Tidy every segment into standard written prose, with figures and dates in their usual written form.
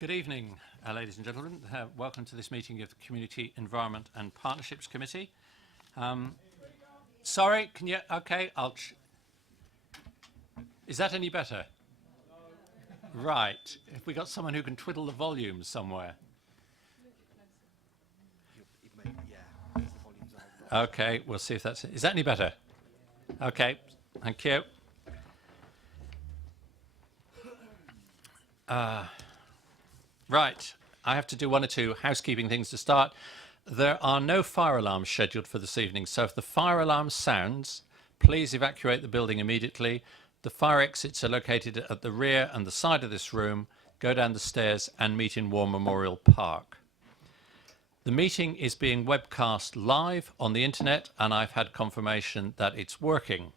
Good evening, ladies and gentlemen. Welcome to this meeting of the Community Environment and Partnerships Committee. Sorry, can you? Okay, is that any better? Right. Have we got someone who can twiddle the volume somewhere? Okay, we'll see if that's it. Is that any better? Okay, thank you. Right, I have to do one or two housekeeping things to start. There are no fire alarms scheduled for this evening, so if the fire alarm sounds, please evacuate the building immediately. The fire exits are located at the rear and the side of this room. Go down the stairs and meet in War Memorial Park. The meeting is being webcast live on the internet, and I've had confirmation that it's working.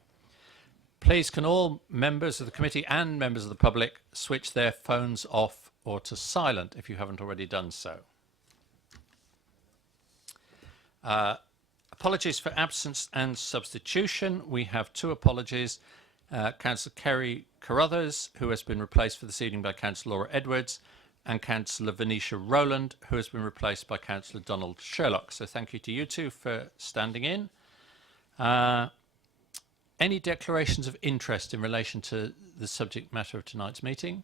Please can all members of the committee and members of the public switch their phones off or to silent if you haven't already done so. Apologies for absence and substitution. We have two apologies. Councillor Kerry Carruthers, who has been replaced for this evening by Councillor Laura Edwards, and Councillor Venetia Rowland, who has been replaced by Councillor Donald Sherlock. So thank you to you two for standing in. Any declarations of interest in relation to the subject matter of tonight's meeting?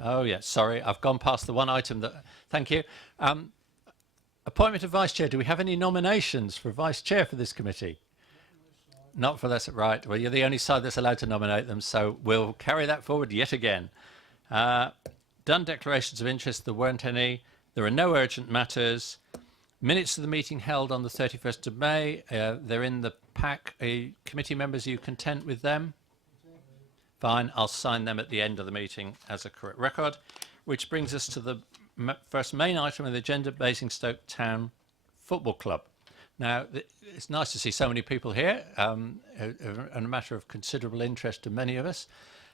Oh, yes, sorry, I've gone past the one item that... Thank you. Appointment of Vice Chair. Do we have any nominations for Vice Chair for this committee? Not for this, right. Well, you're the only side that's allowed to nominate them, so we'll carry that forward yet again. Done declarations of interest. There weren't any. There are no urgent matters. Minutes of the meeting held on the 31st of May. They're in the pack. Committee members, are you content with them? Fine, I'll sign them at the end of the meeting as a correct record, which brings us to the first main item of the agenda, Basingstoke Town Football Club. Now, it's nice to see so many people here, and a matter of considerable interest to many of us.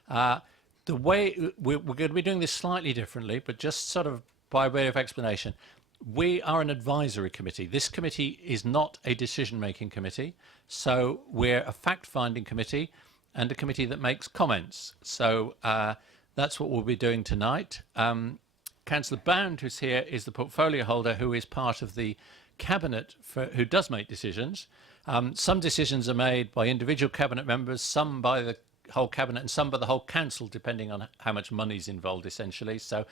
The way we're going to be doing this slightly differently, but just sort of by way of explanation, we are an advisory committee. This committee is not a decision-making committee, so we're a fact-finding committee and a committee that makes comments. So that's what we'll be doing tonight. Councillor Bound, who's here, is the portfolio holder who is part of the cabinet who does make decisions. Some decisions are made by individual cabinet members, some by the whole cabinet and some by the whole council, depending on how much money is involved, essentially. So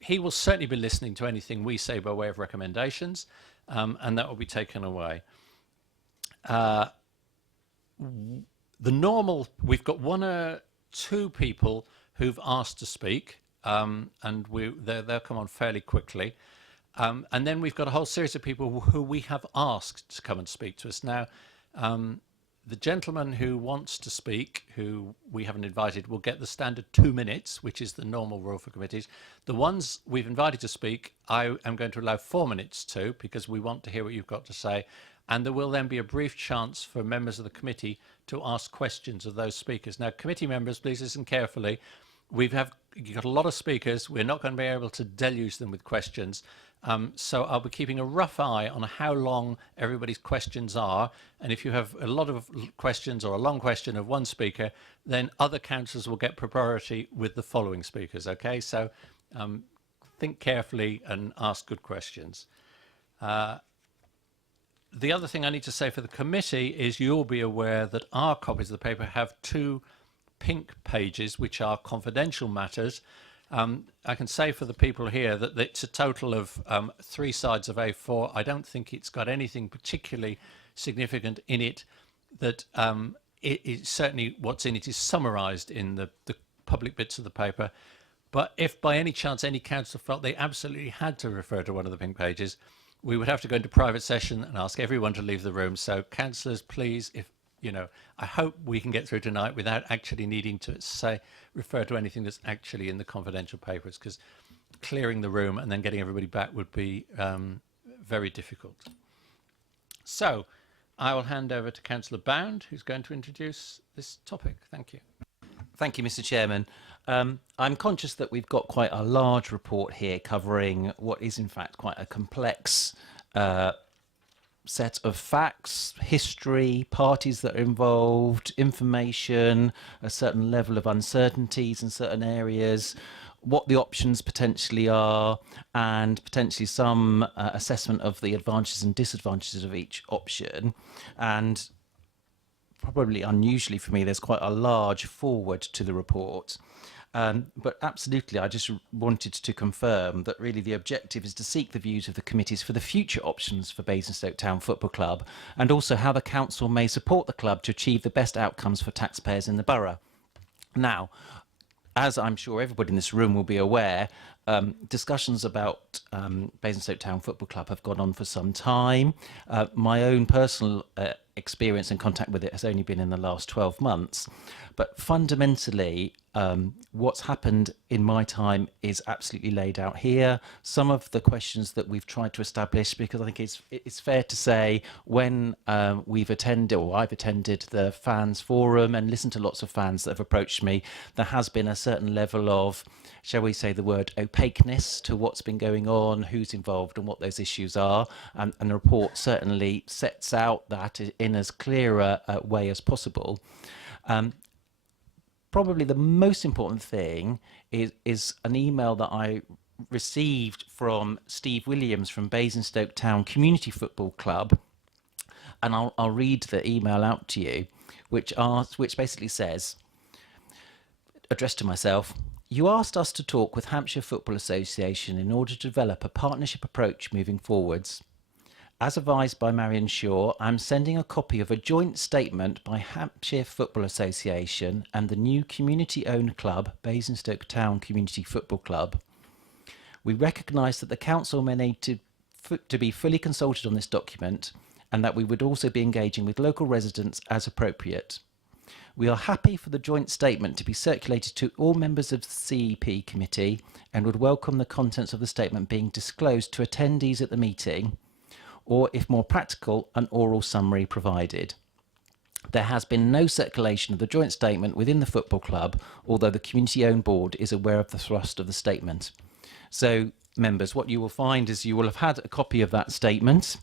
he will certainly be listening to anything we say by way of recommendations, and that will be taken away. We've got one or two people who've asked to speak, and they'll come on fairly quickly. And then we've got a whole series of people who we have asked to come and speak to us. Now, the gentleman who wants to speak, who we haven't invited, will get the standard 2 minutes, which is the normal rule for committees. The ones we've invited to speak, I am going to allow 4 minutes to, because we want to hear what you've got to say. And there will then be a brief chance for members of the committee to ask questions of those speakers. Now, committee members, please listen carefully. You've got a lot of speakers. We're not going to be able to deluge them with questions. So I'll be keeping a rough eye on how long everybody's questions are. And if you have a lot of questions or a long question of one speaker, then other councillors will get priority with the following speakers, okay? So think carefully and ask good questions. The other thing I need to say for the committee is you'll be aware that our copies of the paper have 2 pink pages, which are confidential matters. I can say for the people here that it's a total of 3 sides of A4. I don't think it's got anything particularly significant in it. That certainly what's in it is summarised in the public bits of the paper. But if by any chance any councillor felt they absolutely had to refer to one of the pink pages, we would have to go into private session and ask everyone to leave the room. So councillors, please, I hope we can get through tonight without actually needing to refer to anything that's actually in the confidential papers, because clearing the room and then getting everybody back would be very difficult. So I will hand over to Councillor Bound, who's going to introduce this topic. Thank you. Thank you, Mr. Chairman. I'm conscious that we've got quite a large report here covering what is in fact quite a complex set of facts, history, parties that are involved, information, a certain level of uncertainties in certain areas, what the options potentially are, and potentially some assessment of the advantages and disadvantages of each option. And probably unusually for me, there's quite a large forward to the report. But absolutely, I just wanted to confirm that really the objective is to seek the views of the committees for the future options for Basingstoke Town Football Club, and also how the council may support the club to achieve the best outcomes for taxpayers in the borough. Now, as I'm sure everybody in this room will be aware, discussions about Basingstoke Town Football Club have gone on for some time. My own personal experience and contact with it has only been in the last 12 months. But fundamentally, what's happened in my time is absolutely laid out here. Some of the questions that we've tried to establish, because I think it's fair to say when we've attended, or I've attended the fans forum and listened to lots of fans that have approached me, there has been a certain level of, shall we say the word, opaqueness to what's been going on, who's involved and what those issues are. And the report certainly sets out that in as clear a way as possible. Probably the most important thing is an email that I received from Steve Williams from Basingstoke Town Community Football Club, and I'll read the email out to you, which basically says, addressed to myself, "You asked us to talk with Hampshire Football Association in order to develop a partnership approach moving forwards. As advised by Marion Shaw, I'm sending a copy of a joint statement by Hampshire Football Association and the new community-owned club, Basingstoke Town Community Football Club. We recognise that the council may need to be fully consulted on this document, and that we would also be engaging with local residents as appropriate. We are happy for the joint statement to be circulated to all members of the CEP committee and would welcome the contents of the statement being disclosed to attendees at the meeting, or if more practical, an oral summary provided. There has been no circulation of the joint statement within the football club, although the community-owned board is aware of the thrust of the statement." So, members, what you will find is you will have had a copy of that statement,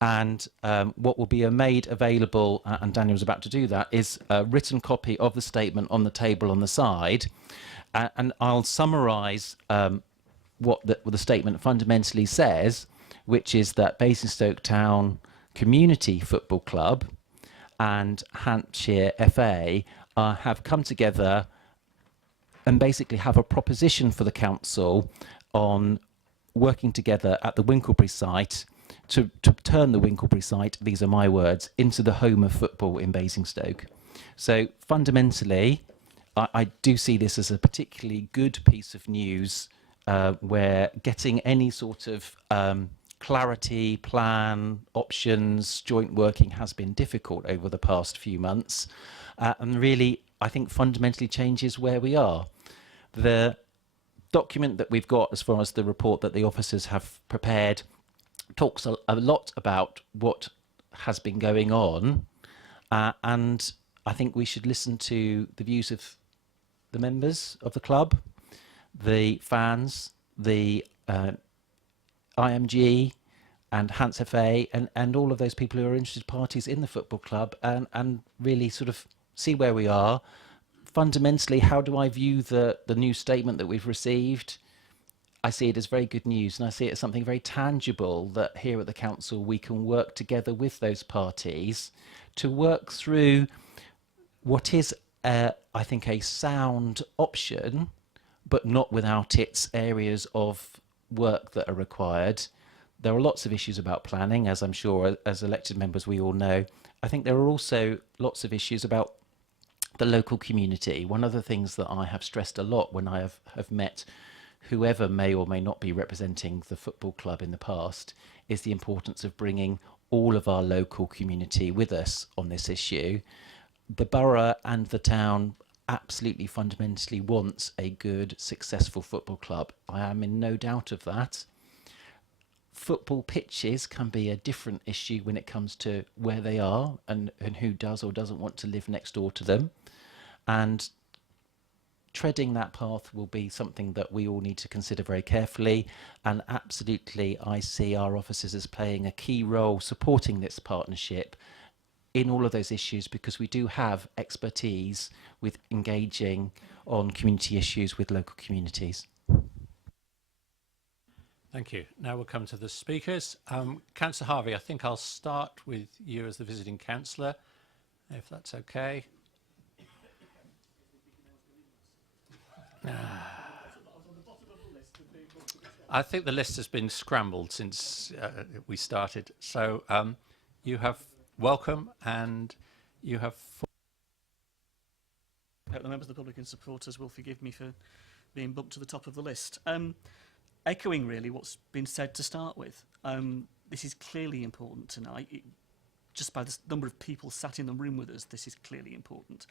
and what will be made available, and Daniel's about to do that, is a written copy of the statement on the table on the side. And I'll summarise what the statement fundamentally says, which is that Basingstoke Town Community Football Club and Hampshire FA have come together and basically have a proposition for the council on working together at the Winklebury site to turn the Winklebury site, these are my words, into the home of football in Basingstoke. So fundamentally, I do see this as a particularly good piece of news where getting any sort of clarity, plan, options, joint working has been difficult over the past few months, and really I think fundamentally changes where we are. The document that we've got as far as the report that the officers have prepared talks a lot about what has been going on, and I think we should listen to the views of the members of the club, the fans, the IMG and Hants FA and all of those people who are interested parties in the football club, and really sort of see where we are. Fundamentally, how do I view the new statement that we've received? I see it as very good news, and I see it as something very tangible that here at the council we can work together with those parties to work through what is, I think, a sound option, but not without its areas of work that are required. There are lots of issues about planning, as I'm sure as elected members we all know. I think there are also lots of issues about the local community. One of the things that I have stressed a lot when I have met whoever may or may not be representing the football club in the past is the importance of bringing all of our local community with us on this issue. The borough and the town absolutely fundamentally wants a good, successful football club. I am in no doubt of that. Football pitches can be a different issue when it comes to where they are and who does or doesn't want to live next door to them. And treading that path will be something that we all need to consider very carefully. And absolutely, I see our officers as playing a key role supporting this partnership in all of those issues, because we do have expertise with engaging on community issues with local communities. Thank you. Now we'll come to the speakers. Councillor Harvey, I think I'll start with you as the visiting councillor, if that's okay. I think the list has been scrambled since we started. So you have welcome, and you have. I hope the members of the public and supporters will forgive me for being bumped to the top of the list. Echoing really what's been said to start with, this is clearly important tonight. Just by the number of people sat in the room with us, this is clearly important.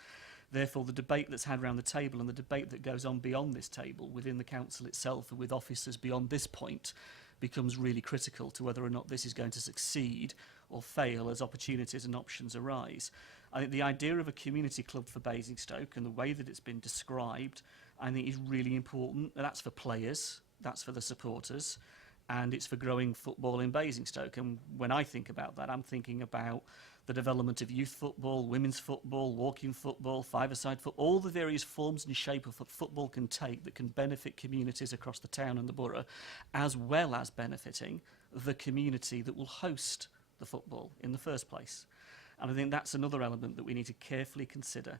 Therefore, the debate that's had around the table and the debate that goes on beyond this table within the council itself and with officers beyond this point becomes really critical to whether or not this is going to succeed or fail as opportunities and options arise. I think the idea of a community club for Basingstoke and the way that it's been described, I think is really important. That's for players, that's for the supporters, and it's for growing football in Basingstoke. And when I think about that, I'm thinking about the development of youth football, women's football, walking football, five-a-side football, all the various forms and shape of what football can take that can benefit communities across the town and the borough, as well as benefiting the community that will host the football in the first place. And I think that's another element that we need to carefully consider.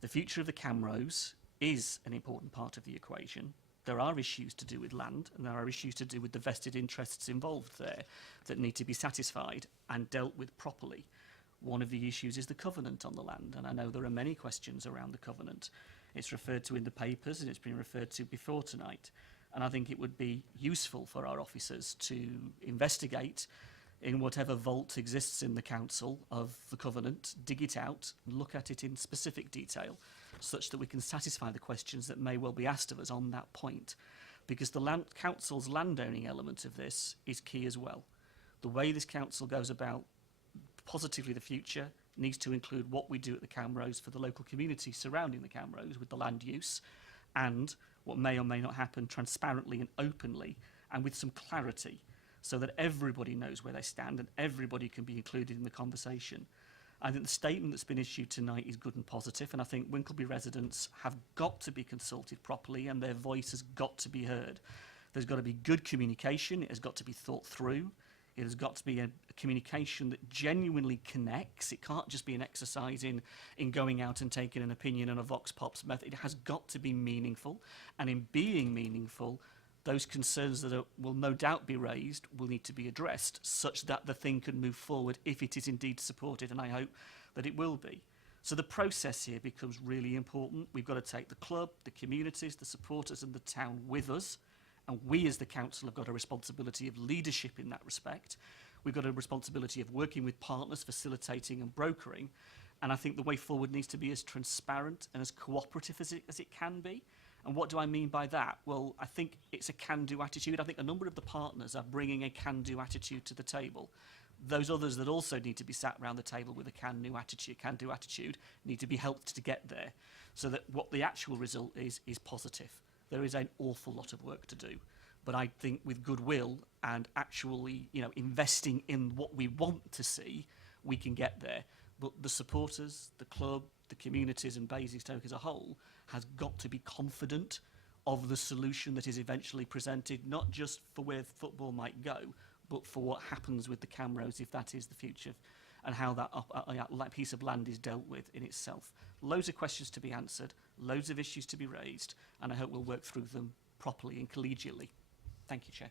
The future of the Camrose is an important part of the equation. There are issues to do with land, and there are issues to do with the vested interests involved there that need to be satisfied and dealt with properly. One of the issues is the covenant on the land, and I know there are many questions around the covenant. It's referred to in the papers, and it's been referred to before tonight. And I think it would be useful for our officers to investigate in whatever vault exists in the council of the covenant, dig it out, and look at it in specific detail, such that we can satisfy the questions that may well be asked of us on that point. Because the council's landowning element of this is key as well. The way this council goes about positively the future needs to include what we do at the Camrose for the local community surrounding the Camrose with the land use, and what may or may not happen transparently and openly and with some clarity, so that everybody knows where they stand and everybody can be included in the conversation. I think the statement that's been issued tonight is good and positive, and I think Winkleby residents have got to be consulted properly and their voice has got to be heard. There's got to be good communication, it has got to be thought through, it has got to be a communication that genuinely connects. It can't just be an exercise in going out and taking an opinion on a Vox Pops method. It has got to be meaningful, and in being meaningful, those concerns that will no doubt be raised will need to be addressed such that the thing can move forward if it is indeed supported, and I hope that it will be. So the process here becomes really important. We've got to take the club, the communities, the supporters and the town with us, and we as the council have got a responsibility of leadership in that respect. We've got a responsibility of working with partners, facilitating and brokering, and I think the way forward needs to be as transparent and as cooperative as it can be. And what do I mean by that? Well, I think it's a can-do attitude. I think a number of the partners are bringing a can-do attitude to the table. Those others that also need to be sat around the table with a can-do attitude need to be helped to get there, so that what the actual result is positive. There is an awful lot of work to do, but I think with goodwill and actually, investing in what we want to see, we can get there. But the supporters, the club, the communities and Basingstoke as a whole has got to be confident of the solution that is eventually presented, not just for where football might go, but for what happens with the Camrose if that is the future, and how that piece of land is dealt with in itself. Loads of questions to be answered, loads of issues to be raised, and I hope we'll work through them properly and collegially. Thank you, Chair.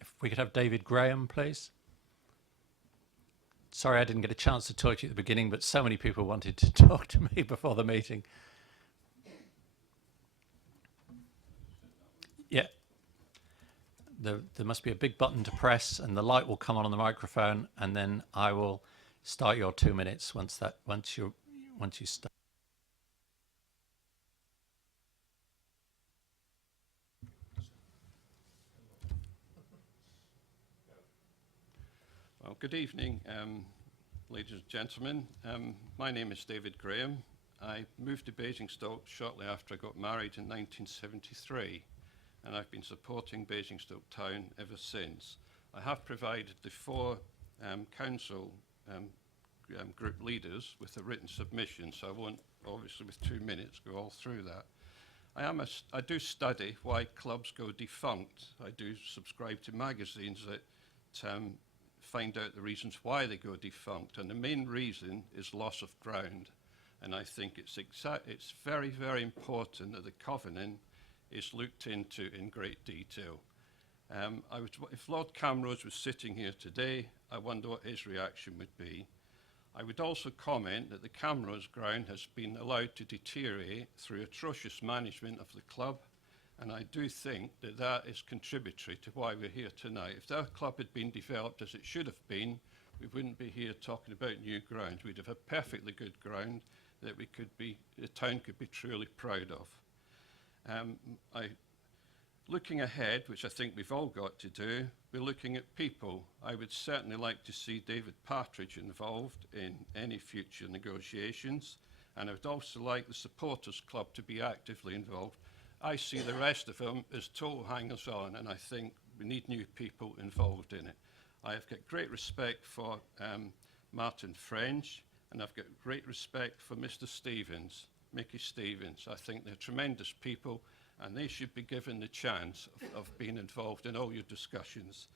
If we could have David Graham, please. Sorry I didn't get a chance to talk to you at the beginning, but so many people wanted to talk to me before the meeting. Yeah. There must be a big button to press and the light will come on the microphone, and then I will start your 2 minutes once you start. Well, good evening, ladies and gentlemen. My name is David Graham. I moved to Basingstoke shortly after I got married in 1973, and I've been supporting Basingstoke Town ever since. I have provided the four council group leaders with a written submission, so I won't, obviously with 2 minutes, go all through that. I do study why clubs go defunct. I do subscribe to magazines that find out the reasons why they go defunct, and the main reason is loss of ground. And I think it's very, very important that the covenant is looked into in great detail. If Lord Camrose was sitting here today, I wonder what his reaction would be. I would also comment that the Camrose ground has been allowed to deteriorate through atrocious management of the club, and I do think that that is contributory to why we're here tonight. If that club had been developed as it should have been, we wouldn't be here talking about new ground. We'd have a perfectly good ground that the town could be truly proud of. Looking ahead, which I think we've all got to do, we're looking at people. I would certainly like to see David Partridge involved in any future negotiations, and I would also like the supporters club to be actively involved. I see the rest of them as total hangers-on, and I think we need new people involved in it. I have got great respect for Martin French, and I've got great respect for Mr. Stevens, Mickey Stevens. I think they're tremendous people, and they should be given the chance of being involved in all your discussions.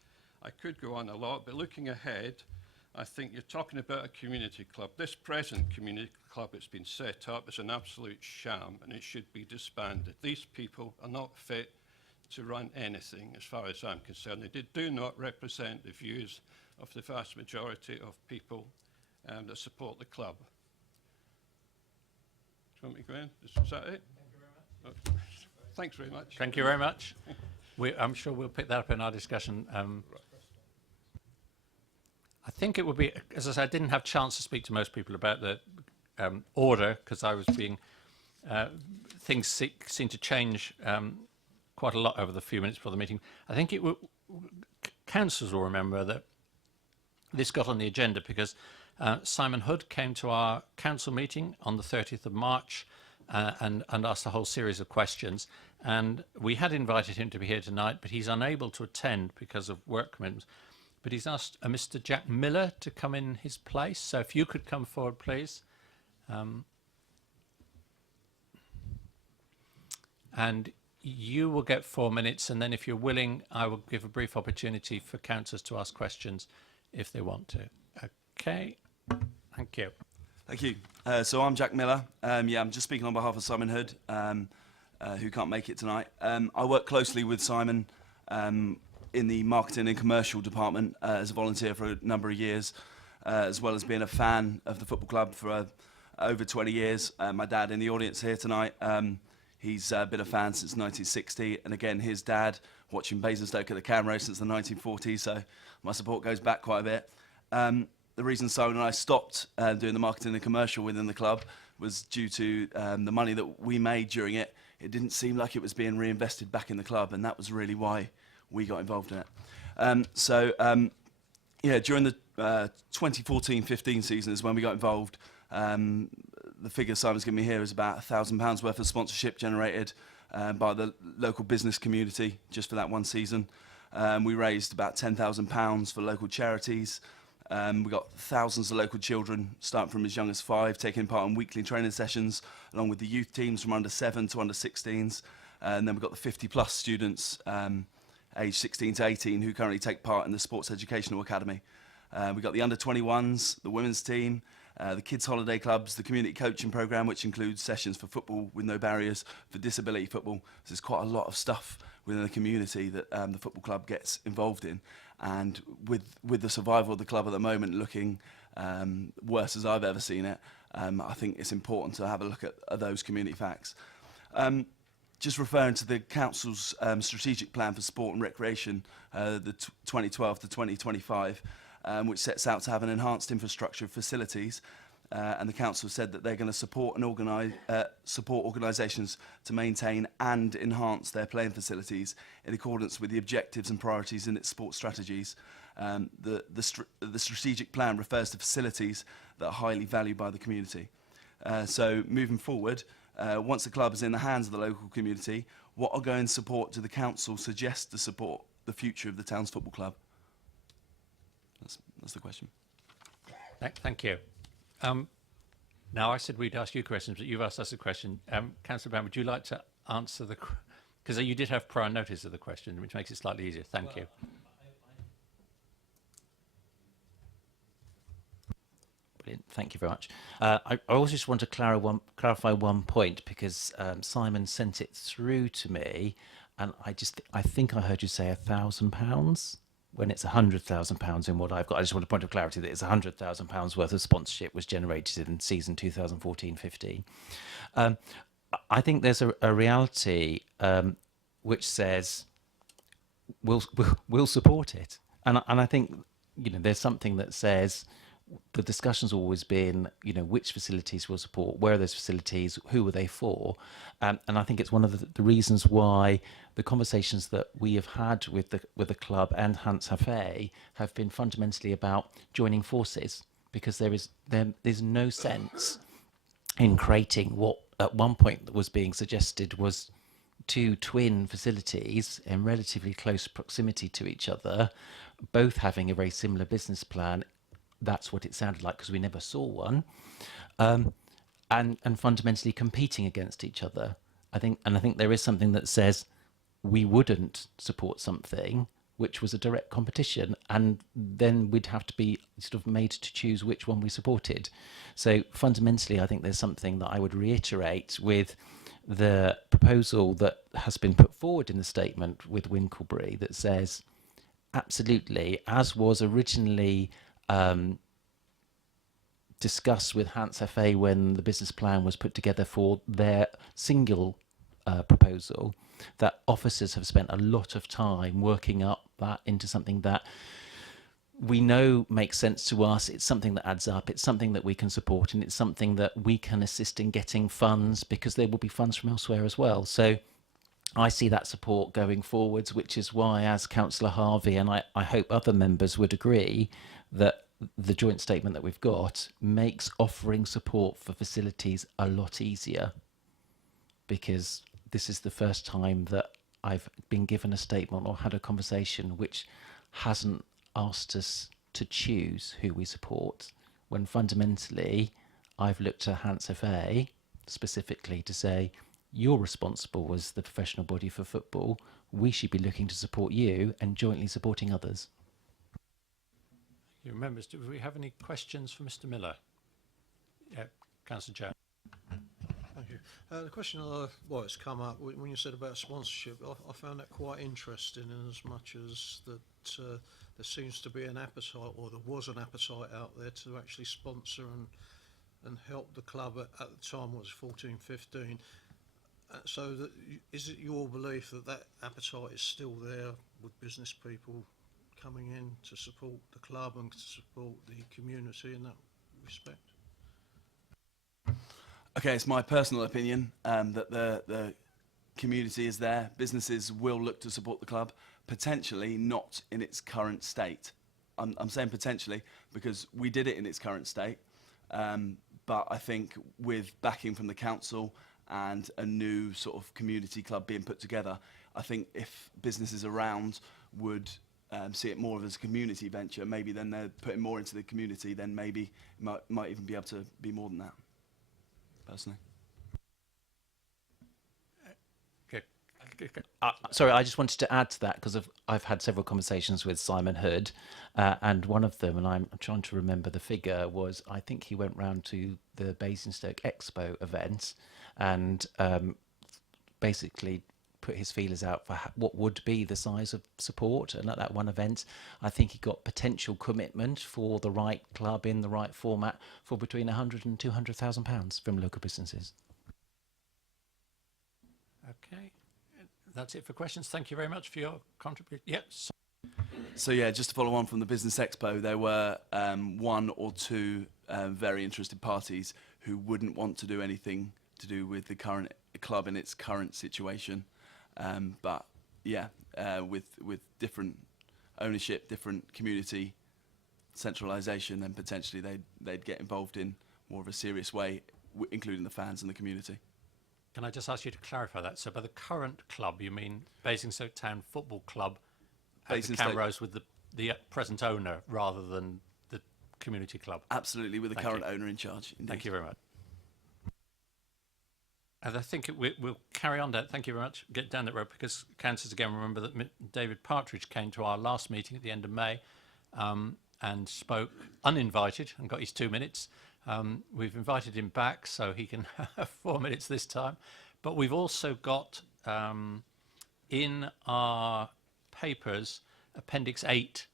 I could go on a lot, but looking ahead, I think you're talking about a community club. This present community club that's been set up is an absolute sham, and it should be disbanded. These people are not fit to run anything, as far as I'm concerned. They do not represent the views of the vast majority of people that support the club. Do you want me to go in? Is that it? Thank you very much. Oh, thanks very much. Thank you very much. I'm sure we'll pick that up in our discussion. I think it would be, as I said, I didn't have a chance to speak to most people about the order because I was being, things seem to change quite a lot over the few minutes before the meeting. I think it councillors will remember that this got on the agenda because Simon Hood came to our council meeting on the 30th of March and asked a whole series of questions. And we had invited him to be here tonight, but he's unable to attend because of work commitments. But he's asked Mr. Jack Miller to come in his place. So if you could come forward, please. And you will get 4 minutes. And then if you're willing, I will give a brief opportunity for councillors to ask questions if they want to. Okay. Thank you. Thank you. So I'm Jack Miller. I'm just speaking on behalf of Simon Hood, who can't make it tonight. I work closely with Simon in the marketing and commercial department as a volunteer for a number of years, as well as being a fan of the football club for over 20 years. My dad in the audience here tonight, he's been a fan since 1960, and again, his dad watching Basingstoke at the Camrose since the 1940s, so my support goes back quite a bit. The reason Simon and I stopped doing the marketing and commercial within the club was due to the money that we made during it. It didn't seem like it was being reinvested back in the club, and that was really why we got involved in it. During the 2014-15 season is when we got involved. The figure Simon's given me here is about £1,000 worth of sponsorship generated by the local business community just for that one season. We raised about £10,000 for local charities. We got thousands of local children, starting from as young as 5, taking part in weekly training sessions, along with the youth teams from under 7 to under 16s. And then we've got the 50+ students, aged 16 to 18, who currently take part in the Sports Educational Academy. We've got the under 21s, the women's team, the kids' holiday clubs, the community coaching programme, which includes sessions for football with no barriers, for disability football. So there's quite a lot of stuff within the community that the football club gets involved in. And with the survival of the club at the moment looking worse as I've ever seen it, I think it's important to have a look at those community facts. Just referring to the council's strategic plan for sport and recreation, the 2012 to 2025, which sets out to have an enhanced infrastructure of facilities, and the council said that they're going to support and support organisations to maintain and enhance their playing facilities in accordance with the objectives and priorities in its sports strategies. The strategic plan refers to facilities that are highly valued by the community. So moving forward, once the club is in the hands of the local community, what ongoing support do the council suggest to support the future of the town's football club? That's the question. Thank you. Now, I said we'd ask you questions, but you've asked us a question. Councillor Brown, would you like to answer the... Because you did have prior notice of the question, which makes it slightly easier. Thank you. Brilliant. Thank you very much. I also just want to clarify one point, because Simon sent it through to me, and I think I heard you say £1,000 when it's £100,000 in what I've got. I just want a point of clarity that it's £100,000 worth of sponsorship was generated in season 2014-15. I think there's a reality which says we'll support it, and I think there's something that says the discussion's always been which facilities we'll support, where are those facilities, who are they for, and I think it's one of the reasons why the conversations that we have had with the club and Hans Hafe have been fundamentally about joining forces, because there's no sense in creating what at one point was being suggested was two twin facilities in relatively close proximity to each other, both having a very similar business plan. That's what it sounded like, because we never saw one, and fundamentally competing against each other. I think there is something that says we wouldn't support something which was a direct competition, and then we'd have to be sort of made to choose which one we supported. So fundamentally, I think there's something that I would reiterate with the proposal that has been put forward in the statement with Winklebury, that says absolutely, as was originally discussed with Hans Hafe when the business plan was put together for their single proposal, that officers have spent a lot of time working up that into something that we know makes sense to us. It's something that adds up. It's something that we can support, and it's something that we can assist in getting funds, because there will be funds from elsewhere as well. So I see that support going forwards, which is why, as Councillor Harvey, and I hope other members would agree, that the joint statement that we've got makes offering support for facilities a lot easier, because this is the first time that I've been given a statement or had a conversation which hasn't asked us to choose who we support, when fundamentally I've looked at Hans FA specifically to say, you're responsible as the professional body for football, we should be looking to support you and jointly supporting others. You members, do we have any questions for Mr. Miller? Yeah, Councillor Jones. Thank you. The question, it's come up when you said about sponsorship. I found that quite interesting, in as much as that there seems to be an appetite, or there was an appetite out there to actually sponsor and help the club at the time, was 14-15. So is it your belief that appetite is still there, with business people coming in to support the club and to support the community in that respect? Okay, it's my personal opinion that the community is there. Businesses will look to support the club, potentially not in its current state. I'm saying potentially because we did it in its current state, but I think with backing from the council and a new sort of community club being put together, I think if businesses around would see it more as a community venture, maybe then they're putting more into the community, then maybe it might even be able to be more than that, personally. Sorry, I just wanted to add to that, because I've had several conversations with Simon Hood, and one of them, and I'm trying to remember the figure, was I think he went round to the Basingstoke Expo event and basically put his feelers out for what would be the size of support. And at that one event, I think he got potential commitment for the right club in the right format for between £100,000 and £200,000 from local businesses. Okay, that's it for questions. Thank you very much for your contribution. Yes. So yeah, just to follow on from the Business Expo, there were one or two very interested parties who wouldn't want to do anything to do with the current club in its current situation. But yeah, with different ownership, different community centralisation, then potentially they'd get involved in more of a serious way, including the fans and the community. Can I just ask you to clarify that? So by the current club, you mean Basingstoke Town Football Club at the Basingstoke- Camrose with the present owner rather than the community club? Absolutely, with the Thank current you. owner in charge. Indeed. Thank you very much. And I think we'll carry on that. Thank you very much. Get down that road because councillors again remember that David Partridge came to our last meeting at the end of May and spoke uninvited and got his 2 minutes. We've invited him back so he can have 4 minutes this time. But we've also got in our papers, Appendix 8,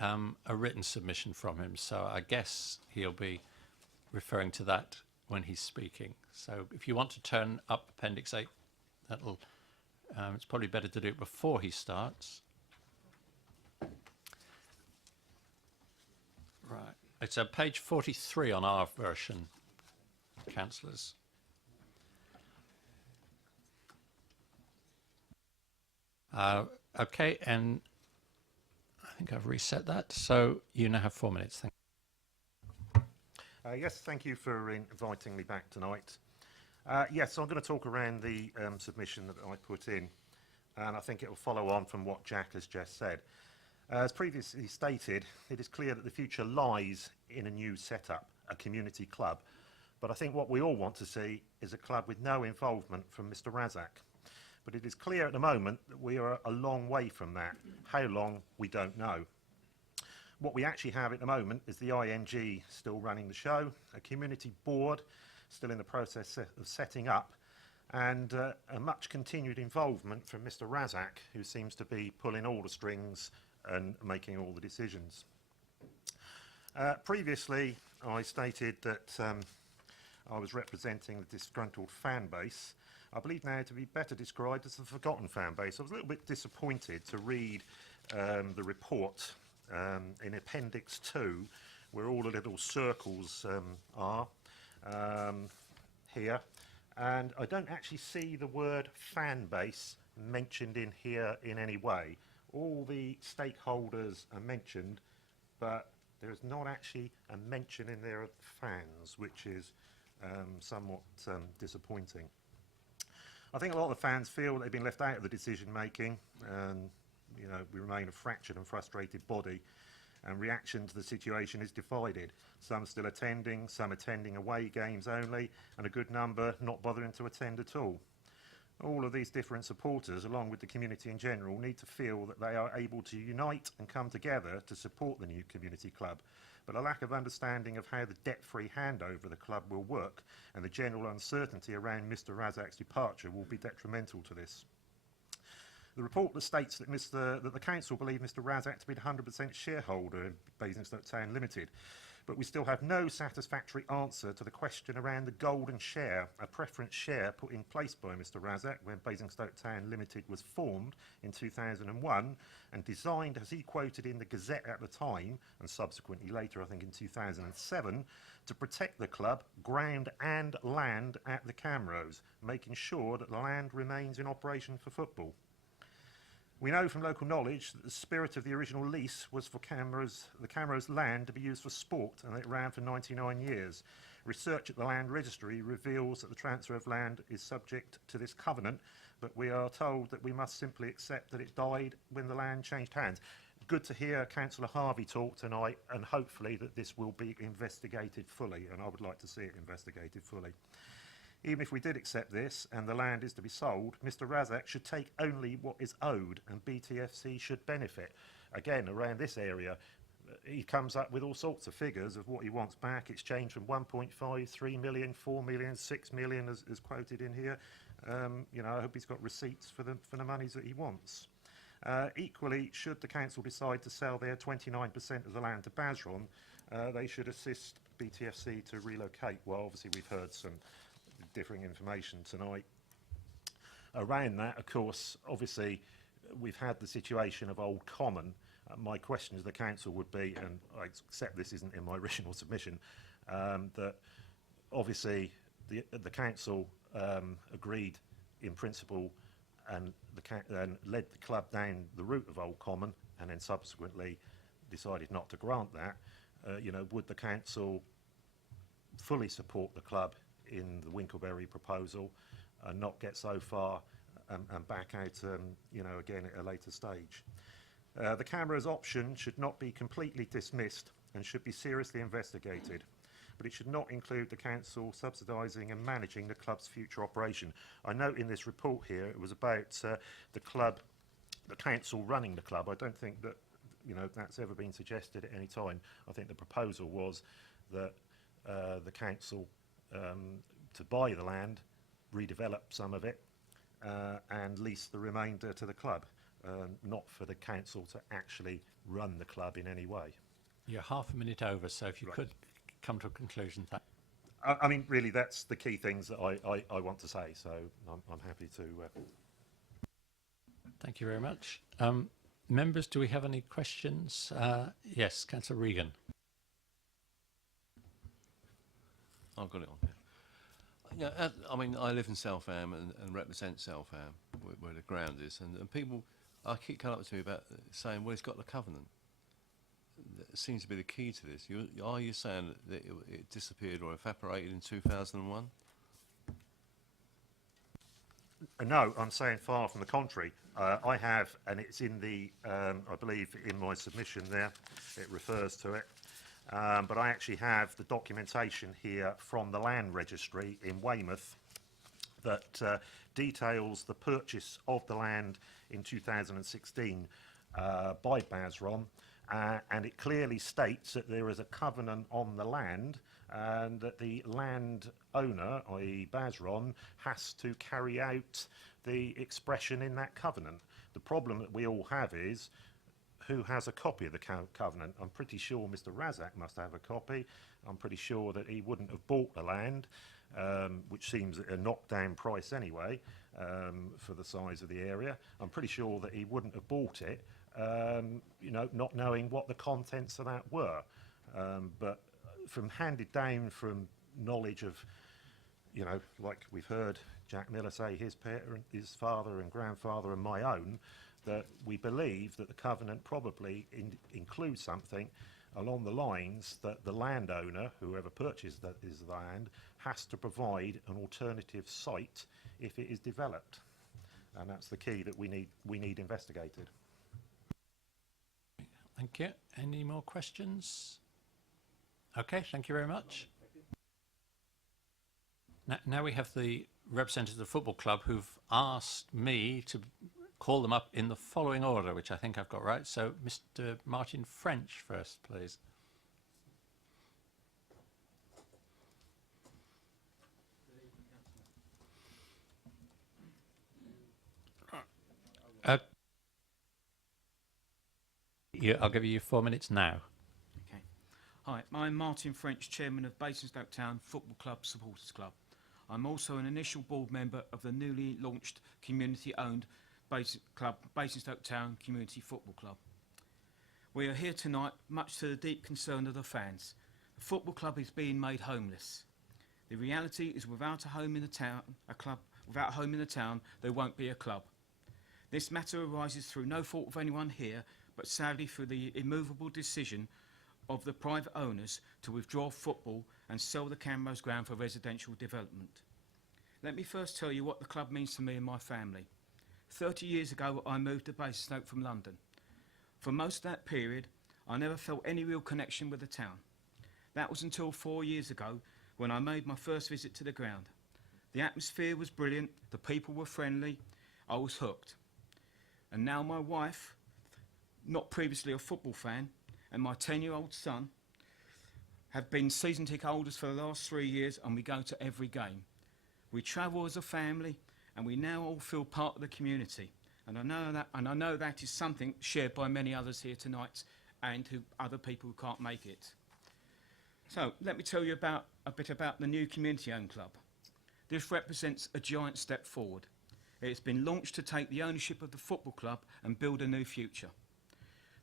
a written submission from him. So I guess he'll be referring to that when he's speaking. So if you want to turn up Appendix 8, that'll, it's probably better to do it before he starts. Right. It's page 43 on our version, councillors. Okay, and I think I've reset that. So you now have 4 minutes. Thank you. Yes, thank you for inviting me back tonight. Yes, so I'm going to talk around the submission that I put in, and I think it will follow on from what Jack has just said. As previously stated, it is clear that the future lies in a new setup, a community club. But I think what we all want to see is a club with no involvement from Mr. Razak. But it is clear at the moment that we are a long way from that. How long, we don't know. What we actually have at the moment is the ING still running the show, a community board still in the process of setting up, and a much continued involvement from Mr. Razak, who seems to be pulling all the strings and making all the decisions. Previously, I stated that I was representing the disgruntled fan base. I believe now to be better described as the forgotten fan base. I was a little bit disappointed to read the report in Appendix 2, where all the little circles are here. And I don't actually see the word fan base mentioned in here in any way. All the stakeholders are mentioned, but there is not actually a mention in there of fans, which is somewhat disappointing. I think a lot of the fans feel they've been left out of the decision making, and you know, we remain a fractured and frustrated body, and reaction to the situation is divided. Some still attending, some attending away games only, and a good number not bothering to attend at all. All of these different supporters, along with the community in general, need to feel that they are able to unite and come together to support the new community club. But a lack of understanding of how the debt-free handover of the club will work and the general uncertainty around Mr. Razak's departure will be detrimental to this. The report that states that the council believe Mr. Razak to be the 100% shareholder in Basingstoke Town Limited, but we still have no satisfactory answer to the question around the golden share, a preference share put in place by Mr. Razak when Basingstoke Town Limited was formed in 2001 and designed, as he quoted in the Gazette at the time, and subsequently later I think in 2007, to protect the club, ground and land at the Camrose, making sure that the land remains in operation for football. We know from local knowledge that the spirit of the original lease was for the Camrose land to be used for sport, and it ran for 99 years. Research at the Land Registry reveals that the transfer of land is subject to this covenant, but we are told that we must simply accept that it died when the land changed hands. Good to hear Councillor Harvey talk tonight, and hopefully that this will be investigated fully, and I would like to see it investigated fully. Even if we did accept this and the land is to be sold, Mr. Razak should take only what is owed and BTFC should benefit. Again, around this area, he comes up with all sorts of figures of what he wants back. It's changed from 1.5, 3 million, 4 million, 6 million as quoted in here. You know, I hope he's got receipts for the monies that he wants. Equally, should the council decide to sell their 29% of the land to Basron, they should assist BTFC to relocate. Well, obviously we've heard some differing information tonight. Around that, of course, obviously, we've had the situation of Old Common. My question to the council would be, and I accept this isn't in my original submission, that obviously the council agreed in principle and led the club down the route of Old Common. and then subsequently decided not to grant that, would the council fully support the club in the Winkleberry proposal and not get so far and back out, again at a later stage? The cameras option should not be completely dismissed and should be seriously investigated, but it should not include the council subsidising and managing the club's future operation. I note in this report here it was about the council running the club. I don't think that that's ever been suggested at any time. I think the proposal was that the council to buy the land, redevelop some of it, and lease the remainder to the club, not for the council to actually run the club in any way. You're half a minute over, so if you Right. could come to a conclusion. I mean, really, that's the key things that I want to say, so I'm happy to... Thank you very much. Members, do we have any questions? Yes, Councillor Regan. I've got it on here. Yeah, I live in Southam and represent Southam, where the ground is, and people keep coming up to me about saying, well, it's got the covenant. That seems to be the key to this. Are you saying that it disappeared or evaporated in 2001? No, I'm saying far from the contrary. I have, and it's in the, I believe in my submission there, it refers to it, but I actually have the documentation here from the land registry in Weymouth that details the purchase of the land in 2016 by Basron, and it clearly states that there is a covenant on the land and that the land owner, i.e. Basron, has to carry out the expression in that covenant. The problem that we all have is who has a copy of the covenant. I'm pretty sure Mr. Razak must have a copy. I'm pretty sure that he wouldn't have bought the land, which seems a knockdown price anyway, for the size of the area. I'm pretty sure that he wouldn't have bought it, not knowing what the contents of that were. But from handed down from knowledge of, like we've heard Jack Miller say, his father and grandfather and my own, that we believe that the covenant probably includes something along the lines that the landowner, whoever purchased his land, has to provide an alternative site if it is developed. And that's the key that we need investigated. Thank you. Any more questions? Okay, thank you very much. Now we have the representatives of the football club who've asked me to call them up in the following order, which I think I've got right. So Mr. Martin French first, please. I'll give you 4 minutes now. Okay. Hi, I'm Martin French, Chairman of Basingstoke Town Football Club Supporters Club. I'm also an initial board member of the newly launched community-owned Basingstoke Town Community Football Club. We are here tonight much to the deep concern of the fans. The football club is being made homeless. The reality is without a home in the town, without a home in the town, there won't be a club. This matter arises through no fault of anyone here, but sadly through the immovable decision of the private owners to withdraw football and sell the Camrose ground for residential development. Let me first tell you what the club means to me and my family. 30 years ago, I moved to Basingstoke from London. For most of that period, I never felt any real connection with the town. That was until 4 years ago when I made my first visit to the ground. The atmosphere was brilliant, the people were friendly, I was hooked. And now my wife, not previously a football fan, and my 10-year-old son have been season ticket holders for the last 3 years, and we go to every game. We travel as a family, and we now all feel part of the community. And I know that is something shared by many others here tonight, and other people who can't make it. So let me tell you a bit about the new community-owned club. This represents a giant step forward. It's been launched to take the ownership of the football club and build a new future.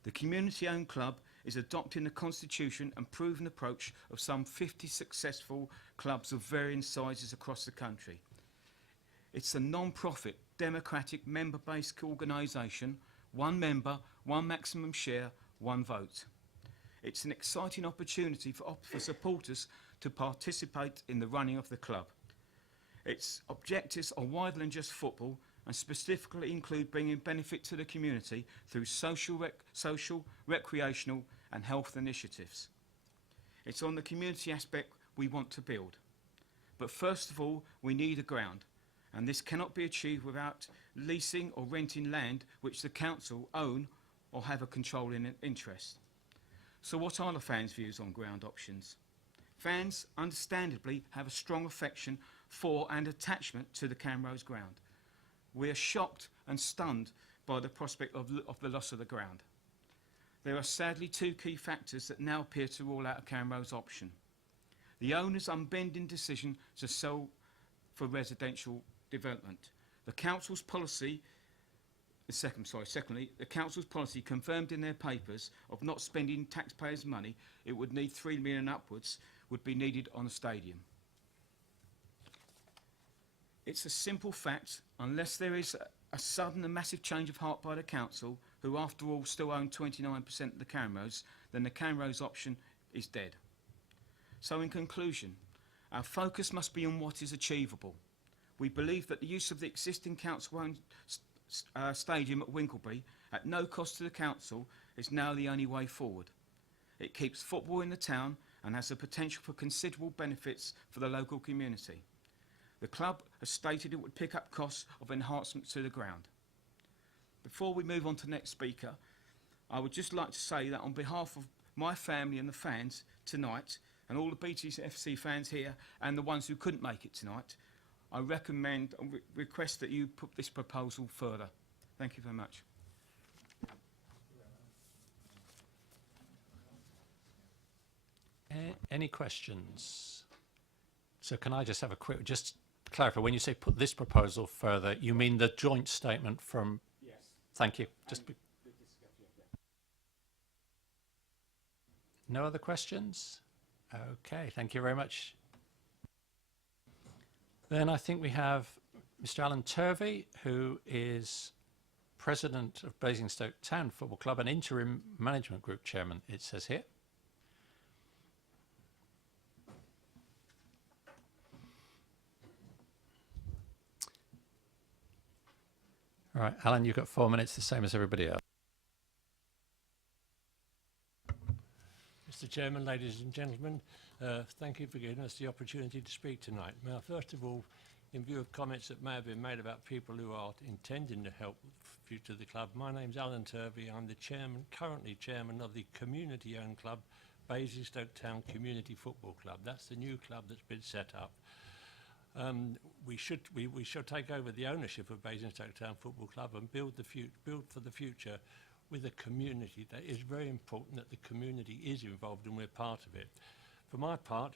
The community-owned club is adopting the constitution and proven approach of some 50 successful clubs of varying sizes across the country. It's a non-profit, democratic, member-based organisation, one member, one maximum share, one vote. It's an exciting opportunity for supporters to participate in the running of the club. Its objectives are wider than just football and specifically include bringing benefit to the community through social, recreational and health initiatives. It's on the community aspect we want to build. But first of all, we need a ground, and this cannot be achieved without leasing or renting land which the council own or have a controlling interest. So what are the fans' views on ground options? Fans, understandably, have a strong affection for and attachment to the Camrose ground. We are shocked and stunned by the prospect of the loss of the ground. There are sadly two key factors that now appear to rule out a Camrose option. The owner's unbending decision to sell for residential development. The council's policy, secondly, the council's policy confirmed in their papers of not spending taxpayers' money, it would need 3 million upwards, would be needed on a stadium. It's a simple fact, unless there is a sudden and massive change of heart by the council, who after all still own 29% of the Camrose, then the Camrose option is dead. So in conclusion, our focus must be on what is achievable. We believe that the use of the existing council-owned stadium at Winkleby at no cost to the council is now the only way forward. It keeps football in the town and has the potential for considerable benefits for the local community. The club has stated it would pick up costs of enhancement to the ground. Before we move on to the next speaker, I would just like to say that on behalf of my family and the fans tonight, and all the BTFC fans here and the ones who couldn't make it tonight, I recommend and request that you put this proposal further. Thank you very much. Any questions? So can I just have a quick, just to clarify, when you say put this proposal further, you mean the joint statement from? Yes. Thank you. No other questions? Okay, thank you very much. Then I think we have Mr. Alan Turvey, who is President of Basingstoke Town Football Club and Interim Management Group Chairman, it says here. All right, Alan, you've got 4 minutes, the same as everybody else. Mr. Chairman, ladies and gentlemen, thank you for giving us the opportunity to speak tonight. Now, first of all, in view of comments that may have been made about people who are intending to help future the club, my name's Alan Turvey. I'm the chairman, currently chairman of the community-owned club, Basingstoke Town Community Football Club. That's the new club that's been set up. We should take over the ownership of Basingstoke Town Football Club and build for the future with a community. That is very important that the community is involved and we're part of it. For my part,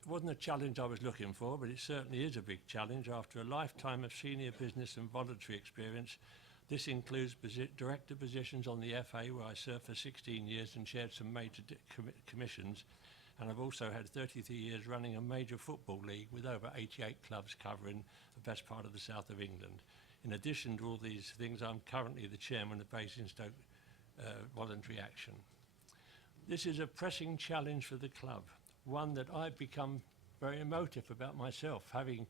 it wasn't a challenge I was looking for, but it certainly is a big challenge after a lifetime of senior business and voluntary experience. This includes director positions on the FA, where I served for 16 years and chaired some major commissions. And I've also had 33 years running a major football league with over 88 clubs covering the best part of the south of England. In addition to all these things, I'm currently the chairman of Basingstoke Voluntary Action. This is a pressing challenge for the club, one that I've become very emotive about myself, having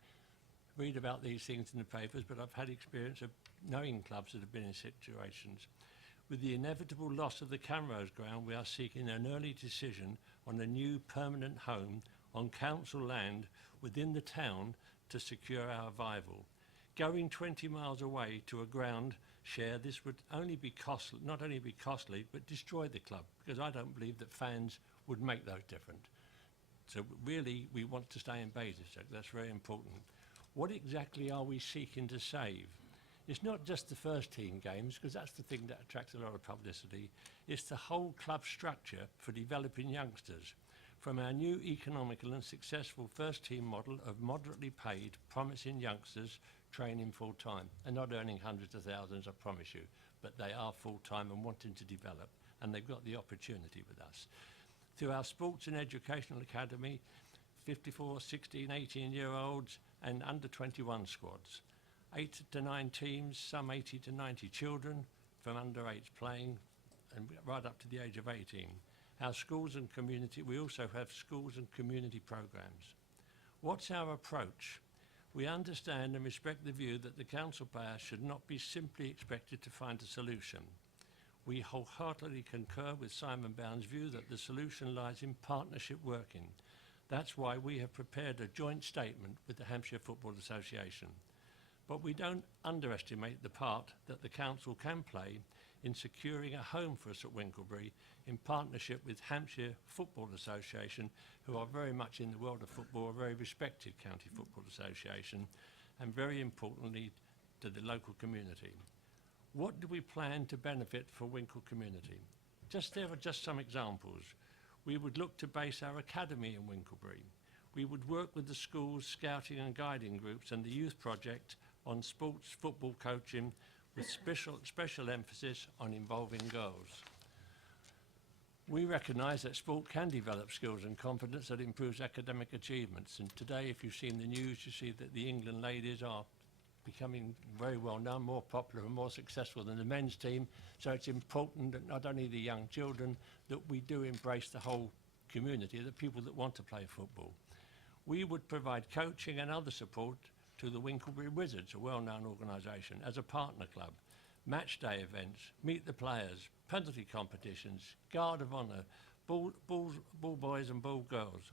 read about these things in the papers, but I've had experience of knowing clubs that have been in situations. With the inevitable loss of the Camrose ground, we are seeking an early decision on a new permanent home on council land within the town to secure our survival. Going 20 miles away to a ground share, this would only be costly, not only be costly, but destroy the club, because I don't believe that fans would make those different. So really, we want to stay in Basingstoke. That's very important. What exactly are we seeking to save? It's not just the first team games, because that's the thing that attracts a lot of publicity. It's the whole club structure for developing youngsters. From our new economical and successful first team model of moderately paid, promising youngsters training full time and not earning hundreds of thousands, I promise you, but they are full time and wanting to develop, and they've got the opportunity with us. Through our Sports and Educational Academy, 54, 16, 18-year-olds and under 21 squads. 8 to 9 teams, some 80 to 90 children from under 8s playing, and right up to the age of 18. Our schools and community, we also have schools and community programs. What's our approach? We understand and respect the view that the council payer should not be simply expected to find a solution. We wholeheartedly concur with Simon Bound's view that the solution lies in partnership working. That's why we have prepared a joint statement with the Hampshire Football Association. But we don't underestimate the part that the council can play in securing a home for us at Winklebury in partnership with Hampshire Football Association, who are very much in the world of football, a very respected county football association, and very importantly to the local community. What do we plan to benefit for Winkle community? There are just some examples. We would look to base our academy in Winklebury. We would work with the schools, scouting and guiding groups and the youth project on sports football coaching with special emphasis on involving girls. We recognise that sport can develop skills and confidence that improves academic achievements, and today if you've seen the news you see that the England ladies are becoming very well known, more popular and more successful than the men's team, so it's important that not only the young children that we do embrace the whole community, the people that want to play football. We would provide coaching and other support to the Winklebury Wizards, a well-known organisation, as a partner club, match day events, meet the players, penalty competitions, guard of honour, ball boys and ball girls.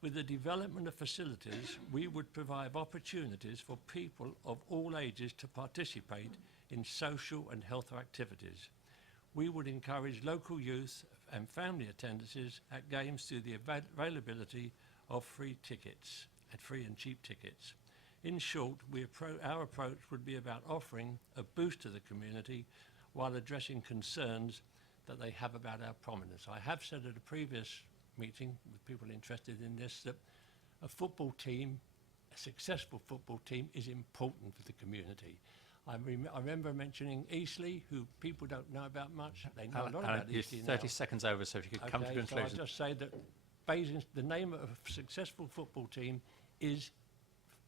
With the development of facilities, we would provide opportunities for people of all ages to participate in social and health activities. We would encourage local youth and family attendances at games through the availability of free tickets, and free and cheap tickets. In short, our approach would be about offering a boost to the community while addressing concerns that they have about our prominence. I have said at a previous meeting with people interested in this that a football team, a successful football team, is important for the community. I remember mentioning Eastleigh, who people don't know about much. They know a lot about you're Eastleigh 30 now. seconds over, so if you could come to So conclusion. I'll just say that the name of a successful football team is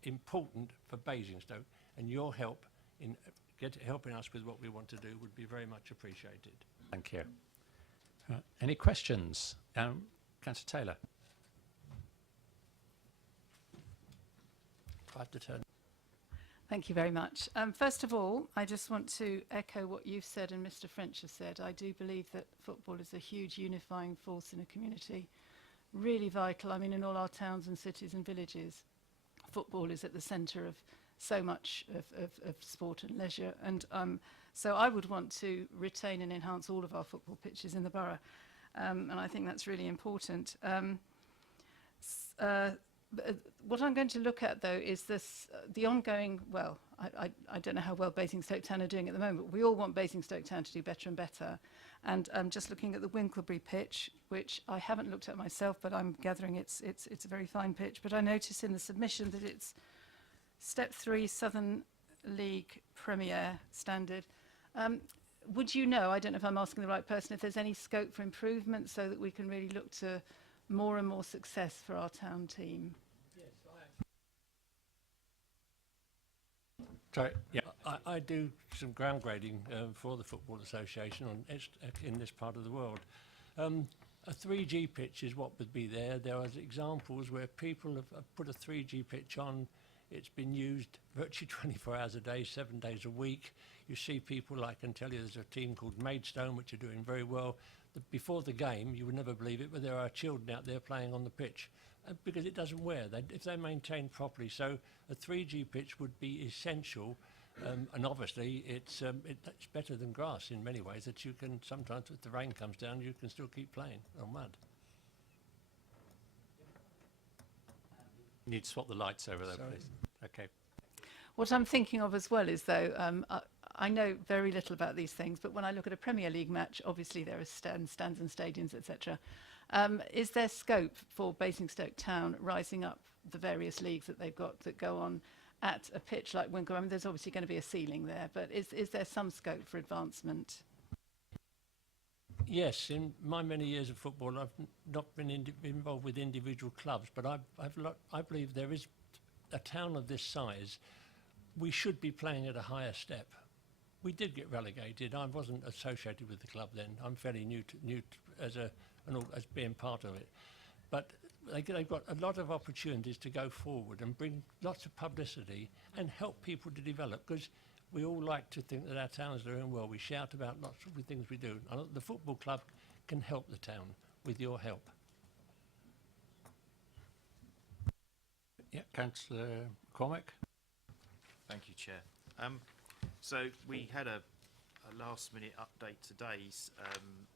important for Basingstoke, and your help in helping us with what we want to do would be very much appreciated. Thank you. Any questions? Councillor Taylor. Glad to turn. Thank you very much. First of all, I just want to echo what you've said and Mr. French has said. I do believe that football is a huge unifying force in a community, really vital. I mean, in all our towns and cities and villages, football is at the centre of so much of sport and leisure, and so I would want to retain and enhance all of our football pitches in the borough, and I think that's really important. What I'm going to look at, though, is the ongoing, well, I don't know how well Basingstoke Town are doing at the moment, but we all want Basingstoke Town to do better and better. And I'm just looking at the Winklebury pitch, which I haven't looked at myself, but I'm gathering it's a very fine pitch. But I notice in the submission that it's Step 3 Southern League Premier standard. Would you know, I don't know if I'm asking the right person, if there's any scope for improvement so that we can really look to more and more success for our town team? Sorry, yeah, I do some ground grading for the Football Association in this part of the world. A 3G pitch is what would be there. There are examples where people have put a 3G pitch on. It's been used virtually 24 hours a day, 7 days a week. You see people, I can tell you there's a team called Maidstone, which are doing very well. Before the game, you would never believe it, but there are children out there playing on the pitch because it doesn't wear, if they maintain properly. So a 3G pitch would be essential, and obviously it's better than grass in many ways, that you can sometimes, if the rain comes down, you can still keep playing on mud. You need to swap the lights over there, Sorry. please. Okay. What I'm thinking of as well is, though, I know very little about these things, but when I look at a Premier League match, obviously there are stands and stadiums, etc. Is there scope for Basingstoke Town rising up the various leagues that they've got that go on at a pitch like Winklebury? I mean, there's obviously going to be a ceiling there, but is there some scope for advancement? Yes, in my many years of football, I've not been involved with individual clubs, but I believe there is a town of this size. We should be playing at a higher step. we did get relegated. I wasn't associated with the club then. I'm fairly new as as being part of it. But they've got a lot of opportunities to go forward and bring lots of publicity and help people to develop, because we all like to think that our town's doing well. We shout about lots of the things we do. And the football club can help the town with your help. Yeah, Councillor Cormack. Thank you, Chair. So we had a last-minute update today,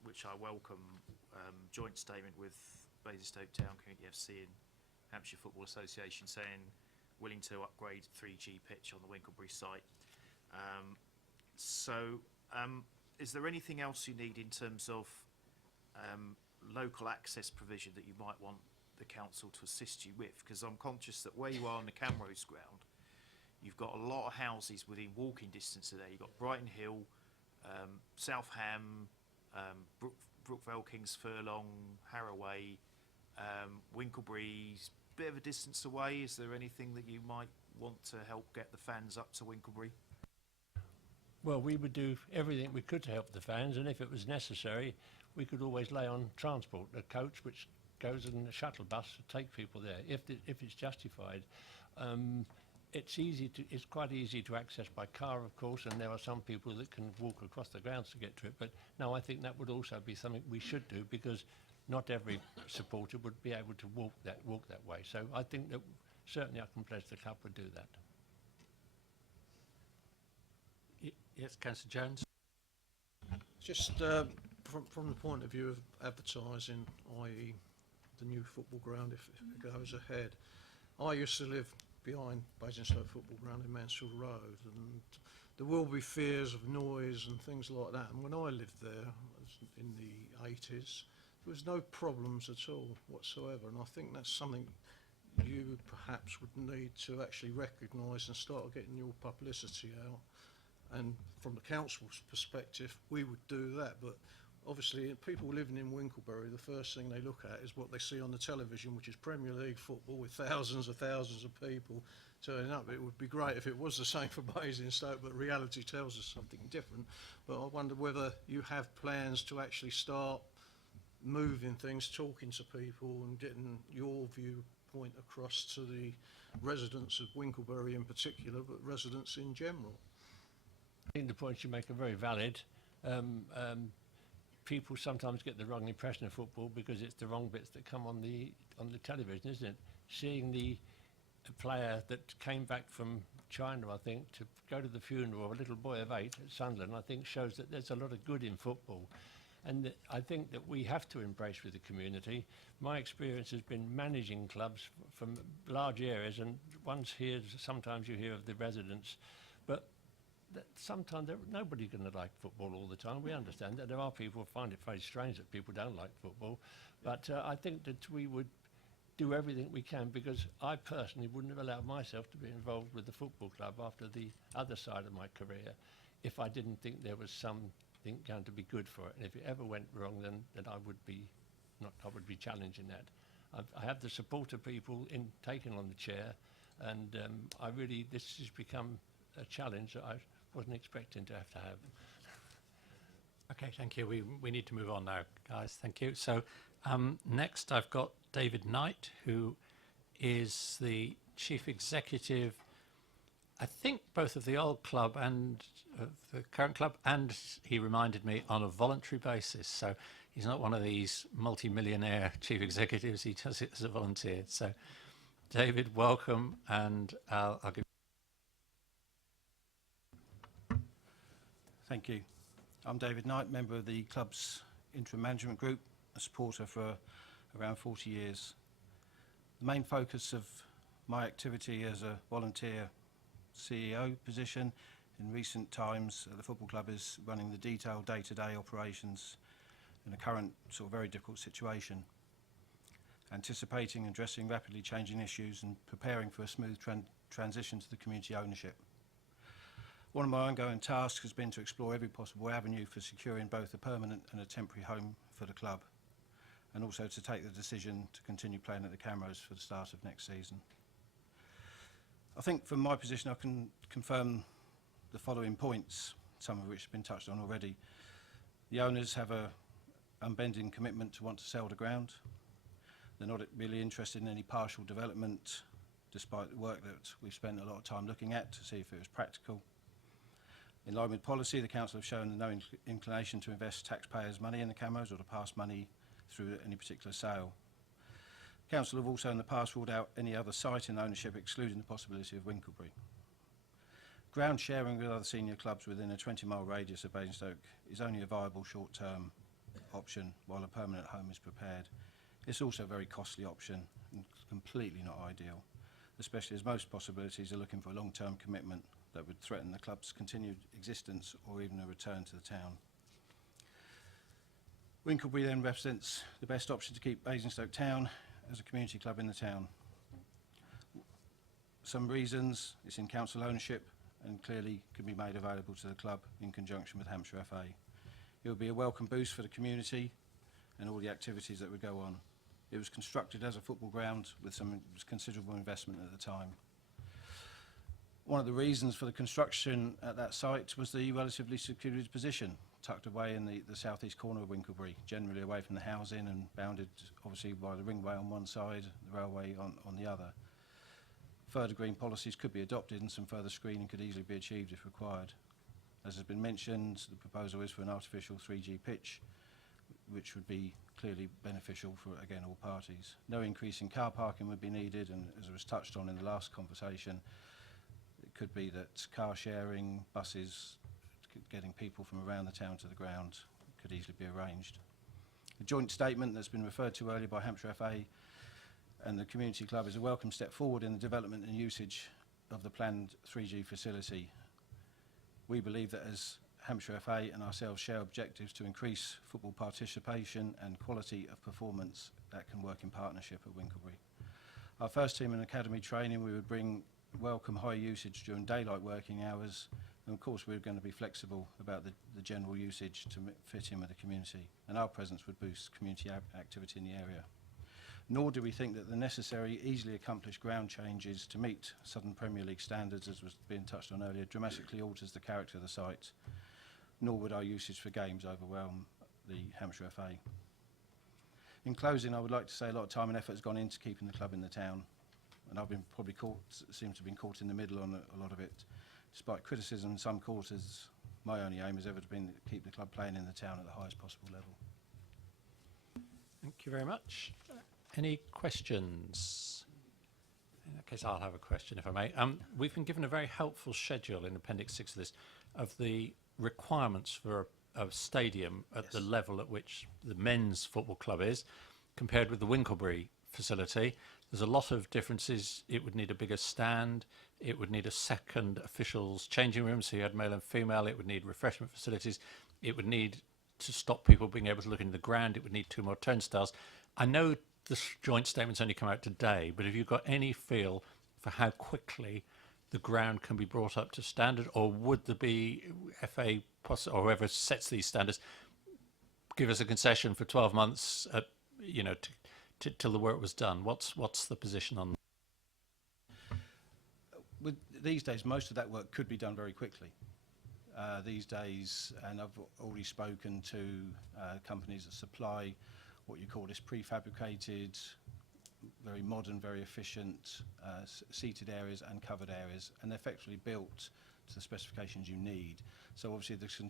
which I welcome, joint statement with Basingstoke Town Community FC and Hampshire Football Association saying willing to upgrade 3G pitch on the Winklebury site. Is there anything else you need in terms of local access provision that you might want the council to assist you with? Because I'm conscious that where you are on the Camrose ground, you've got a lot of houses within walking distance of there. You've got Brighton Hill, Southam, Brookvale, Kings Furlong, Harroway, Winklebury's a bit of a distance away. Is there anything that you might want to help get the fans up to Winklebury? Well, we would do everything we could to help the fans, and if it was necessary, we could always lay on transport, a coach which goes in a shuttle bus to take people there, if it's justified. It's quite easy to access by car, of course, and there are some people that can walk across the grounds to get to it. But no, I think that would also be something we should do, because not every supporter would be able to walk that way. So I think that certainly I can pledge the club would do that. Yes, Councillor Jones. Just from the point of view of advertising, i.e. the new football ground, if it goes ahead. I used to live behind Basingstoke Football Ground in Mansfield Road, and there will be fears of noise and things like that. And when I lived there in the 80s, there was no problems at all whatsoever. And I think that's something you perhaps would need to actually recognise and start getting your publicity out. And from the council's perspective, we would do that. But obviously, people living in Winklebury, the first thing they look at is what they see on the television, which is Premier League football with thousands of people turning up. It would be great if it was the same for Basingstoke, but reality tells us something different. But I wonder whether you have plans to actually start moving things, talking to people and getting your viewpoint across to the residents of Winklebury in particular, but residents in general. I think the points you make are very valid. People sometimes get the wrong impression of football because it's the wrong bits that come on the television, isn't it? Seeing the player that came back from China, I think, to go to the funeral of a little boy of 8 at Sunderland, I think shows that there's a lot of good in football. And I think that we have to embrace with the community. My experience has been managing clubs from large areas, and sometimes you hear of the residents, but sometimes nobody's going to like football all the time. We understand that there are people who find it very strange that people don't like football, but I think that we would do everything we can, because I personally wouldn't have allowed myself to be involved with the football club after the other side of my career if I didn't think there was something going to be good for it. And if it ever went wrong, then I would be challenging that. I have the support of people in taking on the chair, and this has become a challenge that I wasn't expecting to have. Okay, thank you. We need to move on now, guys. Thank you. So next I've got David Knight, who is the Chief Executive, I think, both of the old club and the current club, and he reminded me, on a voluntary basis. So he's not one of these multi-millionaire chief executives. He does it as a volunteer. So David, welcome, and I'll give. Thank you. I'm David Knight, member of the club's interim management group, a supporter for around 40 years. The main focus of my activity as a volunteer CEO position in recent times at the football club is running the detailed day-to-day operations in a current sort of very difficult situation, anticipating and addressing rapidly changing issues and preparing for a smooth transition to the community ownership. One of my ongoing tasks has been to explore every possible avenue for securing both a permanent and a temporary home for the club, and also to take the decision to continue playing at the Camrose for the start of next season. I think from my position I can confirm the following points. some of which have been touched on already. The owners have a unbending commitment to want to sell the ground. They're not really interested in any partial development, despite the work that we've spent a lot of time looking at to see if it was practical. In line with policy, the council have shown no inclination to invest taxpayers' money in the camos or to pass money through any particular sale. Council have also in the past ruled out any other site in ownership, excluding the possibility of Winklebury. Ground sharing with other senior clubs within a 20-mile radius of Basingstoke is only a viable short-term option while a permanent home is prepared. It's also a very costly option and completely not ideal, especially as most possibilities are looking for a long-term commitment that would threaten the club's continued existence or even a return to the town. Winklebury then represents the best option to keep Basingstoke Town as a community club in the town. Some reasons: it's in council ownership and clearly can be made available to the club in conjunction with Hampshire FA. It would be a welcome boost for the community and all the activities that would go on. It was constructed as a football ground with some considerable investment at the time. One of the reasons for the construction at that site was the relatively secluded position, tucked away in the southeast corner of Winklebury, generally away from the housing and bounded obviously by the ringway on one side, the railway on the other. Further green policies could be adopted and some further screening could easily be achieved if required. As has been mentioned, the proposal is for an artificial 3G pitch, which would be clearly beneficial for, again, all parties. No increase in car parking would be needed, and as was touched on in the last conversation, it could be that car sharing, buses, getting people from around the town to the ground could easily be arranged. The joint statement that's been referred to earlier by Hampshire FA and the Community Club is a welcome step forward in the development and usage of the planned 3G facility. We believe that as Hampshire FA and ourselves share objectives to increase football participation and quality of performance that can work in partnership at Winklebury. Our first team and academy training, we would bring welcome high usage during daylight working hours, and of course we're going to be flexible about the general usage to fit in with the community, and our presence would boost community activity in the area. Nor do we think that the necessary, easily accomplished ground changes to meet Southern Premier League standards, as was being touched on earlier, dramatically alters the character of the site, nor would our usage for games overwhelm the Hampshire FA. In closing, I would like to say a lot of time and effort has gone into keeping the club in the town, and I've been probably seem to have been caught in the middle on a lot of it. Despite criticism in some quarters, my only aim has ever been to keep the club playing in the town at the highest possible level. Thank you very much. Any questions? In that case, I'll have a question, if I may. We've been given a very helpful schedule in Appendix 6 of this, of the requirements for a stadium at the level at which the men's football club is, compared with the Winklebury facility. There's a lot of differences. It would need a bigger stand. It would need a second officials changing room, so you had male and female. It would need refreshment facilities. It would need, to stop people being able to look into the ground, it would need 2 more turnstiles. I know the joint statement's only come out today, but have you got any feel for how quickly the ground can be brought up to standard, or would there be FA or whoever sets these standards give us a concession for 12 months, till the work was done? What's the position on that? With these days, most of that work could be done very quickly. These days, and I've already spoken to companies that supply what you call this prefabricated, very modern, very efficient seated areas and covered areas, and they're effectively built to the specifications you need. So obviously there's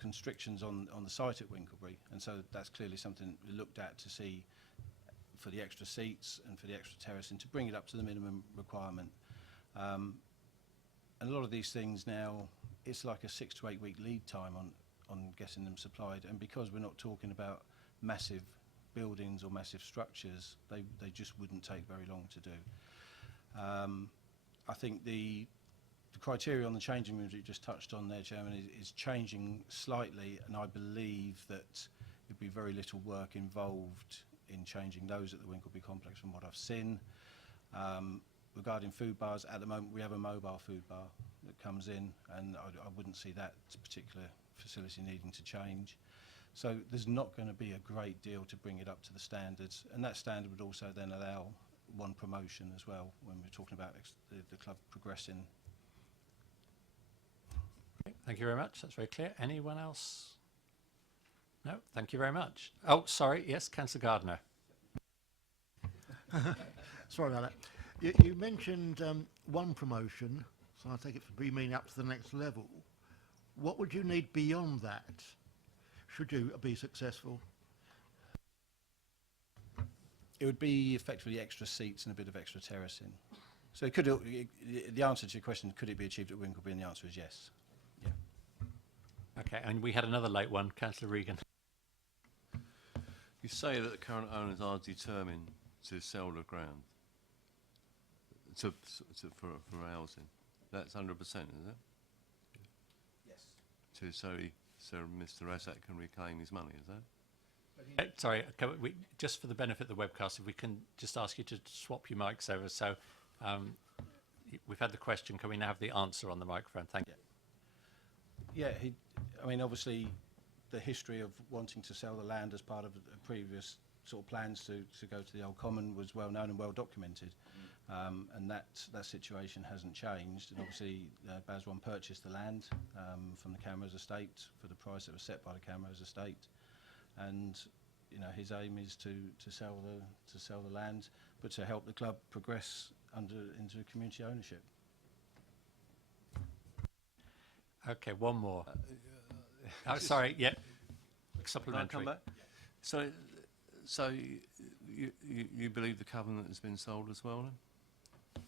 constrictions on the site at Winklebury, and so that's clearly something we looked at to see for the extra seats and for the extra terracing to bring it up to the minimum requirement. And a lot of these things now, it's like a 6 to 8 week lead time on getting them supplied, and because we're not talking about massive buildings or massive structures, they just wouldn't take very long to do. I think the criteria on the changing rooms that you just touched on there, Chairman, is changing slightly, and I believe that there'd be very little work involved in changing those at the Winkleby complex from what I've seen. Regarding food bars, at the moment we have a mobile food bar that comes in, and I wouldn't see that particular facility needing to change. So there's not going to be a great deal to bring it up to the standards, and that standard would also then allow one promotion as well when we're talking about the club progressing. Thank you very much. That's very clear. Anyone else? No, thank you very much. Oh, sorry. Yes, Councillor Gardner. Sorry about that. You mentioned one promotion, so I take it to be meaning up to the next level. What would you need beyond that, should you be successful? It would be effectively extra seats and a bit of extra terracing. So the answer to your question, could it be achieved at Winkleby? And the answer is yes. Okay, and we had another late one, Councillor Regan. You say that the current owners are determined to sell the ground for housing. That's 100%, is it? Yes. So Mr. Razak can reclaim his money, is that? Sorry, just for the benefit of the webcast, if we can just ask you to swap your mics over. So we've had the question, can we now have the answer on the microphone? Thank you. Yeah, I mean, obviously, the history of wanting to sell the land as part of previous sort of plans to go to the Old Common was well known and well documented. And that situation hasn't changed. And obviously, Basron purchased the land from the Cameras estate for the price that was set by the Cameras estate. And his aim is to sell the land, but to help the club progress into community ownership. Okay, one more. Sorry, yeah. Supplementary. Can I come back? So you believe the covenant has been sold as well then?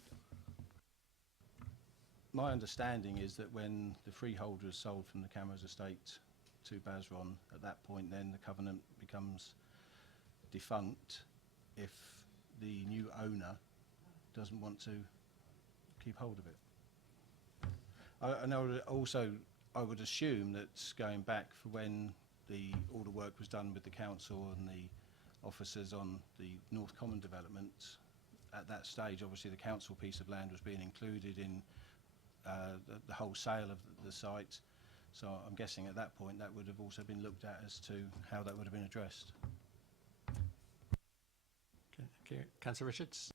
My understanding is that when the freehold was sold from the Cameras estate to Basron, at that point then the covenant becomes defunct if the new owner doesn't want to keep hold of it. I know also I would assume that going back for when all the work was done with the council and the officers on the North Common development, at that stage obviously the council piece of land was being included in the whole sale of the site. So I'm guessing at that point that would have also been looked at as to how that would have been addressed. Okay, thank you. Councillor Richards.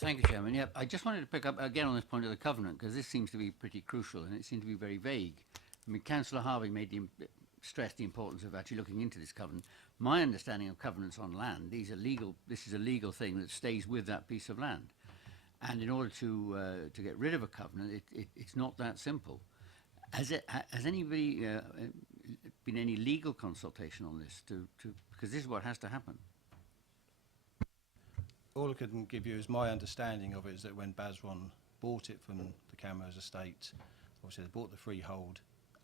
Thank you, Chairman. Yeah, I just wanted to pick up again on this point of the covenant, because this seems to be pretty crucial and it seems to be very vague. I mean, Councillor Harvey stressed the importance of actually looking into this covenant. My understanding of covenants on land, this is a legal thing that stays with that piece of land. And in order to get rid of a covenant, it's not that simple. Has anybody been any legal consultation on this? Because this is what has to happen. All I can give you is my understanding of it is that when Basron bought it from the Cameras estate, obviously they bought the freehold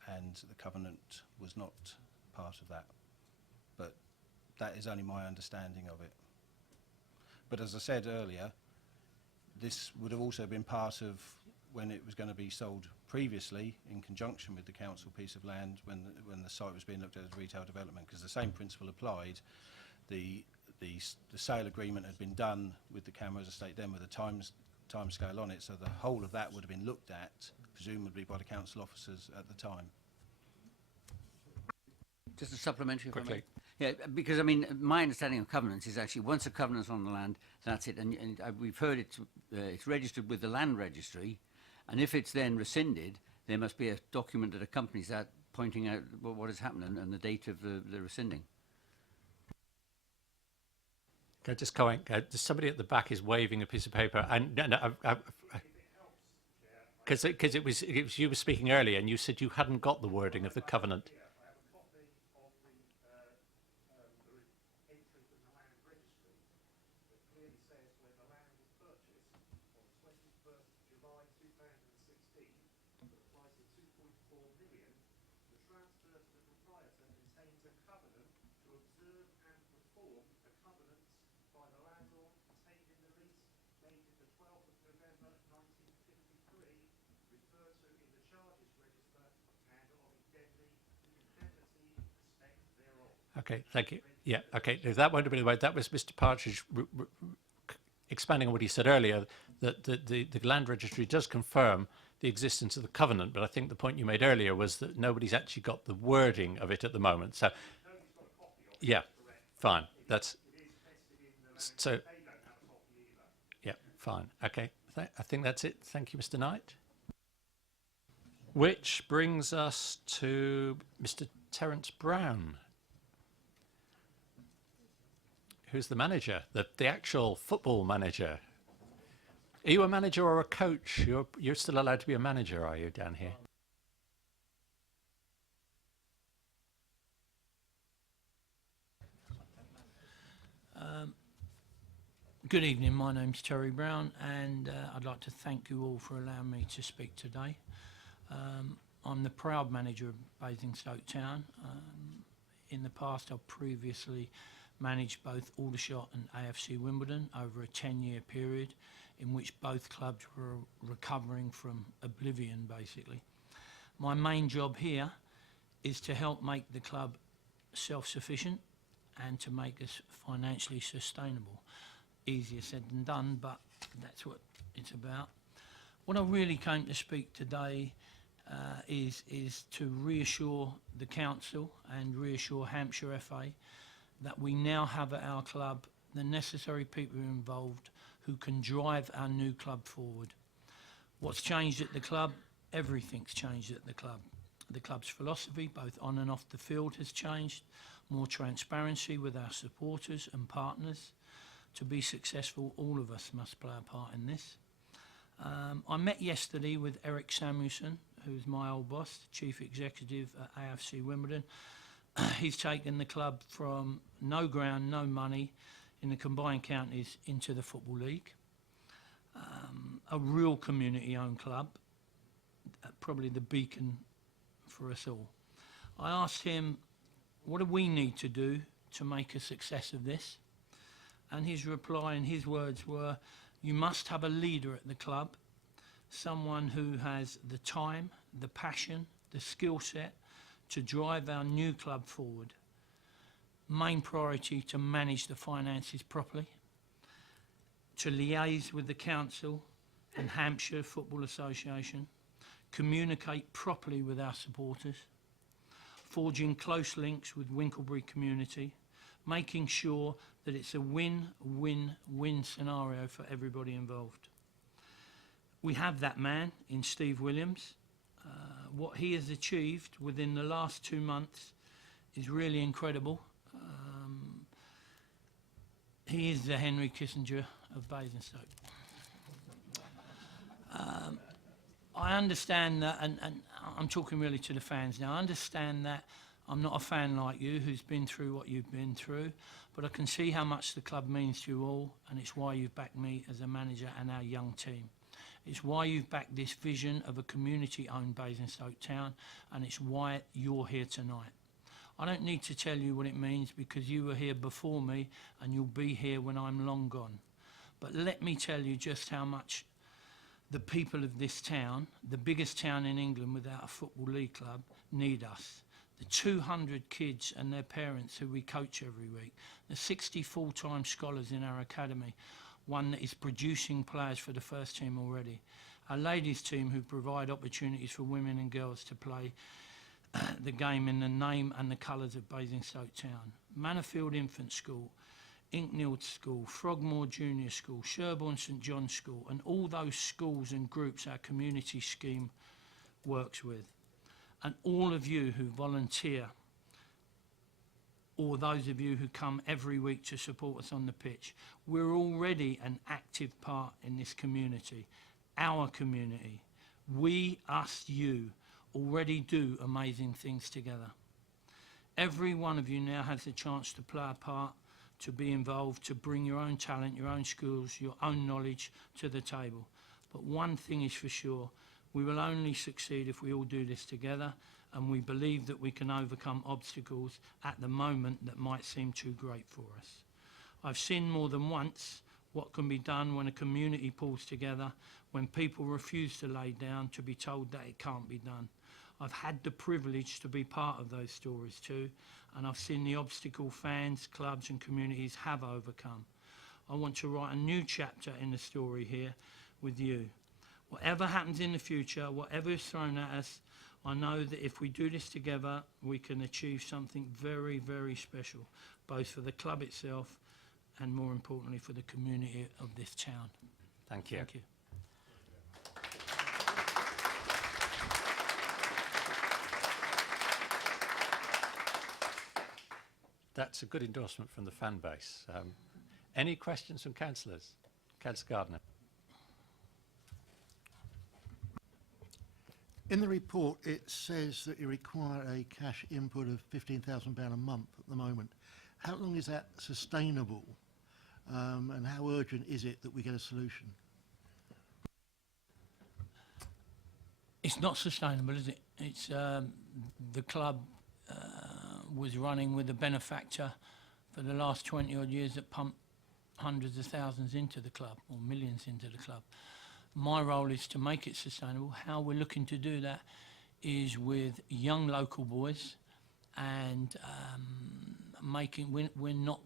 and the covenant was not part of that. But that is only my understanding of it. But as I said earlier, this would have also been part of when it was going to be sold previously in conjunction with the council piece of land when the site was being looked at as retail development, because the same principle applied. The sale agreement had been done with the Cameras estate then with a time scale on it, so the whole of that would have been looked at, presumably by the council officers at the time. Just a supplementary, Quickly. if I may. Yeah, because I mean, my understanding of covenants is actually once a covenant's on the land, that's it. And we've heard it's registered with the land registry, and if it's then rescinded, there must be a document that accompanies that pointing out what has happened and the date of the rescinding. Okay, just going. Somebody at the back is waving a piece of paper, and because it was you were speaking earlier, and you said you hadn't got the wording of the covenant. Okay, thank you. Yeah, okay, that won't have been the way. That was Mr. Partridge expanding on what he said earlier, that the land registry does confirm the existence of the covenant, but I think the point you made earlier was that nobody's actually got the wording of it at the moment. So, yeah, fine. That's so. Yeah, fine. Okay, I think that's it. Thank you, Mr. Knight. Which brings us to Mr. Terence Brown. Who's the manager? The actual football manager. Are you a manager or a coach? You're still allowed to be a manager, are you, down here? Good evening, my name's Terry Brown, and I'd like to thank you all for allowing me to speak today. I'm the proud manager of Basingstoke Town. In the past, I've previously managed both Aldershot and AFC Wimbledon over a 10-year period in which both clubs were recovering from oblivion, basically. My main job here is to help make the club self-sufficient and to make us financially sustainable. Easier said than done, but that's what it's about. What I really came to speak today is to reassure the council and reassure Hampshire FA that we now have at our club the necessary people involved who can drive our new club forward. What's changed at the club? Everything's changed at the club. The club's philosophy, both on and off the field, has changed. More transparency with our supporters and partners. To be successful, all of us must play a part in this. I met yesterday with Eric Samuelson, who's my old boss, Chief Executive at AFC Wimbledon. He's taken the club from no ground, no money in the combined counties into the Football League. A real community-owned club, probably the beacon for us all. I asked him, what do we need to do to make a success of this? And his reply and his words were, you must have a leader at the club, someone who has the time, the passion, the skill set to drive our new club forward. Main priority to manage the finances properly, to liaise with the council and Hampshire Football Association, communicate properly with our supporters, forging close links with Winklebury community, making sure that it's a win-win-win scenario for everybody involved. We have that man in Steve Williams. What he has achieved within the last 2 months is really incredible. He is the Henry Kissinger of Basingstoke. I understand that, and I'm talking really to the fans now, I understand that I'm not a fan like you who's been through what you've been through, but I can see how much the club means to you all, and it's why you've backed me as a manager and our young team. It's why you've backed this vision of a community-owned Basingstoke town, and it's why you're here tonight. I don't need to tell you what it means because you were here before me and you'll be here when I'm long gone. But let me tell you just how much the people of this town, the biggest town in England without a Football League club, need us. The 200 kids and their parents who we coach every week, the 60 full-time scholars in our academy, one that is producing players for the first team already, our ladies team who provide opportunities for women and girls to play the game in the name and the colours of Basingstoke Town, Manorfield Infant School, Inknield School, Frogmore Junior School, Sherborne St John's School, and all those schools and groups our community scheme works with. And all of you who volunteer, or those of you who come every week to support us on the pitch, we're already an active part in this community, our community. We, us, you, already do amazing things together. Every one of you now has a chance to play a part, to be involved, to bring your own talent, your own skills, your own knowledge to the table. But one thing is for sure, we will only succeed if we all do this together, and we believe that we can overcome obstacles at the moment that might seem too great for us. I've seen more than once what can be done when a community pulls together, when people refuse to lay down to be told that it can't be done. I've had the privilege to be part of those stories too, and I've seen the obstacle fans, clubs and communities have overcome. I want to write a new chapter in the story here with you. Whatever happens in the future, whatever is thrown at us, I know that if we do this together, we can achieve something very, very special, both for the club itself and more importantly for the community of this town. Thank you. Thank you. that's a good endorsement from the fan base. Any questions from councillors? Councillor Gardner. In the report, it says that you require a cash input of £15,000 a month at the moment. How long is that sustainable? And how urgent is it that we get a solution? It's not sustainable, is it? It's the club was running with a benefactor for the last 20 odd years that pumped hundreds of thousands into the club, or millions into the club. My role is to make it sustainable. How we're looking to do that is with young local boys, and we're not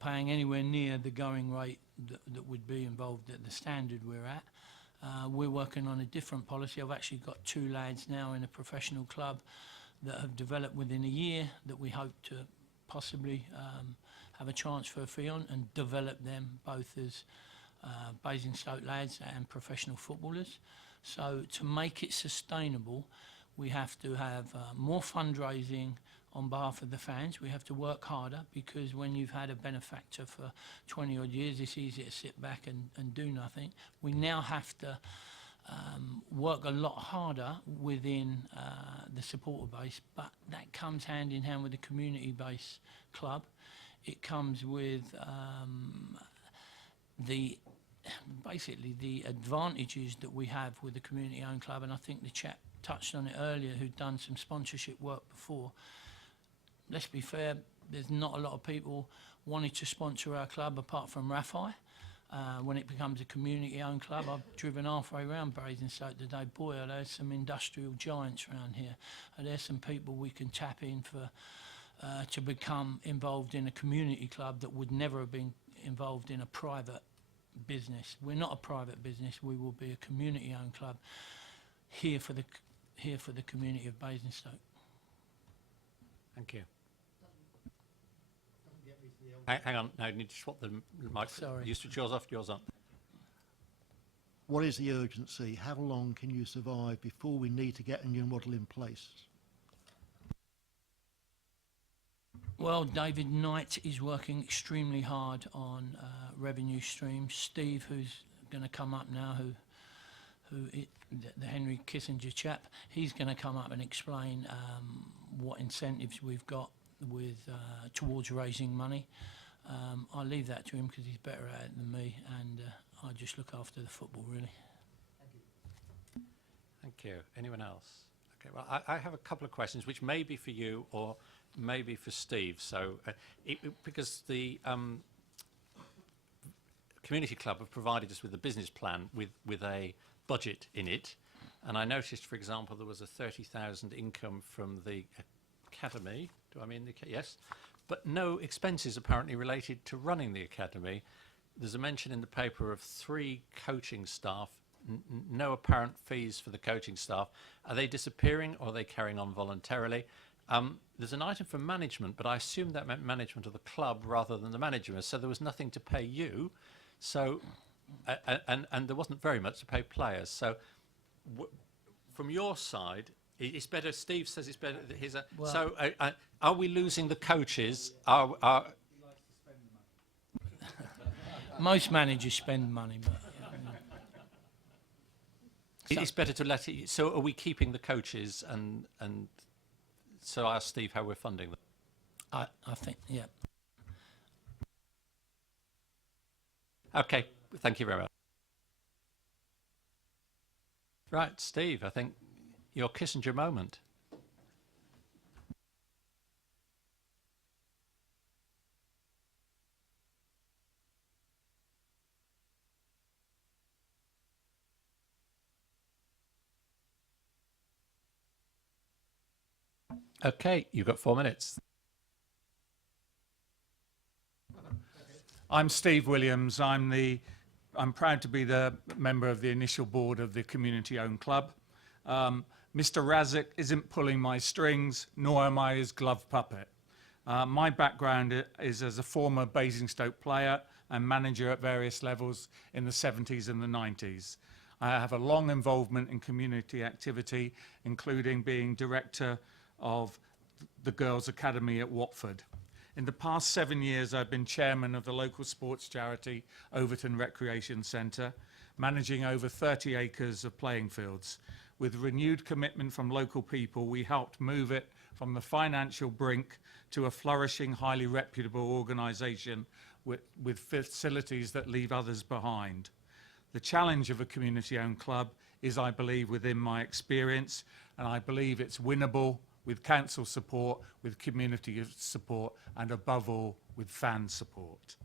paying anywhere near the going rate that would be involved at the standard we're at. We're working on a different policy. I've actually got 2 lads now in a professional club that have developed within a year that we hope to possibly have a transfer fee on and develop them both as Basingstoke lads and professional footballers. So to make it sustainable, we have to have more fundraising on behalf of the fans. We have to work harder, because when you've had a benefactor for 20 odd years, it's easy to sit back and do nothing. We now have to work a lot harder within the supporter base, but that comes hand in hand with the community-based club. It comes with basically the advantages that we have with the community-owned club, and I think the chap touched on it earlier who'd done some sponsorship work before. Let's be fair, there's not a lot of people wanting to sponsor our club apart from Rafi. When it becomes a community-owned club, I've driven halfway around Basingstoke today. Boy, there's some industrial giants around here. There's some people we can tap in for to become involved in a community club that would never have been involved in a private business. We're not a private business. We will be a community-owned club here for the community of Basingstoke. Thank you. Hang on, no, I need to swap the mic. Sorry. You switch yours off, yours on. What is the urgency? How long can you survive before we need to get a new model in place? Well, David Knight is working extremely hard on revenue streams. Steve, who's going to come up now, the Henry Kissinger chap, he's going to come up and explain what incentives we've got with towards raising money. I'll leave that to him because he's better at it than me, and I just look after the football, really. Thank you. Anyone else? Okay, well, I have a couple of questions which may be for you or maybe for Steve. So, because the community club have provided us with a business plan with a budget in it, and I noticed, for example, there was a 30,000 income from the academy. Do I mean the yes? But no expenses apparently related to running the academy. There's a mention in the paper of 3 coaching staff, no apparent fees for the coaching staff. Are they disappearing or are they carrying on voluntarily? There's an item for management, but I assumed that meant management of the club rather than the management. So there was nothing to pay you. So, and there wasn't very much to pay players. So from your side, it's better. Steve says it's better. Well, so, are we losing the coaches? Most managers spend money, but it's better to let it. So, are we keeping the coaches? And so, I asked Steve how we're funding them. I think, yeah. Okay, thank you very much. Right, Steve. I think your Kissinger moment. Okay, you've got 4 minutes. I'm Steve Williams. I'm proud to be the member of the initial board of the community-owned club. Mr. Razik isn't pulling my strings, nor am I his glove puppet. My background is as a former Basingstoke player and manager at various levels in the 70s and the 90s. I have a long involvement in community activity, including being director of the Girls' Academy at Watford. In the past 7 years, I've been chairman of the local sports charity Overton Recreation Centre, managing over 30 acres of playing fields. With renewed commitment from local people, we helped move it from the financial brink to a flourishing, highly reputable organisation with facilities that leave others behind. The challenge of a community-owned club is, I believe, within my experience, and I believe it's winnable with council support, with community support, and above all, with fan support.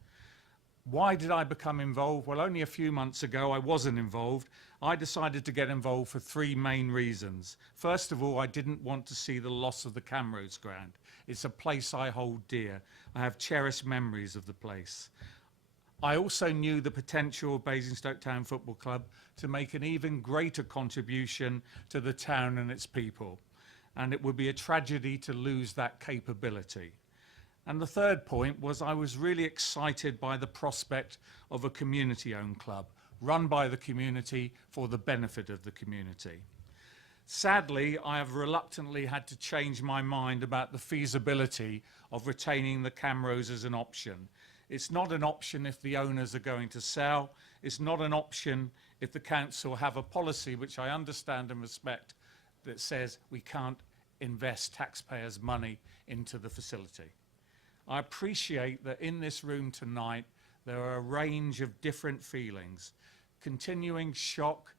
Why did I become involved? Well, only a few months ago, I wasn't involved. I decided to get involved for three main reasons. First of all, I didn't want to see the loss of the Camrose ground. It's a place I hold dear. I have cherished memories of the place. I also knew the potential of Basingstoke Town Football Club to make an even greater contribution to the town and its people. And it would be a tragedy to lose that capability. And the third point was I was really excited by the prospect of a community-owned club, run by the community for the benefit of the community. Sadly, I have reluctantly had to change my mind about the feasibility of retaining the Camrose as an option. It's not an option if the owners are going to sell. It's not an option if the council have a policy, which I understand and respect, that says we can't invest taxpayers' money into the facility. I appreciate that in this room tonight there are a range of different feelings, continuing shock,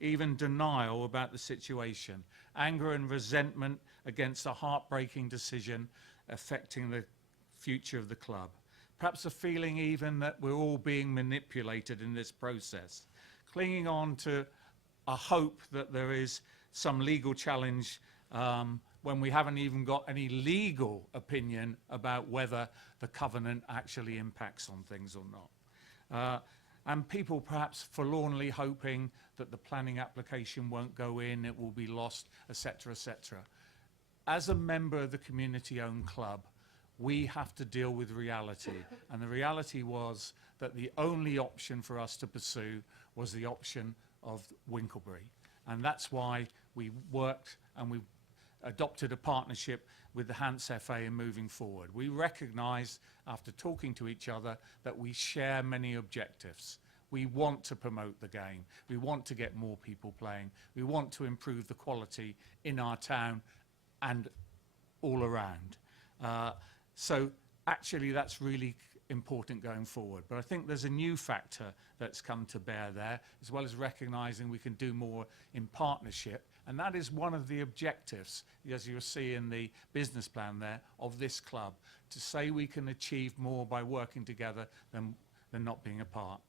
even denial about the situation, anger and resentment against a heartbreaking decision affecting the future of the club. Perhaps a feeling even that we're all being manipulated in this process, clinging on to a hope that there is some legal challenge when we haven't even got any legal opinion about whether the covenant actually impacts on things or not. And people perhaps forlornly hoping that the planning application won't go in, it will be lost, etc., etc. As a member of the community-owned club, we have to deal with reality. And the reality was that the only option for us to pursue was the option of Winklebury. And that's why we worked and we adopted a partnership with the Hants FA in moving forward. We recognise, after talking to each other, that we share many objectives. We want to promote the game. We want to get more people playing. We want to improve the quality in our town and all around. So actually that's really important going forward. But I think there's a new factor that's come to bear there, as well as recognising we can do more in partnership. And that is one of the objectives, as you'll see in the business plan there, of this club, to say we can achieve more by working together than not being apart.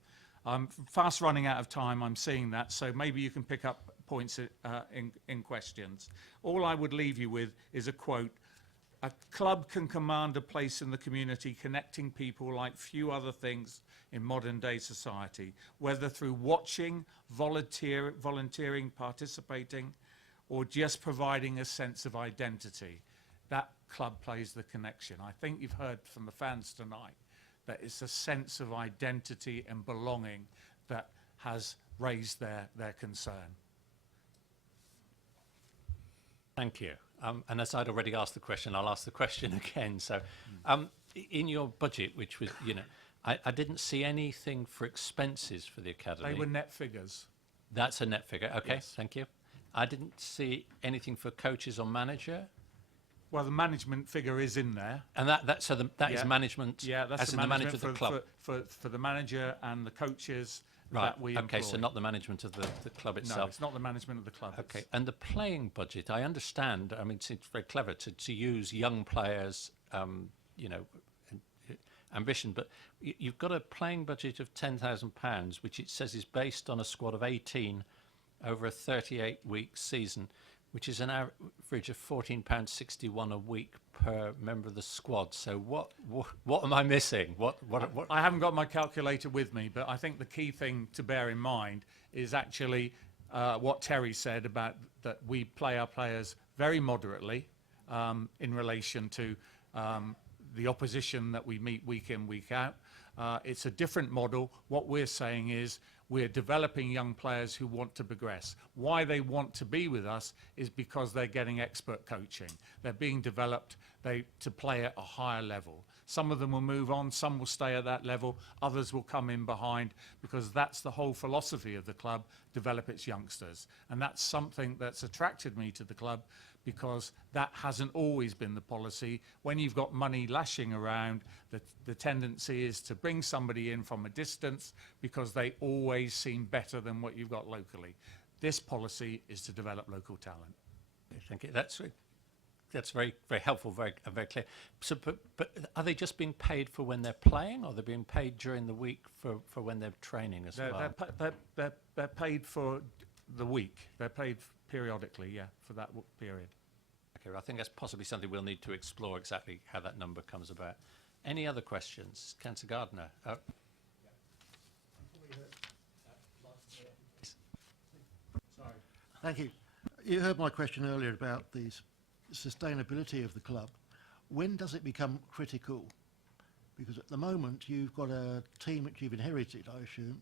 I'm fast running out of time, I'm seeing that, so maybe you can pick up points in questions. All I would leave you with is a quote: "A club can command a place in the community, connecting people like few other things in modern day society, whether through watching, volunteering, participating, or just providing a sense of identity. That club plays the connection." I think you've heard from the fans tonight that it's a sense of identity and belonging that has raised their concern. Thank you. And as I'd already asked the question, I'll ask the question again. So in your budget, which was, I didn't see anything for expenses for the academy. They were net figures. That's a net figure. Okay, Yes. Thank you. I didn't see anything for coaches or manager. Well, the management figure is in there. And that is management. Yeah, that's as the in the management manager of the club. for the manager and the coaches Right. that we employ. Okay, so not the management of the club itself. No, it's not the management of the club. Okay, and the playing budget, I understand. I mean, it's very clever to use young players, ambition, but you've got a playing budget of £10,000, which it says is based on a squad of 18 over a 38-week season, which is an average of £14.61 a week per member of the squad. So what am I missing? What? I haven't got my calculator with me, but I think the key thing to bear in mind is actually what Terry said about that we play our players very moderately in relation to the opposition that we meet week in, week out. It's a different model. What we're saying is we're developing young players who want to progress. Why they want to be with us is because they're getting expert coaching. They're being developed to play at a higher level. Some of them will move on, some will stay at that level, others will come in behind, because that's the whole philosophy of the club, develop its youngsters. And that's something that's attracted me to the club, because that hasn't always been the policy. When you've got money lashing around, the tendency is to bring somebody in from a distance because they always seem better than what you've got locally. This policy is to develop local talent. Thank you. That's very, very helpful, very clear. So, but are they just being paid for when they're playing, or they're being paid during the week for when they're training as well? They're paid for the week. They're paid periodically, yeah, for that period. Okay, I think that's possibly something we'll need to explore, exactly how that number comes about. Any other questions? Councillor Gardner. Thank you. You heard my question earlier about the sustainability of the club. When does it become critical? Because at the moment you've got a team which you've inherited, I assume,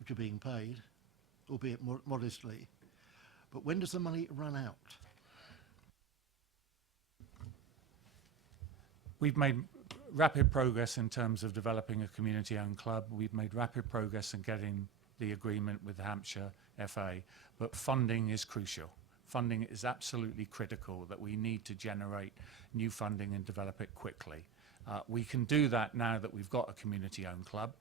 which are being paid, albeit modestly. But when does the money run out? We've made rapid progress in terms of developing a community-owned club. We've made rapid progress in getting the agreement with the Hampshire FA, but funding is crucial. Funding is absolutely critical, that we need to generate new funding and develop it quickly. We can do that now that we've got a community-owned club.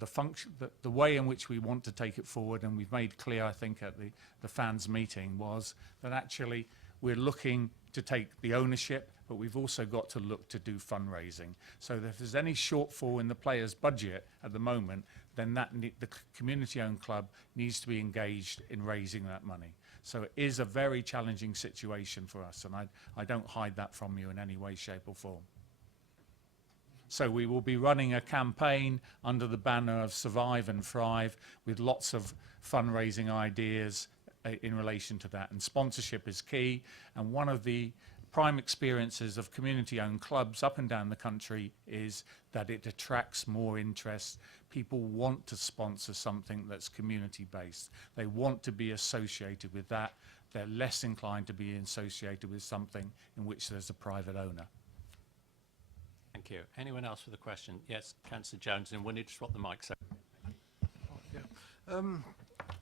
The way in which we want to take it forward, and we've made clear, I think, at the fans meeting, was that actually we're looking to take the ownership, but we've also got to look to do fundraising. So that if there's any shortfall in the players' budget at the moment, then the community-owned club needs to be engaged in raising that money. So it is a very challenging situation for us, and I don't hide that from you in any way, shape or form. So we will be running a campaign under the banner of Survive and Thrive, with lots of fundraising ideas in relation to that. And sponsorship is key. And one of the prime experiences of community-owned clubs up and down the country is that it attracts more interest. People want to sponsor something that's community-based. They want to be associated with that. They're less inclined to be associated with something in which there's a private owner. Thank you. Anyone else with a question? Yes, Councillor Jones, and we'll need to swap the mics. Yeah.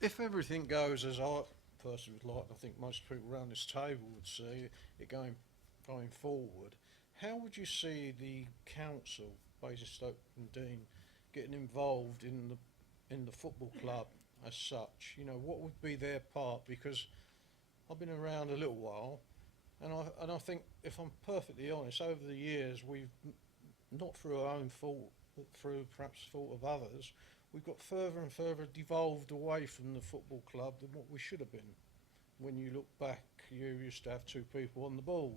If everything goes as I personally would like, I think most people around this table would see it going forward, how would you see the council, Basingstoke and Dean, getting involved in the football club as such? You know, what would be their part? Because I've been around a little while, and I think, if I'm perfectly honest, over the years we've, not through our own fault, but through perhaps fault of others, we've got further and further devolved away from the football club than what we should have been. When you look back, you used to have 2 people on the board.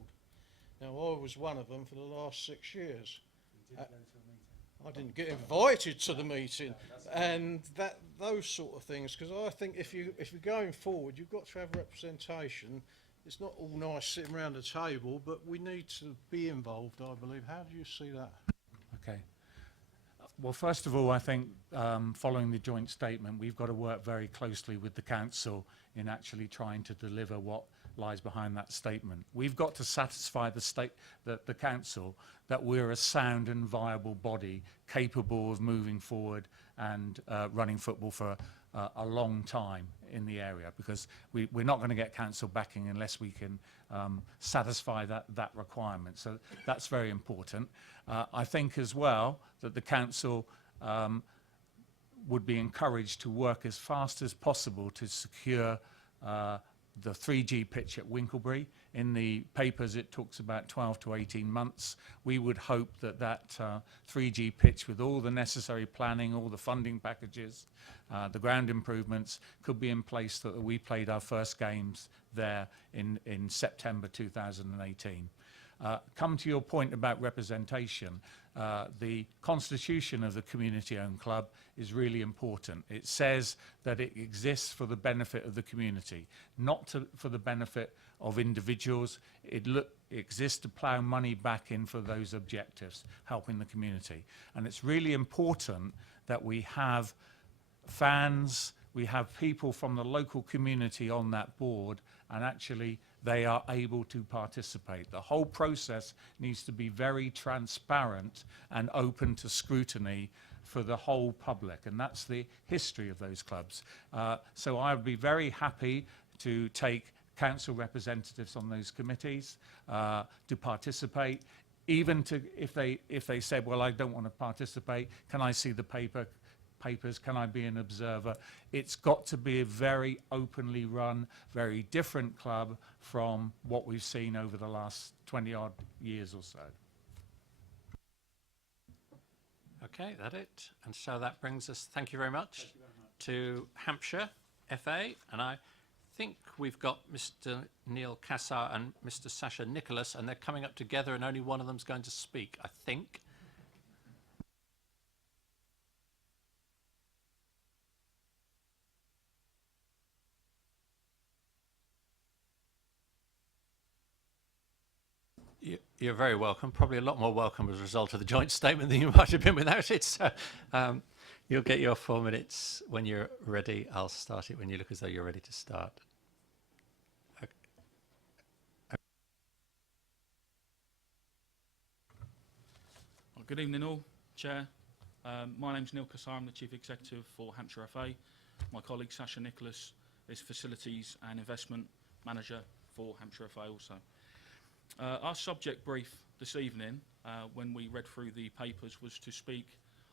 Now, I was one of them for the last 6 years. I didn't get invited to the meeting, and those sort of things. Because I think if you're going forward, you've got to have representation. It's not all nice sitting around a table, but we need to be involved, I believe. How do you see that? Okay. Well, first of all, I think following the joint statement, we've got to work very closely with the council in actually trying to deliver what lies behind that statement. We've got to satisfy the council that we're a sound and viable body capable of moving forward and running football for a long time in the area, because we're not going to get council backing unless we can satisfy that requirement. So that's very important. I think as well that the council would be encouraged to work as fast as possible to secure the 3G pitch at Winklebury. In the papers it talks about 12 to 18 months. We would hope that 3G pitch, with all the necessary planning, all the funding packages, the ground improvements, could be in place so that we played our first games there in September 2018. Come to your point about representation. The constitution of the community-owned club is really important. It says that it exists for the benefit of the community, not for the benefit of individuals. It exists to plough money back in for those objectives, helping the community. And it's really important that we have fans, we have people from the local community on that board, and actually they are able to participate. The whole process needs to be very transparent and open to scrutiny for the whole public, and that's the history of those clubs. So I would be very happy to take council representatives on those committees to participate, even to if they said, well, I don't want to participate, can I see the papers, can I be an observer? It's got to be a very openly run, very different club from what we've seen over the last 20 odd years or so. Okay, that it. And so that brings us, thank you very much, to Hampshire FA. And I think we've got Mr. Neil Cassar and Mr. Sasha Nicholas, and they're coming up together, and only one of them's going to speak, I think. You're very welcome. Probably a lot more welcome as a result of the joint statement than you might have been without it. So you'll get your 4 minutes when you're ready. I'll start it when you look as though you're ready to start. Okay. Well, good evening all, Chair. My name's Neil Cassar, I'm the Chief Executive for Hampshire FA. My colleague Sasha Nicholas is Facilities and Investment Manager for Hampshire FA also. Our subject brief this evening, when we read through the papers, was to speak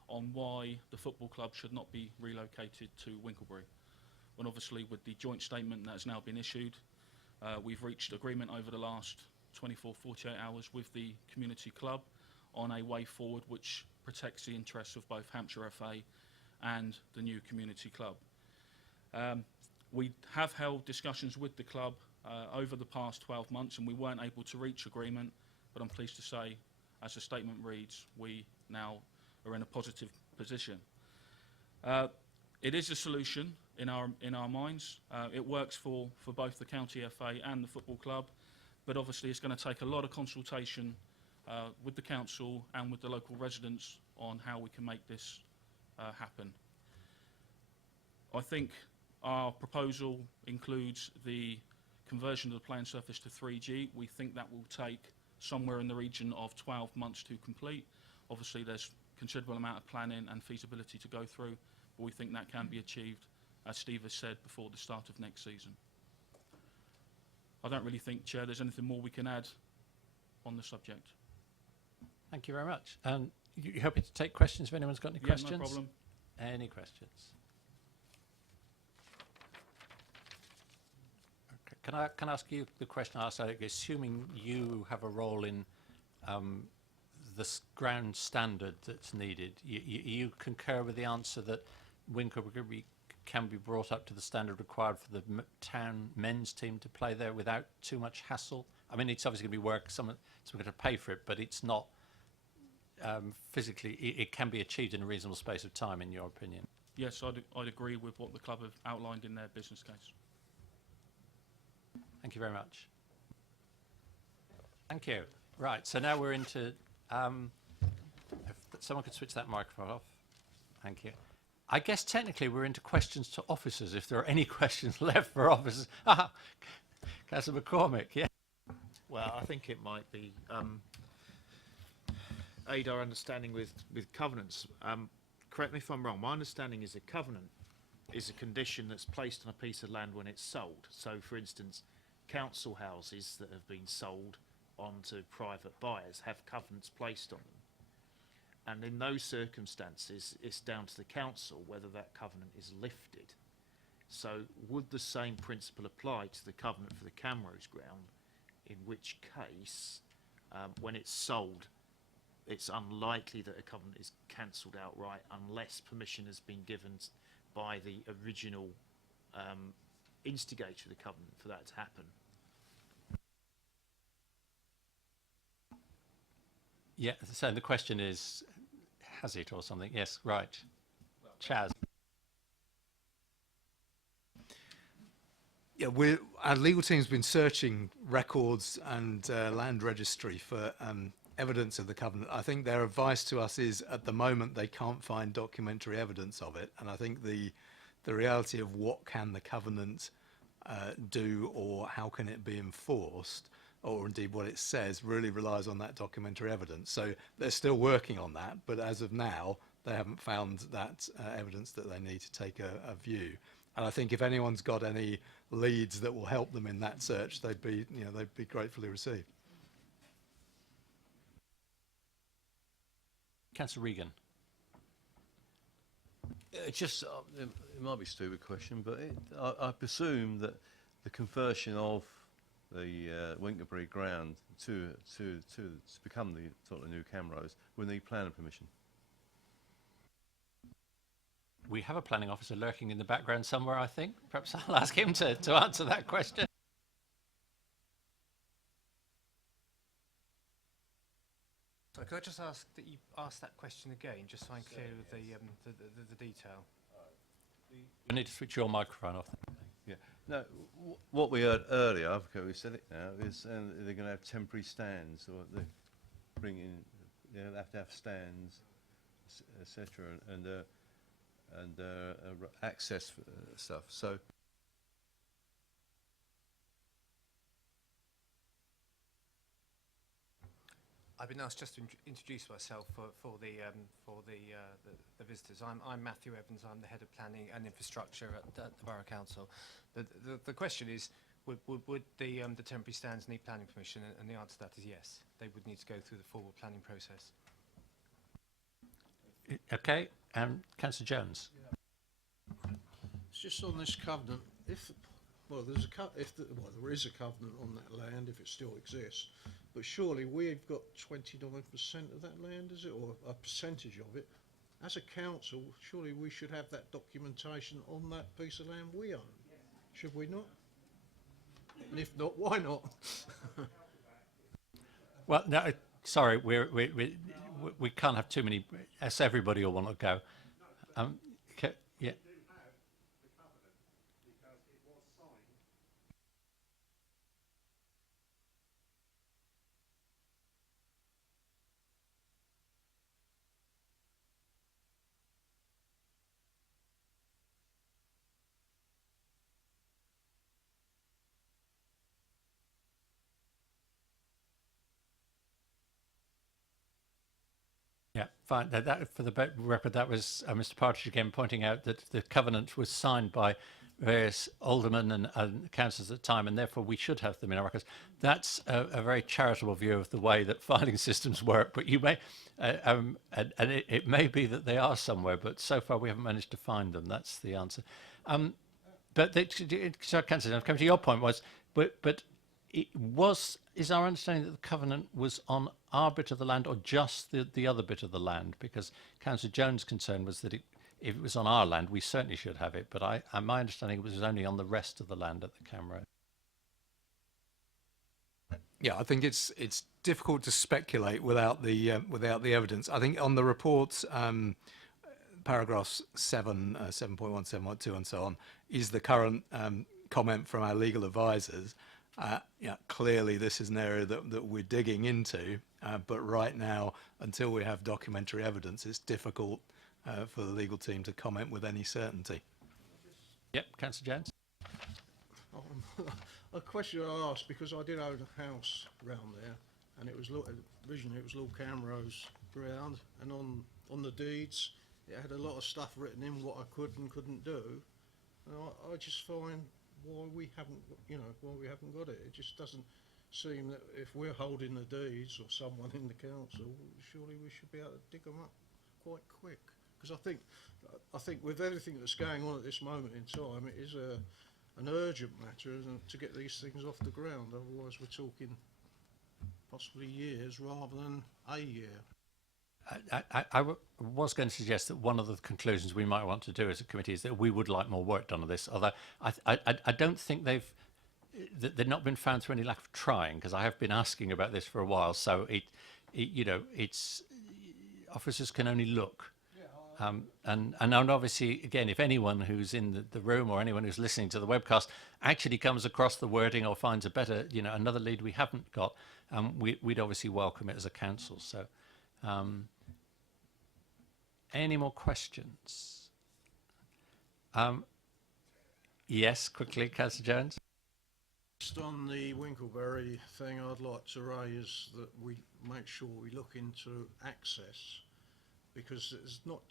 on why the football club should not be relocated to Winklebury. And obviously with the joint statement that has now been issued, we've reached agreement over the last 24-48 hours with the community club on a way forward which protects the interests of both Hampshire FA and the new community club. We have held discussions with the club over the past 12 months, and we weren't able to reach agreement, but I'm pleased to say, as the statement reads, we now are in a positive position. It is a solution in our minds. It works for both the county FA and the football club, but obviously it's going to take a lot of consultation with the council and with the local residents on how we can make this happen. I think our proposal includes the conversion of the playing surface to 3G. We think that will take somewhere in the region of 12 months to complete. Obviously there's considerable amount of planning and feasibility to go through, but we think that can be achieved, as Steve has said, before the start of next season. I don't really think, Chair, there's anything more we can add on the subject. Thank you very much. You happy to take questions if anyone's got any questions? No problem. Any questions? Okay. Can I ask you the question I asked, assuming you have a role in the ground standard that's needed, you concur with the answer that Winklebury can be brought up to the standard required for the town men's team to play there without too much hassle? I mean, it's obviously going to be work, someone's going to pay for it, but it's not physically, it can be achieved in a reasonable space of time, in your opinion? Yes, I'd agree with what the club have outlined in their business case. Thank you very much. Thank you. Right, so now we're into, if someone could switch that microphone off. Thank you. I guess technically we're into questions to officers, if there are any questions left for officers. Councillor McCormick, yeah. Well, I think it might be aid our understanding with covenants. Correct me if I'm wrong. My understanding is a covenant is a condition that's placed on a piece of land when it's sold. So, for instance, council houses that have been sold onto private buyers have covenants placed on them. And in those circumstances, it's down to the council whether that covenant is lifted. So would the same principle apply to the covenant for the Camrose ground, in which case, when it's sold, it's unlikely that a covenant is cancelled outright unless permission has been given by the original instigator of the covenant for that to happen? Yeah, so the question is, has it or something? Yes, right. Chaz. Yeah, our legal team's been searching records and land registry for evidence of the covenant. I think their advice to us is, at the moment, they can't find documentary evidence of it. And I think the reality of what can the covenant do, or how can it be enforced, or indeed what it says, really relies on that documentary evidence. So they're still working on that, but as of now, they haven't found that evidence that they need to take a view. And I think if anyone's got any leads that will help them in that search, they'd be gratefully received. Councillor Regan. Just, it might be a stupid question, but I presume that the conversion of the Winterbury ground to become the sort of new Camrose will need planning permission. We have a planning officer lurking in the background somewhere, I think. Perhaps I'll ask him to answer that question. So could I just ask that you ask that question again, just so I'm clear with the detail? You need to switch your microphone off. Yeah. No, what we heard earlier, okay, we said it now, is they're going to have temporary stands, or they bring in, they have to have stands, etc., and access stuff. So. I've been asked just to introduce myself for the visitors. I'm Matthew Evans. I'm the head of planning and infrastructure at the Borough Council. The question is, would the temporary stands need planning permission? And the answer to that is yes. They would need to go through the formal planning process. Okay, Councillor Jones. It's just on this covenant. There is a covenant on that land if it still exists, but surely we've got 29% of that land, is it, or a percentage of it? As a council, surely we should have that documentation on that piece of land we own, should we not? And if not, why not? Well, no, sorry, we can't have too many. As everybody will want to go. Yeah. Yeah, fine. That for the record, that was Mr. Partridge again pointing out that the covenant was signed by various aldermen and councillors at the time, and therefore we should have them in our records. That's a very charitable view of the way that filing systems work, but you may, and it may be that they are somewhere, but so far we haven't managed to find them. That's the answer. So, Councillor, coming to your point but is our understanding that the covenant was on our bit of the land or just the other bit of the land? Because Councillor Jones' concern was that if it was on our land, we certainly should have it. But my understanding was only on the rest of the land at the Camrose. Yeah, I think it's difficult to speculate without the evidence. I think on the reports, paragraphs 7, 7.1, 7.2, and so on, is the current comment from our legal advisors. Clearly this is an area that we're digging into, but right now, until we have documentary evidence, it's difficult for the legal team to comment with any certainty. Yep, Councillor Jones. A question I asked, because I did own a house round there, and it was originally it was Lord Camrose ground, and on the deeds it had a lot of stuff written in what I could and couldn't do, and I just find why we haven't got it. It just doesn't seem that if we're holding the deeds, or someone in the council, surely we should be able to dig them up quite quick. Because I think with everything that's going on at this moment in time, it is an urgent matter, isn't it, to get these things off the ground. Otherwise, we're talking possibly years rather than a year. I was going to suggest that one of the conclusions we might want to do as a committee is that we would like more work done on this. Although I don't think they've not been found through any lack of trying, because I have been asking about this for a while. So it's officers can only look. Yeah, And obviously, again, if anyone who's in the room or anyone who's listening to the webcast actually comes across the wording or finds a better, another lead we haven't got, we'd obviously welcome it as a council. So, any more questions? Yes, quickly, Councillor Jones. Just on the Winkleberry thing, I'd like to raise that we make sure we look into access, because it's not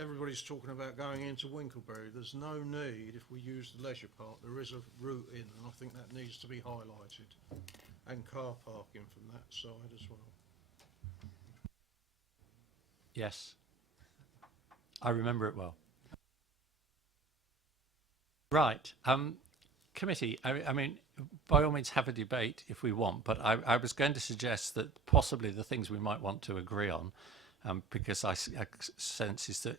everybody's talking about going into Winkleberry. There's no need, if we use the leisure park, there is a route in, and I think that needs to be highlighted, and car parking from that side as well. Yes, I remember it well. Right, committee, I mean, by all means have a debate if we want, but I was going to suggest that possibly the things we might want to agree on, because I sense is that,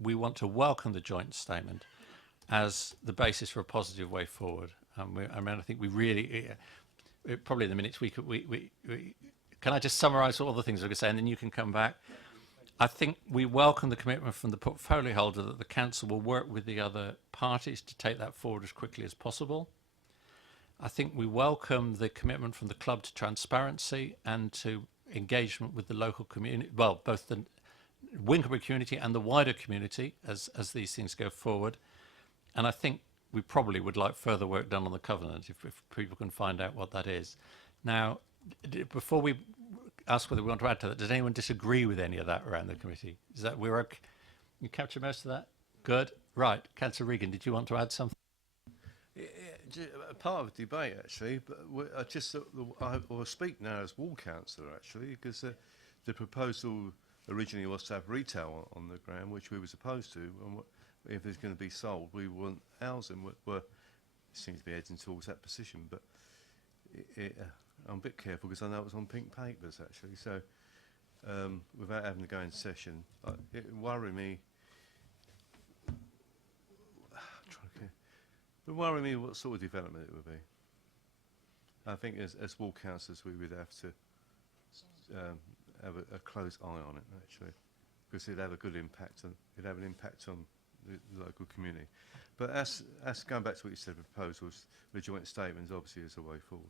we want to welcome the joint statement as the basis for a positive way forward. I think we really, probably in the minutes we could, can I just summarise all the things we're going to say and then you can come back? I think we welcome the commitment from the portfolio holder that the council will work with the other parties to take that forward as quickly as possible. I think we welcome the commitment from the club to transparency and to engagement with the local community, well, both the Winkleberry community and the wider community as these things go forward. And I think we probably would like further work done on the covenant if people can find out what that is. Now, before we ask whether we want to add to that, does anyone disagree with any of that around the committee? Is that we're okay? You capture most of that? Good. Right. Councillor Regan, did you want to add something? Part of the debate, actually, but I just thought I will speak now as ward councillor, actually, because the proposal originally was to have retail on the ground, which we was opposed to, and if it's going to be sold, we want housing. We're seems to be heading towards that position, but I'm a bit careful because I know it was on pink papers, actually, so without having to go in session, it worried me. It would worry me what sort of development it would be. I think as ward councillors we would have to have a close eye on it, actually, because it'd have a good impact on, it'd have an impact on the local community. But as going back to what you said, proposals, the joint statements obviously is a way forward.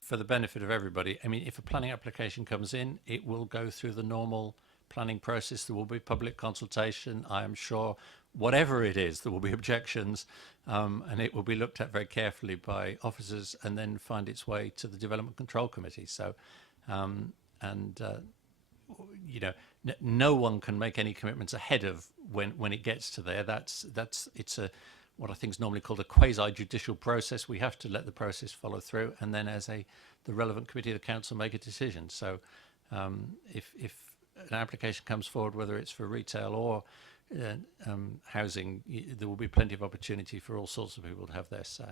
For the benefit of everybody, I mean, if a planning application comes in, it will go through the normal planning process. There will be public consultation, I am sure. Whatever it is, there will be objections, and it will be looked at very carefully by officers and then find its way to the Development Control Committee. So, no one can make any commitments ahead of when it gets to there. It's what I think is normally called a quasi-judicial process. We have to let the process follow through, and then as the relevant committee of the council make a decision. So, if an application comes forward, whether it's for retail or housing, there will be plenty of opportunity for all sorts of people to have their say.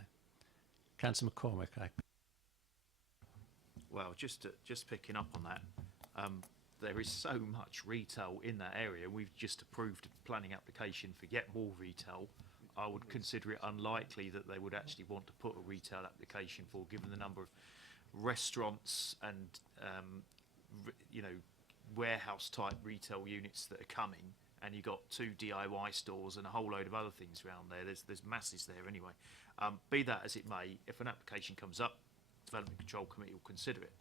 Councillor McCormick. Well, just picking up on that, there is so much retail in that area. We've just approved a planning application for yet more retail. I would consider it unlikely that they would actually want to put a retail application for, given the number of restaurants and warehouse type retail units that are coming. And you've got 2 DIY stores and a whole load of other things around there. There's masses there anyway. Be that as it may, if an application comes up, Development Control Committee will consider it.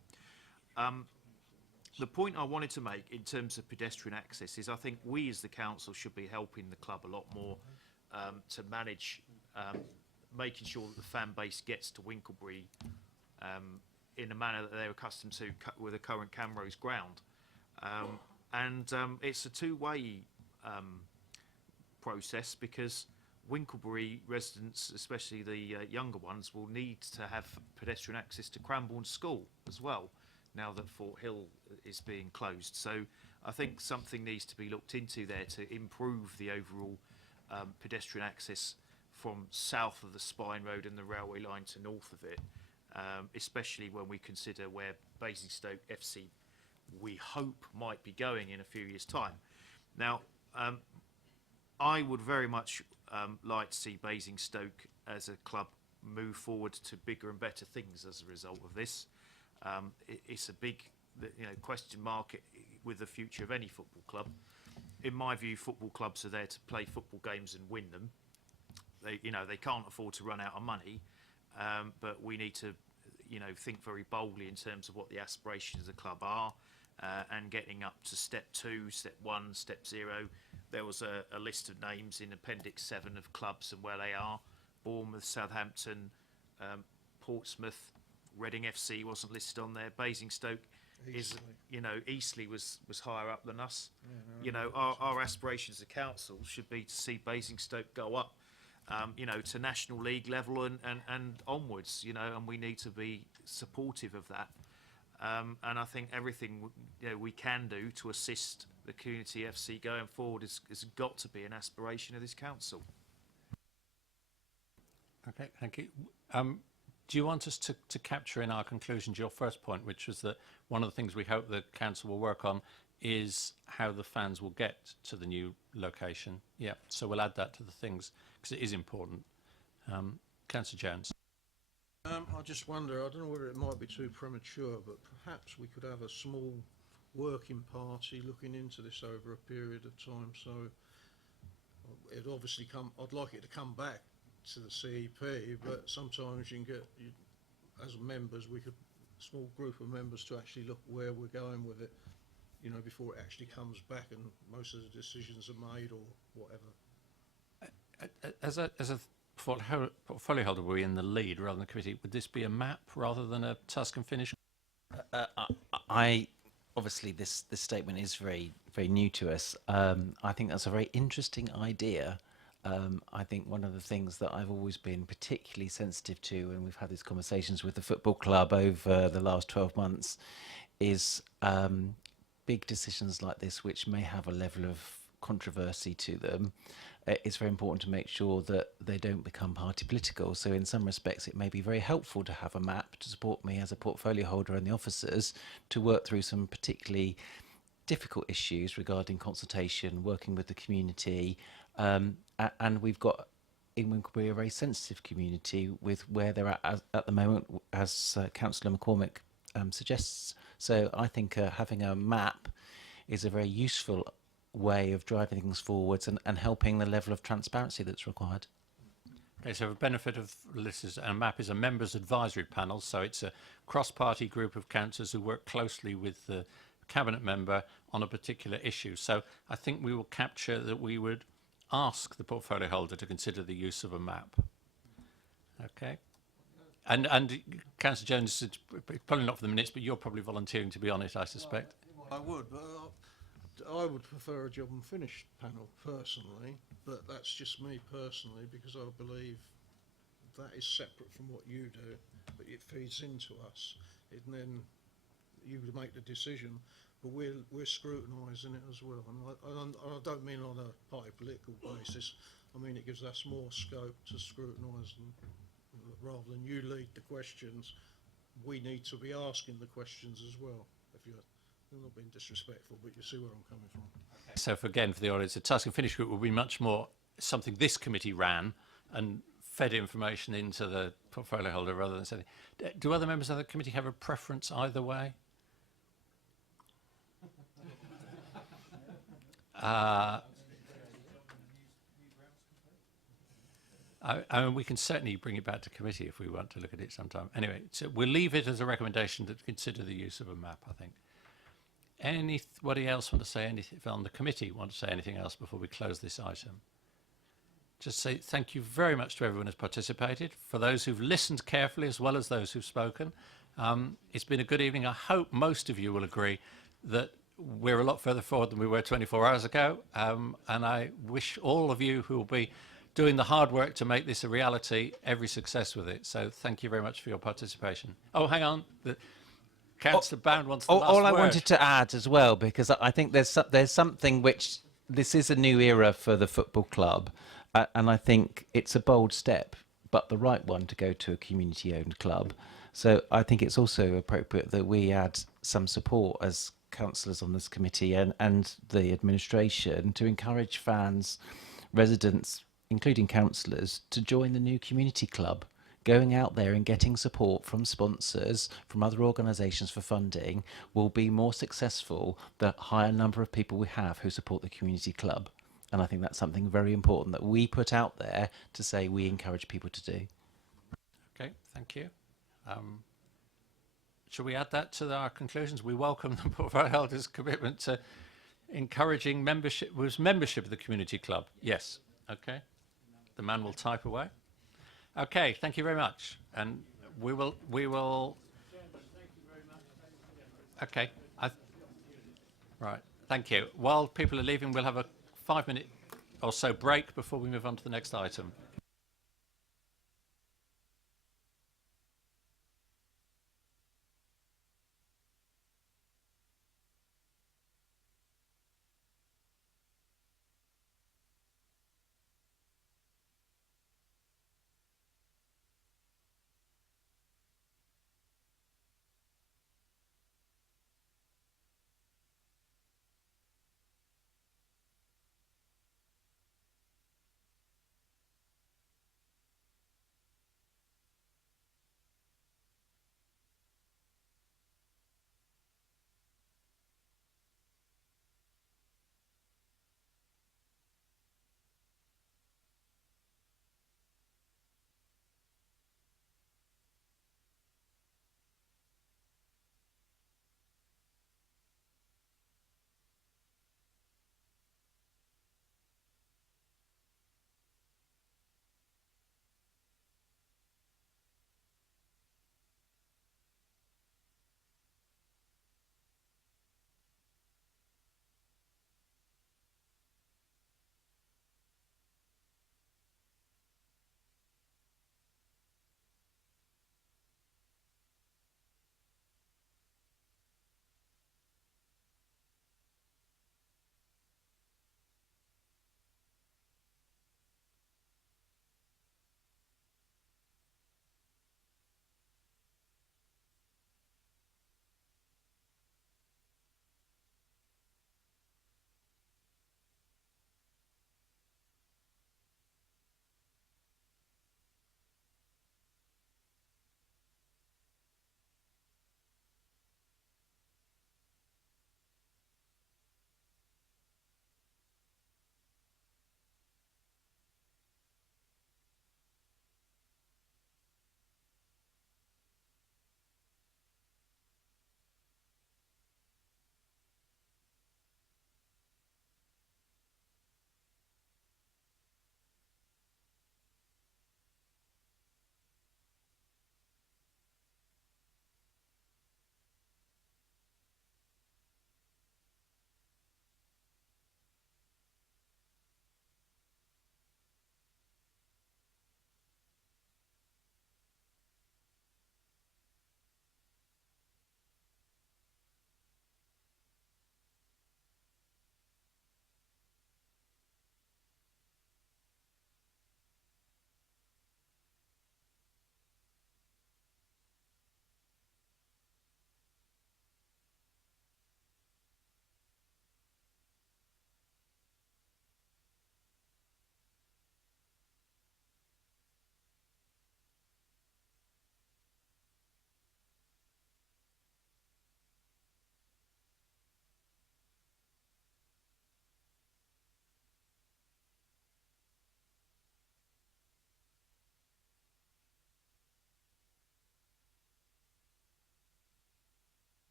The point I wanted to make in terms of pedestrian access is I think we as the council should be helping the club a lot more to manage making sure that the fan base gets to Winkleberry in a manner that they're accustomed to with the current Camrose ground. It's a two-way process, because Winkleberry residents, especially the younger ones, will need to have pedestrian access to Cranbourne School as well, now that Fort Hill is being closed. So I think something needs to be looked into there to improve the overall pedestrian access from south of the Spine Road and the railway line to north of it, especially when we consider where Basingstoke FC, we hope, might be going in a few years' time. Now, I would very much like to see Basingstoke as a club move forward to bigger and better things as a result of this. It's a big question mark. with the future of any football club. In my view, football clubs are there to play football games and win them. They can't afford to run out of money, but we need to, think very boldly in terms of what the aspirations of the club are, and getting up to step 2, step 1, step 0. There was a list of names in Appendix 7 of clubs and where they are. Bournemouth, Southampton, Portsmouth, Reading FC wasn't listed on there. Basingstoke is, Eastleigh was higher up than us. Our aspirations as a council should be to see Basingstoke go up, to National League level and onwards, and we need to be supportive of that. And I think everything we can do to assist the Community FC going forward has got to be an aspiration of this council. Okay, thank you. Do you want us to capture in our conclusions your first point, which was that one of the things we hope the council will work on is how the fans will get to the new location? Yeah, so we'll add that to the things because it is important. Councillor Jones. I just wonder, I don't know whether it might be too premature, but perhaps we could have a small working party looking into this over a period of time. So it obviously I'd like it to come back to the CEP, but sometimes you can get, as members, a small group of members to actually look where we're going with it, before it actually comes back and most of the decisions are made or whatever. As a portfolio holder, we're in the lead rather than the committee. Would this be a map rather than a task and finish? Obviously this statement is very, very new to us. I think that's a very interesting idea. I think one of the things that I've always been particularly sensitive to, and we've had these conversations with the football club over the last 12 months, is big decisions like this, which may have a level of controversy to them. It's very important to make sure that they don't become party political. So in some respects, it may be very helpful to have a map to support me as a portfolio holder and the officers to work through some particularly difficult issues regarding consultation, working with the community, and we've got in Winkelbery a very sensitive community with where they're at the moment, as Councillor McCormick suggests. So I think having a map is a very useful way of driving things forwards and helping the level of transparency that's required. Okay, so for benefit of listeners, a map is a members advisory panel, so it's a cross-party group of councillors who work closely with the cabinet member on a particular issue. So I think we will capture that we would ask the portfolio holder to consider the use of a map. Okay. And Councillor Jones, it's probably not for the minutes, but you're probably volunteering to be on it, I suspect. I would, but I would prefer a job and finish panel personally, but that's just me personally because I believe that is separate from what you do, but it feeds into us, and then you would make the decision, but we're scrutinising it as well, and I don't mean on a party political basis. I mean it gives us more scope to scrutinise, and rather than you lead the questions, we need to be asking the questions as well. If you're not being disrespectful, but you see where I'm coming from. So for the audience, the task and finish group will be much more something this committee ran and fed information into the portfolio holder rather than saying. Do other members of the committee have a preference either way? I mean, we can certainly bring it back to committee if we want to look at it sometime. Anyway, so we'll leave it as a recommendation to consider the use of a map, I think. Anybody else want to say anything on the committee? Want to say anything else before we close this item? Just say thank you very much to everyone who's participated. For those who've listened carefully as well as those who've spoken, it's been a good evening. I hope most of you will agree that we're a lot further forward than we were 24 hours ago. And I wish all of you who will be doing the hard work to make this a reality every success with it. So thank you very much for your participation. Oh, hang on. Councillor Bound wants the last all I word. wanted to add as well, because I think there's something which, this is a new era for the football club, and I think it's a bold step, but the right one to go to a community-owned club. So I think it's also appropriate that we add some support as councillors on this committee and the administration to encourage fans, residents, including councillors, to join the new community club, going out there and getting support from sponsors, from other organisations for funding, will be more successful the higher number of people we have who support the community club. And I think that's something very important that we put out there to say we encourage people to do. Okay, thank you. Shall we add that to our conclusions? We welcome the Board of Elders' commitment to encouraging membership of the community club. Yes. Okay. The man will type away. Okay. Thank you very much. And we will. Okay. Right. Thank you. While people are leaving, we'll have a 5-minute or so break before we move on to the next item.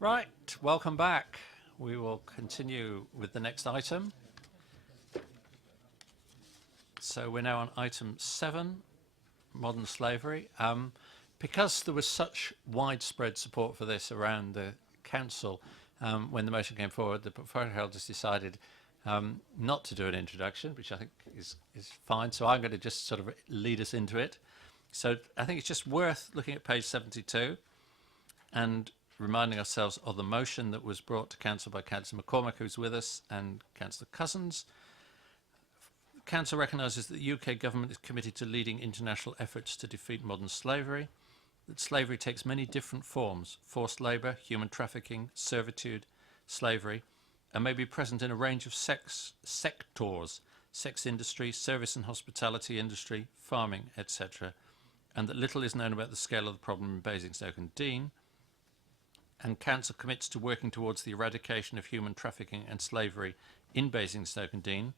Right, welcome back. We will continue with the next item. So we're now on item 7, modern slavery. Because there was such widespread support for this around the council, when the motion came forward, the portfolio holders decided not to do an introduction, which I think is fine. So I'm going to just sort of lead us into it. So I think it's just worth looking at page 72 and reminding ourselves of the motion that was brought to council by Councillor McCormack, who's with us, and Councillor Cousins. Council recognises that the UK government is committed to leading international efforts to defeat modern slavery, that slavery takes many different forms: forced labour, human trafficking, servitude, slavery, and may be present in a range of sectors, sex industry, service and hospitality industry, farming, etc., and that little is known about the scale of the problem in Basingstoke and Deane. And Council commits to working towards the eradication of human trafficking and slavery in Basingstoke and Deane,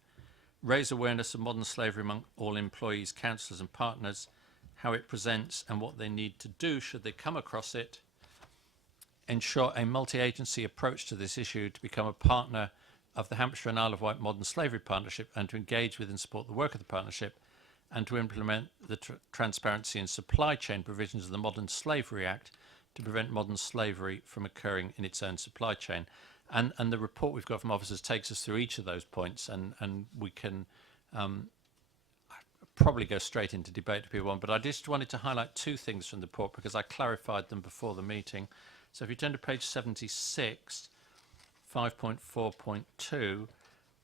raise awareness of modern slavery among all employees, councillors and partners, how it presents and what they need to do should they come across it, ensure a multi-agency approach to this issue to become a partner of the Hampshire and Isle of Wight Modern Slavery Partnership and to engage with and support the work of the partnership, and to implement the transparency and supply chain provisions of the Modern Slavery Act to prevent modern slavery from occurring in its own supply chain. And the report we've got from officers takes us through each of those points, and we can probably go straight into debate if we want, but I just wanted to highlight 2 things from the report because I clarified them before the meeting. So if you turn to page 76, 5.4.2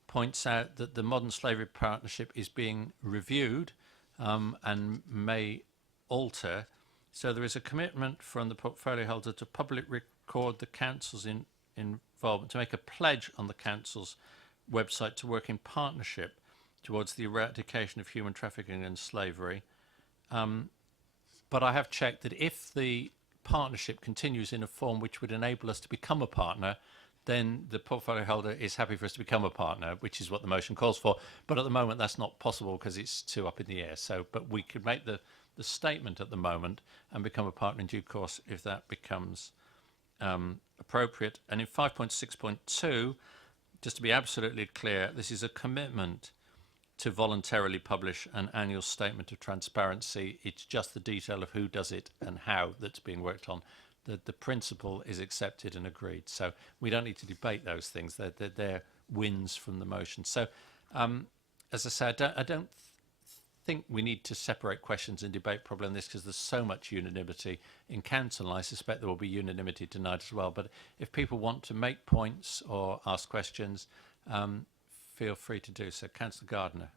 points out that the Modern Slavery Partnership is being reviewed and may alter. So there is a commitment from the portfolio holder to publicly record the council's involvement, to make a pledge on the council's website to work in partnership towards the eradication of human trafficking and slavery. But I have checked that if the partnership continues in a form which would enable us to become a partner, then the portfolio holder is happy for us to become a partner, which is what the motion calls for. But at the moment, that's not possible because it's too up in the air. So, but we could make the statement at the moment and become a partner in due course if that becomes appropriate. And in 5.6.2, just to be absolutely clear, this is a commitment to voluntarily publish an annual statement of transparency. It's just the detail of who does it and how that's being worked on. The principle is accepted and agreed. So we don't need to debate those things. They're wins from the motion. So as I said, I don't think we need to separate questions and debate probably on this because there's so much unanimity in council, and I suspect there will be unanimity tonight as well. But if people want to make points or ask questions, feel free to do so. Councillor Gardner.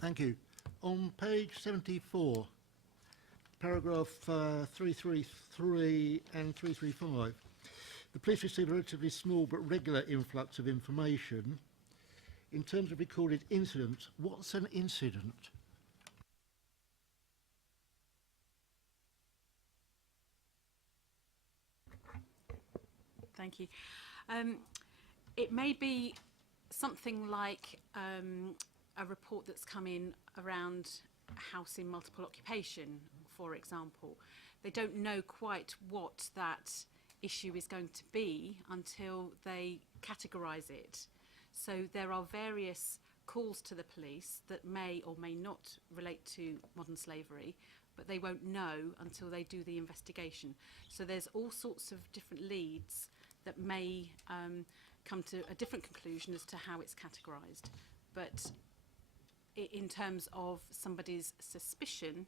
Thank you. On page 74, paragraph 333 and 335, the police receive a relatively small but regular influx of information. In terms of recorded incidents, what's an incident? Thank you. It may be something like a report that's come in around a house in multiple occupation, for example. They don't know quite what that issue is going to be until they categorise it. So there are various calls to the police that may or may not relate to modern slavery, but they won't know until they do the investigation. So there's all sorts of different leads that may come to a different conclusion as to how it's categorised. But in terms of somebody's suspicion,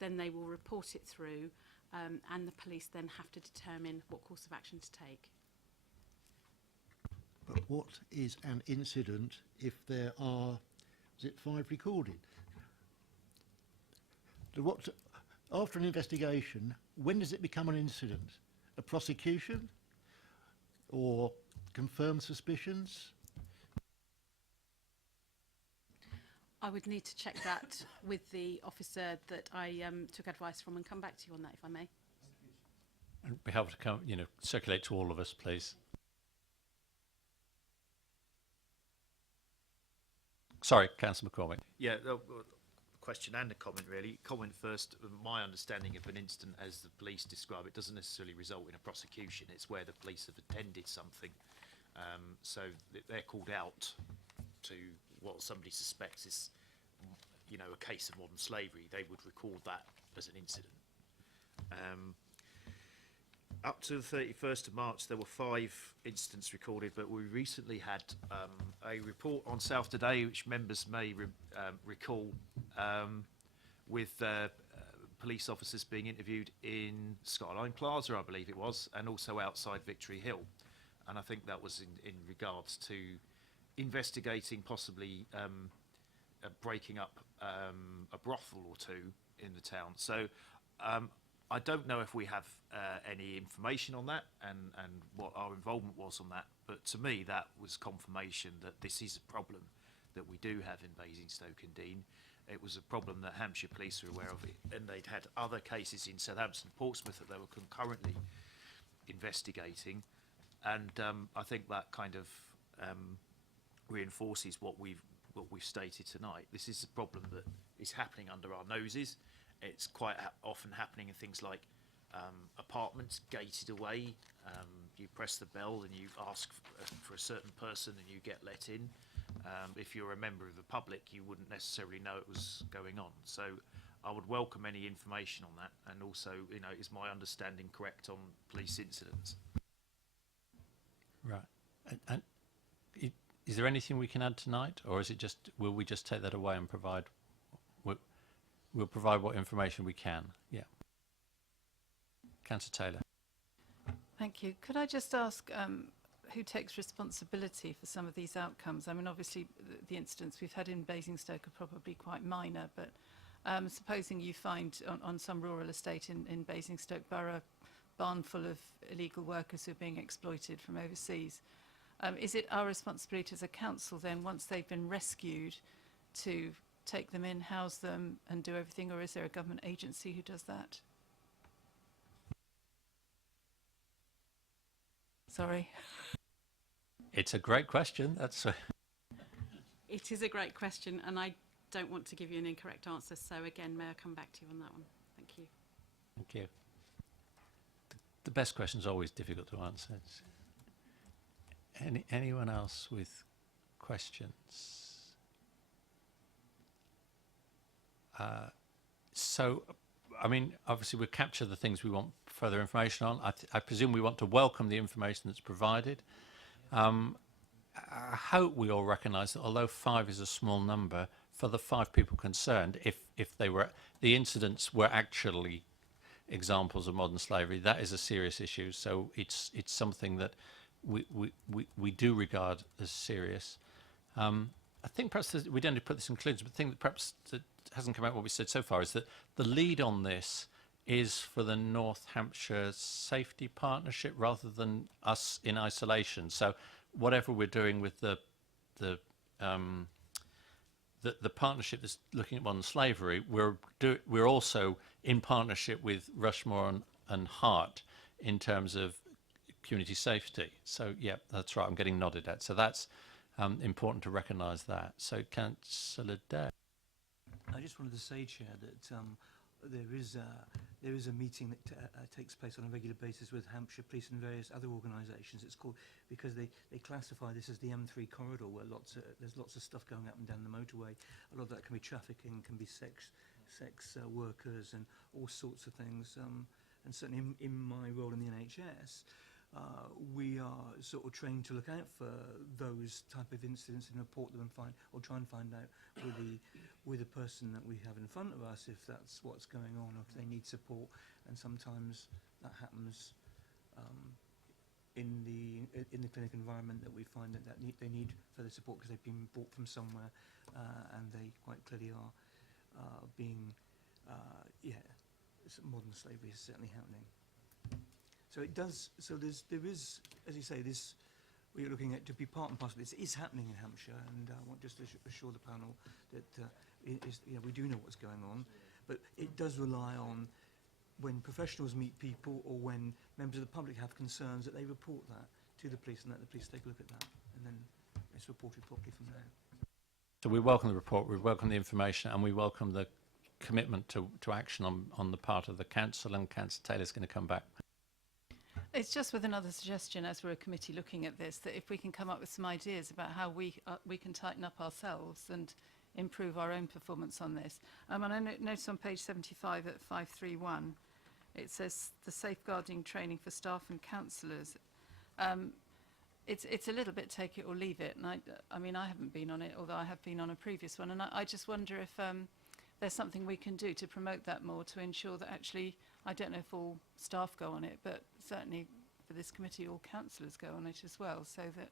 then they will report it through and the police then have to determine what course of action to take. But what is an incident if there are, is it 5 recorded? After an investigation, when does it become an incident? A prosecution or confirmed suspicions? I would need to check that with the officer that I took advice from and come back to you on that, if I may. It'd be helpful to come, circulate to all of us, please. Sorry, Councillor McCormick. Yeah, question and a comment really. Comment first, my understanding of an incident as the police describe it doesn't necessarily result in a prosecution. It's where the police have attended something. So they're called out to what somebody suspects is, you know, a case of modern slavery. They would record that as an incident. Up to the 31st of March, there were 5 incidents recorded, but we recently had a report on South Today, which members may recall, with police officers being interviewed in Skyline Plaza, I believe it was, and also outside Victory Hill. And I think that was in regards to investigating possibly breaking up a brothel or two in the town. So I don't know if we have any information on that and what our involvement was on that, but to me that was confirmation that this is a problem that we do have in Basingstoke and Dean. It was a problem that Hampshire Police were aware of it, and they'd had other cases in Southampton and Portsmouth that they were concurrently investigating, and I think that kind of reinforces what we've stated tonight. This is a problem that is happening under our noses. It's quite often happening in things like apartments gated away. You press the bell and you ask for a certain person and you get let in. If you're a member of the public, you wouldn't necessarily know it was going on. So I would welcome any information on that. And also, you know, is my understanding correct on police incidents? Right. And is there anything we can add tonight, or is it just, will we just take that away and provide? We'll provide what information we can. Yeah. Councillor Taylor. Thank you. Could I just ask who takes responsibility for some of these outcomes? I mean, obviously, the incidents we've had in Basingstoke are probably quite minor, but supposing you find on some rural estate in Basingstoke Borough, barn full of illegal workers who are being exploited from overseas, is it our responsibility as a council then, once they've been rescued, to take them in, house them and do everything, or is there a government agency who does that? Sorry. It's a great question. That's It is a great question, and I don't want to give you an incorrect answer, so again, may I come back to you on that one? Thank you. Thank you. The best question is always difficult to answer. Anyone else with questions? So, I mean, obviously we'll capture the things we want further information on. I presume we want to welcome the information that's provided. I hope we all recognise that although 5 is a small number, for the 5 people concerned, if they were, the incidents were actually examples of modern slavery, that is a serious issue. So it's something that we do regard as serious. I think perhaps we don't need to put this in conclusions, but the thing that perhaps that hasn't come out what we said so far is that the lead on this is for the North Hampshire Safety Partnership rather than us in isolation. So whatever we're doing with the partnership that's looking at modern slavery, we're also in partnership with Rushmore and Hart in terms of community safety. So yeah, that's right. I'm getting nodded at. So that's important to recognise that. So Councillor Day. I just wanted to say, Chair, that there is a meeting that takes place on a regular basis with Hampshire Police and various other organisations. It's called, because they classify this as the M3 corridor, where there's lots of stuff going up and down the motorway. A lot of that can be trafficking, can be sex workers and all sorts of things. And certainly in my role in the NHS, we are sort of trained to look out for those type of incidents and report them and try and find out with the person that we have in front of us if that's what's going on, or if they need support. And sometimes that happens in the clinic environment, that we find that they need further support because they've been brought from somewhere and they quite clearly are being modern slavery is certainly happening. So it does. So there is, as you say, this we're looking at to be part and parcel. This is happening in Hampshire, and I want just to assure the panel that we do know what's going on, but it does rely on when professionals meet people or when members of the public have concerns that they report that to the police and let the police take a look at that, and then it's reported properly from there. So we welcome the report, we welcome the information, and we welcome the commitment to action on the part of the council, and Councillor Taylor's going to come back. It's just with another suggestion, as we're a committee looking at this, that if we can come up with some ideas about how we can tighten up ourselves and improve our own performance on this. And I notice on page 75 at 531, it says the safeguarding training for staff and councillors. It's a little bit take it or leave it. And I mean, I haven't been on it, although I have been on a previous one. And I just wonder if there's something we can do to promote that more, to ensure that actually, I don't know if all staff go on it, but certainly for this committee, all councillors go on it as well, so that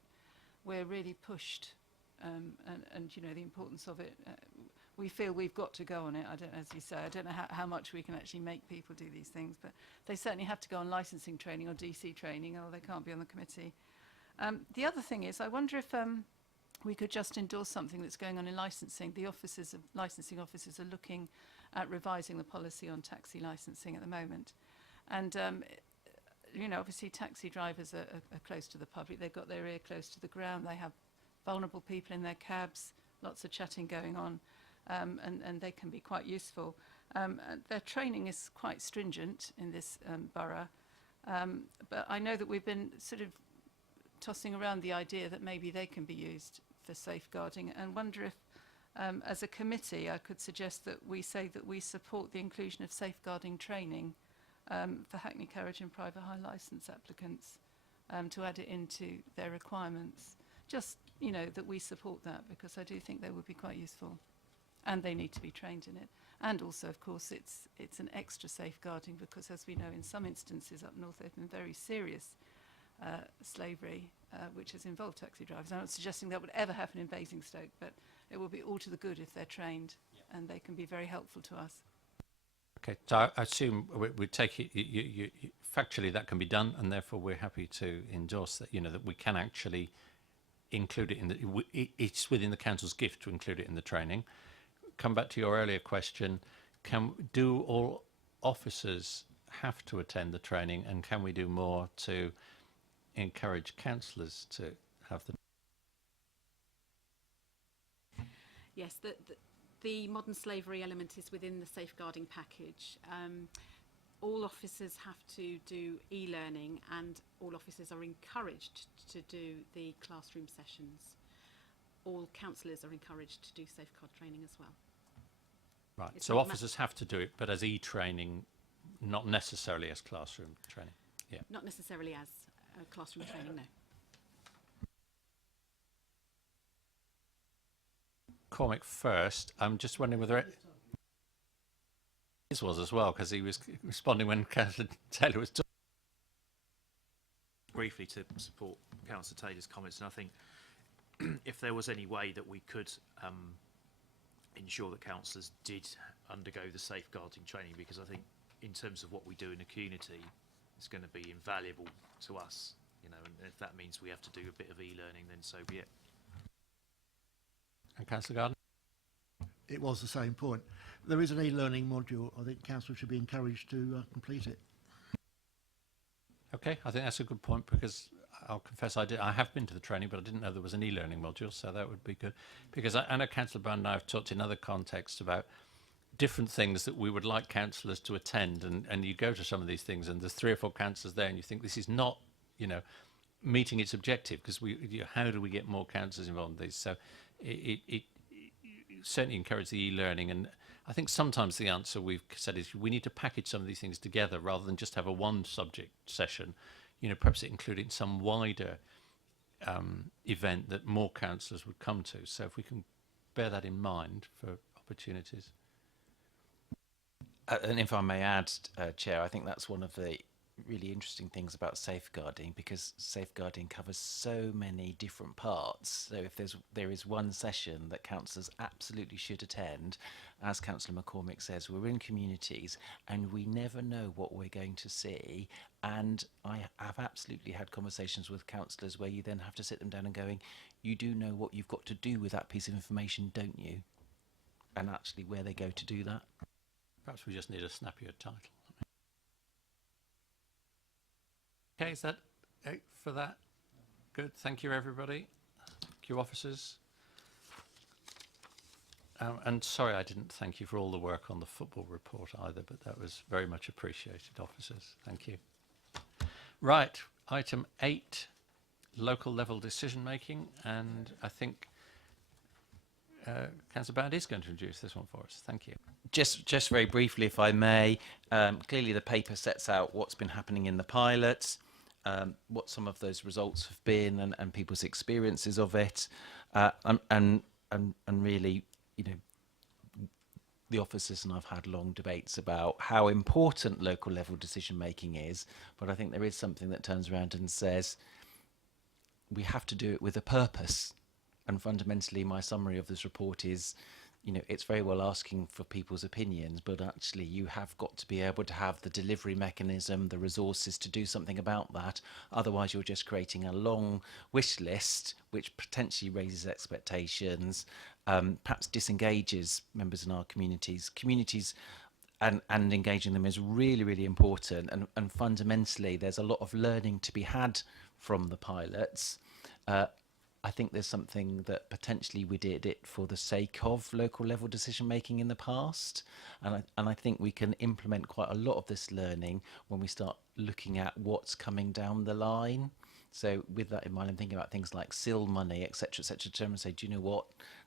we're really pushed and you know, the importance of it. We feel we've got to go on it. I don't know, as you say, I don't know how much we can actually make people do these things, but they certainly have to go on licensing training or DC training, or they can't be on the committee. The other thing is, I wonder if we could just endorse something that's going on in licensing. The licensing officers are looking at revising the policy on taxi licensing at the moment. And, you know, obviously taxi drivers are close to the public. They've got their ear close to the ground. They have vulnerable people in their cabs, lots of chatting going on, and they can be quite useful. Their training is quite stringent in this borough, but I know that we've been sort of tossing around the idea that maybe they can be used for safeguarding, and wonder if, as a committee, I could suggest that we say that we support the inclusion of safeguarding training for Hackney Carriage and private hire licence applicants, to add it into their requirements. Just, you know, that we support that, because I do think they would be quite useful, and they need to be trained in it. And also, of course, it's an extra safeguarding, because as we know, in some instances up north, there's been very serious slavery, which has involved taxi drivers. I'm not suggesting that would ever happen in Basingstoke, but it will be all to the good if they're trained, and they can be very helpful to us. Okay, so I assume we take it, factually that can be done, and therefore we're happy to endorse that, you know, that we can actually include it in the, it's within the council's gift to include it in the training. Come back to your earlier question, do all officers have to attend the training, and can we do more to encourage councillors to have the... Yes, the modern slavery element is within the safeguarding package. All officers have to do e-learning, and all officers are encouraged to do the classroom sessions. All councillors are encouraged to do safeguard training as well. Right, It's so not officers have to do it, but as e-training, not necessarily as classroom training. Yeah. Not necessarily as classroom training, no. Cormac first. I'm just wondering whether his was as well, because he was responding when Councillor Taylor was talking. Briefly to support Councillor Taylor's comments, and I think if there was any way that we could ensure that councillors did undergo the safeguarding training, because I think in terms of what we do in the community, it's going to be invaluable to us, you know, and if that means we have to do a bit of e-learning, then so be it. And Councillor Garden? It was the same point. There is an e-learning module. I think council should be encouraged to complete it. Okay, I think that's a good point, because I'll confess I have been to the training, but I didn't know there was an e-learning module, so that would be good. Because I know Councillor Brown and I have talked in other contexts about different things that we would like councillors to attend, and you go to some of these things and there's 3 or 4 councillors there and you think this is not, you know, meeting its objective, because how do we get more councillors involved in these? So it certainly encourages the e-learning, and I think sometimes the answer we've said is we need to package some of these things together rather than just have a one subject session, you know, perhaps including some wider event that more councillors would come to. So if we can bear that in mind for opportunities. And if I may add, Chair, I think that's one of the really interesting things about safeguarding, because safeguarding covers so many different parts. So if there is one session that councillors absolutely should attend, as Councillor McCormick says, we're in communities and we never know what we're going to see. And I have absolutely had conversations with councillors where you then have to sit them down and going, you do know what you've got to do with that piece of information, don't you? And actually where they go to do that. Perhaps we just need a snappier title. Okay, is that it for that? Good. Thank you, everybody. Thank you, officers. And sorry, I didn't thank you for all the work on the football report either, but that was very much appreciated, officers. Thank you. Right, item 8, local level decision making, and I think Councillor Band is going to introduce this one for us. Thank you. Just very briefly, if I may, clearly the paper sets out what's been happening in the pilots, what some of those results have been, and people's experiences of it, and really, you know, the officers and I've had long debates about how important local level decision making is, but I think there is something that turns around and says we have to do it with a purpose. And fundamentally, my summary of this report is, you know, it's very well asking for people's opinions, but actually you have got to be able to have the delivery mechanism, the resources to do something about that. Otherwise, you're just creating a long wish list, which potentially raises expectations, perhaps disengages members in our communities. And engaging them is really, really important. And fundamentally, there's a lot of learning to be had from the pilots. I think there's something that potentially we did it for the sake of local level decision making in the past, and I think we can implement quite a lot of this learning when we start looking at what's coming down the line. So with that in mind, I'm thinking about things like SIL money, etc., and say, do you know what?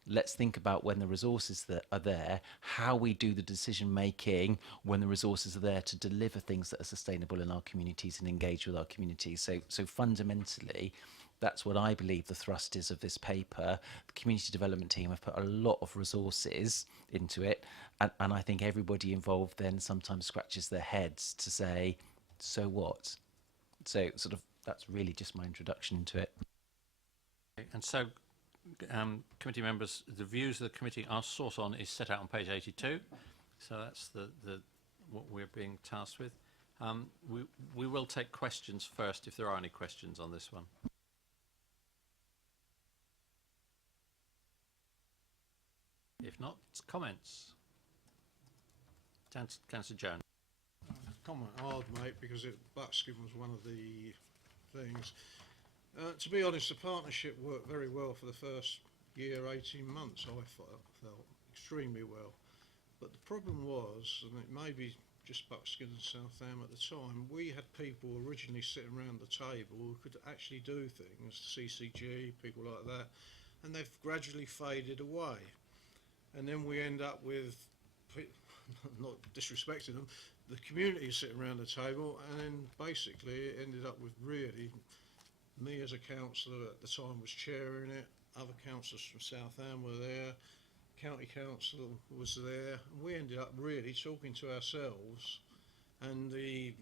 Let's think about when the resources that are there, how we do the decision making when the resources are there to deliver things that are sustainable in our communities and engage with our communities. So fundamentally, that's what I believe the thrust is of this paper. The community development team have put a lot of resources into it, and I think everybody involved then sometimes scratches their heads to say, so what? So sort of that's really just my introduction to it. And so, committee members, the views of the committee are sought on is set out on page 82. So that's the what we're being tasked with. We will take questions first if there are any questions on this one. If not, comments. Councillor Jones. Comment hard, mate, because Buckskin was one of the things. To be honest, the partnership worked very well for the first year, 18 months, I felt extremely well. But the problem was, and it may be just Buckskin and Southam at the time, we had people originally sitting around the table who could actually do things, CCG, people like that, and they've gradually faded away. And then we end up with, not disrespecting them, the community sitting around the table, and then basically it ended up with really, me as a councillor at the time was chairing it, other councillors from Southam were there, county council was there, and we ended up really talking to ourselves, and the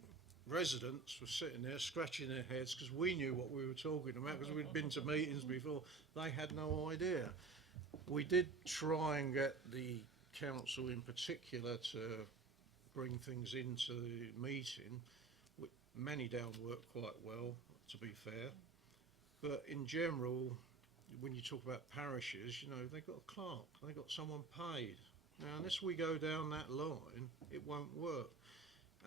residents were sitting there scratching their heads because we knew what we were talking about because we'd been to meetings before. They had no idea. We did try and get the council in particular to bring things into the meeting. Many down worked quite well, to be fair. But in general, when you talk about parishes, you know, they've got a clerk, they've got someone paid. Now, unless we go down that line, it won't work.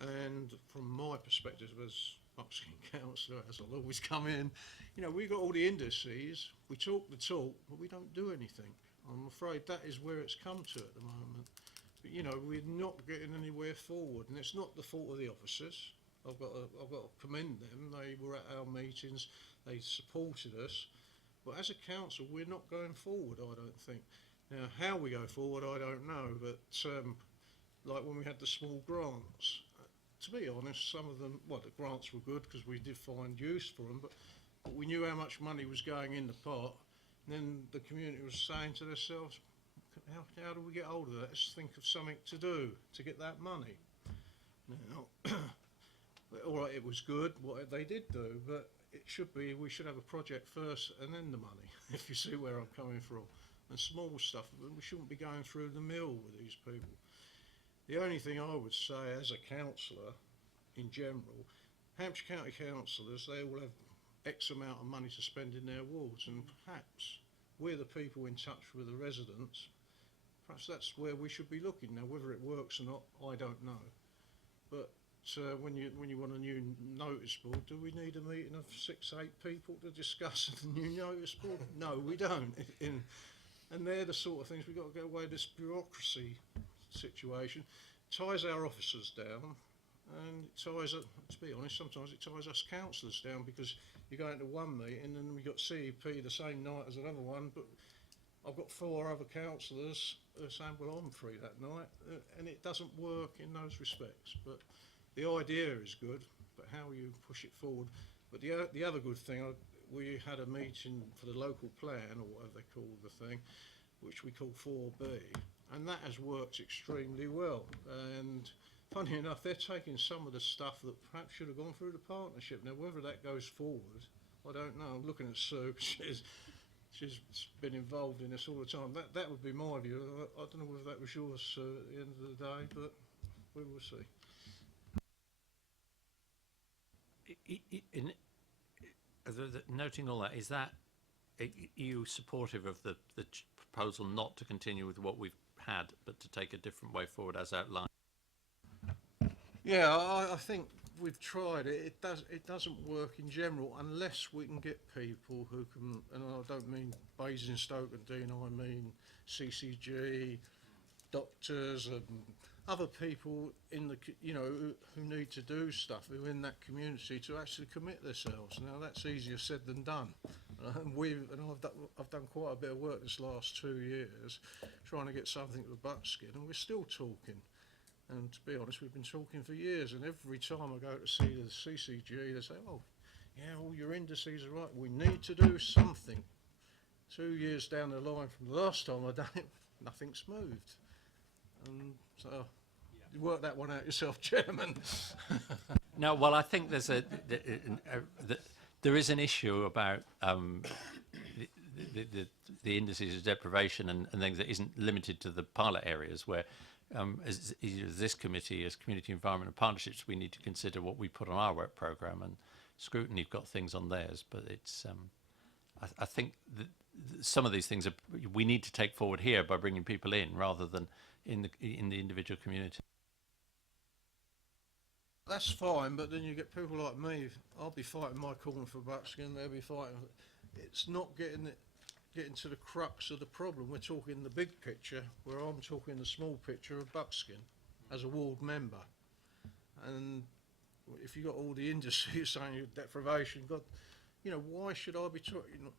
And from my perspective as Buckskin councillor, as I'll always come in, you know, we've got all the indices, we talk the talk, but we don't do anything. I'm afraid that is where it's come to at the moment. But, you know, we're not getting anywhere forward, and it's not the fault of the officers. I've got to commend them. They were at our meetings, they supported us. But as a council, we're not going forward, I don't think. Now, how we go forward, I don't know, but like when we had the small grants, to be honest, some of them, well, the grants were good because we did find use for them, but we knew how much money was going in the pot. And then the community was saying to themselves, how do we get hold of that? Let's think of something to do to get that money. Now, all right, it was good what they did do, but it should be, we should have a project first and then the money, if you see where I'm coming from. And small stuff, we shouldn't be going through the mill with these people. The only thing I would say as a councillor, in general, Hampshire County councillors, they all have X amount of money to spend in their wards, and perhaps we're the people in touch with the residents. Perhaps that's where we should be looking. Now, whether it works or not, I don't know. But when you want a new notice board, do we need a meeting of 6, 8 people to discuss the new notice board? No, we don't. And they're the sort of things we've got to get away with this bureaucracy situation. Ties our officers down, and it ties, to be honest, sometimes it ties us councillors down, because you go into one meeting and we've got CEP the same night as another one, but I've got 4 other councillors who are saying, well, I'm free that night, and it doesn't work in those respects. But the idea is good, but how you push it forward. But the other good thing, we had a meeting for the local plan, or whatever they call the thing, which we call 4B, and that has worked extremely well. And funny enough, they're taking some of the stuff that perhaps should have gone through the partnership. Now, whether that goes forward, I don't know. I'm looking at Sue. She's been involved in this all the time. That would be my view. I don't know whether that was yours at the end of the day, but we will see. Noting all that, is that are you supportive of the proposal not to continue with what we've had, but to take a different way forward as outlined? Yeah, I think we've tried it. It doesn't work in general unless we can get people who can, and I don't mean Basingstoke and Dean, I mean CCG, doctors and other people in the, who need to do stuff, who are in that community, to actually commit themselves. Now that's easier said than done. I've done quite a bit of work this last 2 years trying to get something with Buckskin, and we're still talking. And to be honest, we've been talking for years, and every time I go to see the CCG, they say, oh, yeah, all your indices are right, we need to do something. 2 years down the line from the last time I done it, nothing's moved. And so you work that one out yourself, Chairman. No, well, I think there is an issue about the indices of deprivation and things that isn't limited to the pilot areas, where as this committee, as Community Environment and Partnerships, we need to consider what we put on our work programme, and Scrutiny have got things on theirs. But it's I think that some of these things we need to take forward here by bringing people in rather than in the individual community. That's fine, but then you get people like me. I'll be fighting my corner for Buckskin, they'll be fighting. It's not getting to the crux of the problem. We're talking the big picture, where I'm talking the small picture of Buckskin as a ward member. And if you've got all the indices saying your deprivation, God, why should I be talking,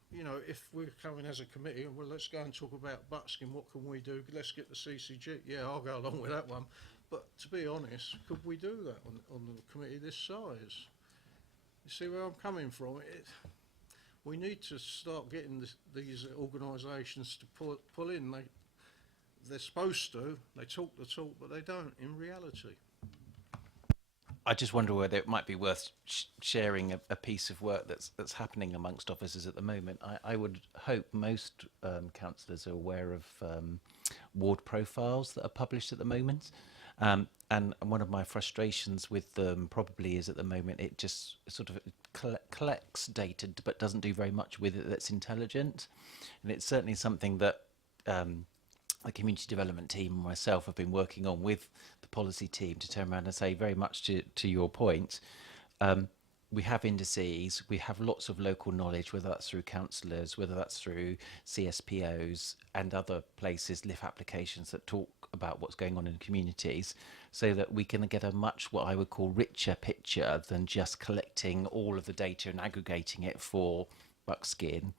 if we're coming as a committee, well, let's go and talk about Buckskin, what can we do? Let's get the CCG. Yeah, I'll go along with that one. But to be honest, could we do that on the committee this size? You see where I'm coming from? We need to start getting these organisations to pull in. They're supposed to. They talk the talk, but they don't in reality. I just wonder whether it might be worth sharing a piece of work that's happening amongst officers at the moment. I would hope most councillors are aware of ward profiles that are published at the moment. And one of my frustrations with them probably is at the moment it just sort of collects data but doesn't do very much with it that's intelligent. And it's certainly something that the community development team and myself have been working on with the policy team to turn around and say, very much to your point, we have indices, we have lots of local knowledge, whether that's through councillors, whether that's through CSPOs and other places, LIF applications that talk about what's going on in communities, so that we can get a much, what I would call, richer picture than just collecting all of the data and aggregating it for Buckskin,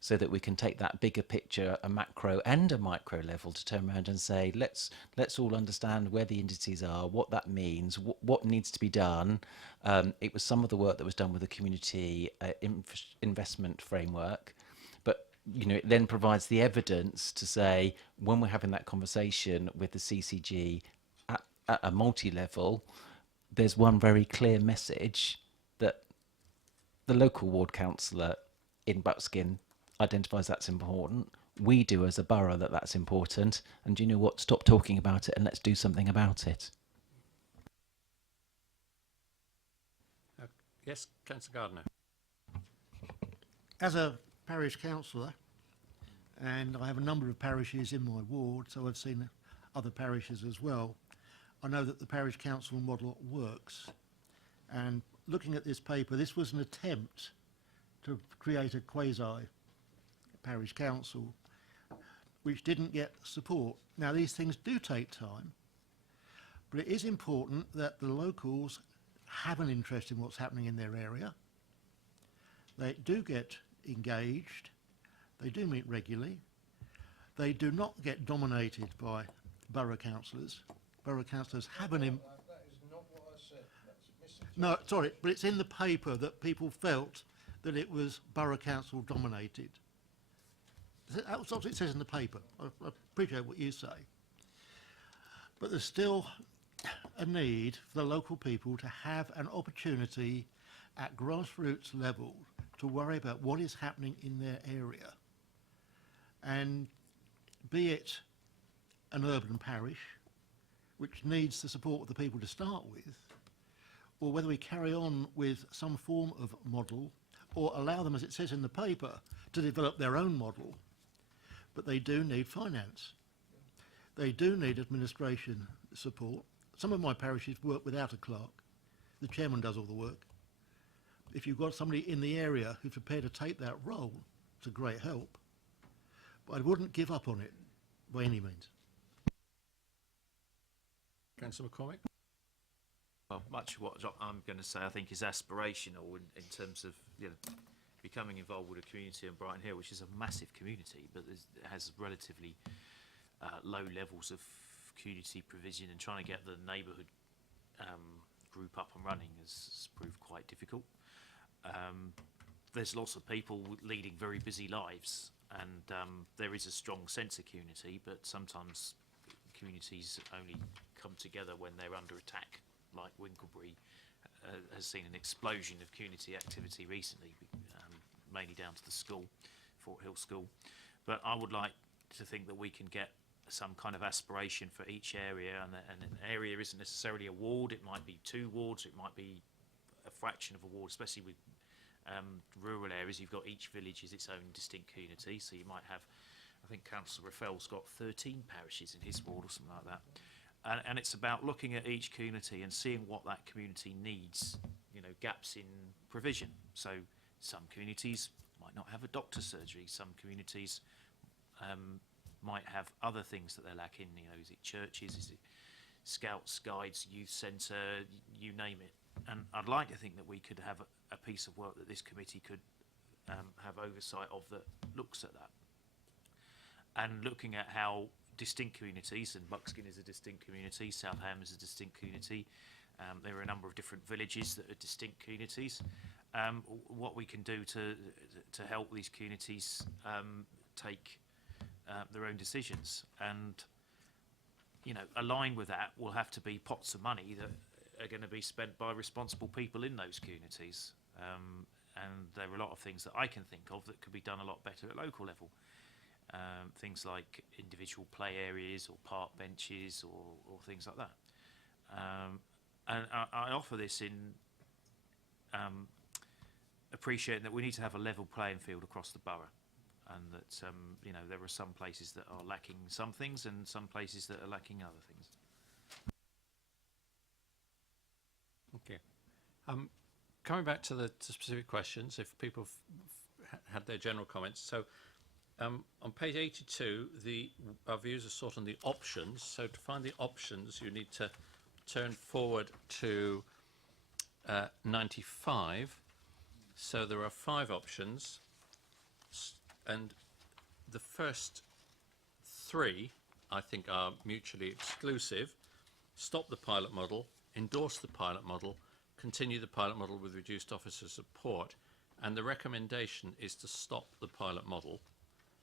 so that we can take that bigger picture, a macro and a micro level, to turn around and say, let's all understand where the indices are, what that means, what needs to be done. It was some of the work that was done with the community investment framework, but it then provides the evidence to say, when we're having that conversation with the CCG at a multi-level, there's one very clear message that the local ward councillor in Buckskin identifies that's important. We do as a borough that's important. And do you know what? Stop talking about it and let's do something about it. Yes, Councillor Gardner. As a parish councillor, and I have a number of parishes in my ward, so I've seen other parishes as well, I know that the parish council model works. And looking at this paper, this was an attempt to create a quasi-parish council. which didn't get support. Now, these things do take time, but it is important that the locals have an interest in what's happening in their area. They do get engaged. They do meet regularly. They do not get dominated by borough councillors. Borough councillors have an... That is not what I said. That's No, sorry, but it's in the paper that people felt that it was borough council dominated. That's what it says in the paper. I appreciate what you say. But there's still a need for the local people to have an opportunity at grassroots level to worry about what is happening in their area. And be it an urban parish, which needs the support of the people to start with, or whether we carry on with some form of model, or allow them, as it says in the paper, to develop their own model. But they do need finance. They do need administration support. Some of my parishes work without a clerk. The chairman does all the work. If you've got somebody in the area who's prepared to take that role, it's a great help. But I wouldn't give up on it by any means. Councillor McCormick? Well, much of what I'm going to say, I think, is aspirational in terms of becoming involved with a community in Brighton Hill, which is a massive community, but it has relatively low levels of community provision, and trying to get the neighbourhood group up and running has proved quite difficult. There's lots of people leading very busy lives, and there is a strong sense of community, but sometimes communities only come together when they're under attack, like Winklebury has seen an explosion of community activity recently, mainly down to the school, Fort Hill School. But I would like to think that we can get some kind of aspiration for each area, and an area isn't necessarily a ward. It might be 2 wards, it might be a fraction of a ward, especially with rural areas. You've got each village is its own distinct community, so you might have, I think Councillor Raffell's got 13 parishes in his ward or something like that. And it's about looking at each community and seeing what that community needs, gaps in provision. So some communities might not have a doctor's surgery, some communities might have other things that they're lacking. Is it churches, is it scouts, guides, youth centre, you name it. And I'd like to think that we could have a piece of work that this committee could have oversight of that looks at that. And looking at how distinct communities, and Buckskin is a distinct community, Southam is a distinct community, there are a number of different villages that are distinct communities, what we can do to help these communities take their own decisions. And aligned with that will have to be pots of money that are going to be spent by responsible people in those communities, and there are a lot of things that I can think of that could be done a lot better at local level. Things like individual play areas or park benches or things like that. And I offer this in appreciating that we need to have a level playing field across the borough, and that there are some places that are lacking some things and some places that are lacking other things. Okay. Coming back to the specific questions, if people had their general comments. So on page 82, our views are sort on the options. So to find the options, you need to turn forward to 95. So there are 5 options, and the first 3, I think, are mutually exclusive. Stop the pilot model, endorse the pilot model, continue the pilot model with reduced officer support, and the recommendation is to stop the pilot model.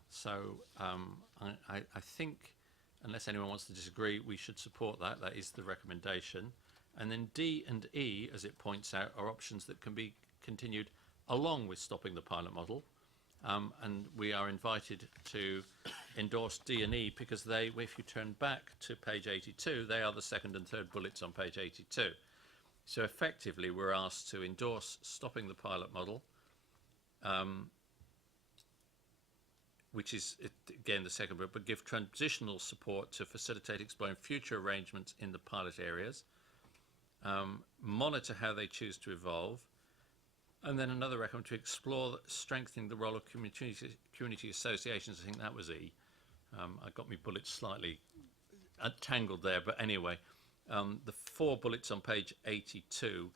So I think, unless anyone wants to disagree, we should support that. That is the recommendation. And then D and E, as it points out, are options that can be continued along with stopping the pilot model. And we are invited to endorse D and E because they, if you turn back to page 82, they are the 2nd and 3rd bullets on page 82. So effectively, we're asked to endorse stopping the pilot model, which is, again, the 2nd bullet, but give transitional support to facilitate exploring future arrangements in the pilot areas, monitor how they choose to evolve, and then another recommendation to explore strengthening the role of community associations. I think that was E, I got my bullets slightly tangled there, but anyway, the 4 bullets on page 82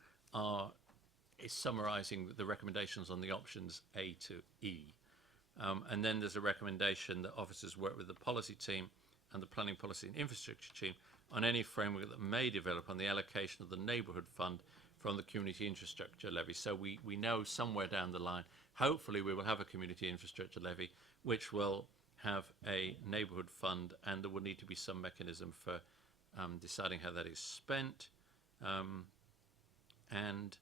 is summarising the recommendations on the options A to E. And then there's a recommendation that officers work with the policy team and the planning policy and infrastructure team on any framework that may develop on the allocation of the neighbourhood fund from the community infrastructure levy. So we know somewhere down the line, hopefully we will have a community infrastructure levy which will have a neighbourhood fund, and there will need to be some mechanism for deciding how that is spent. And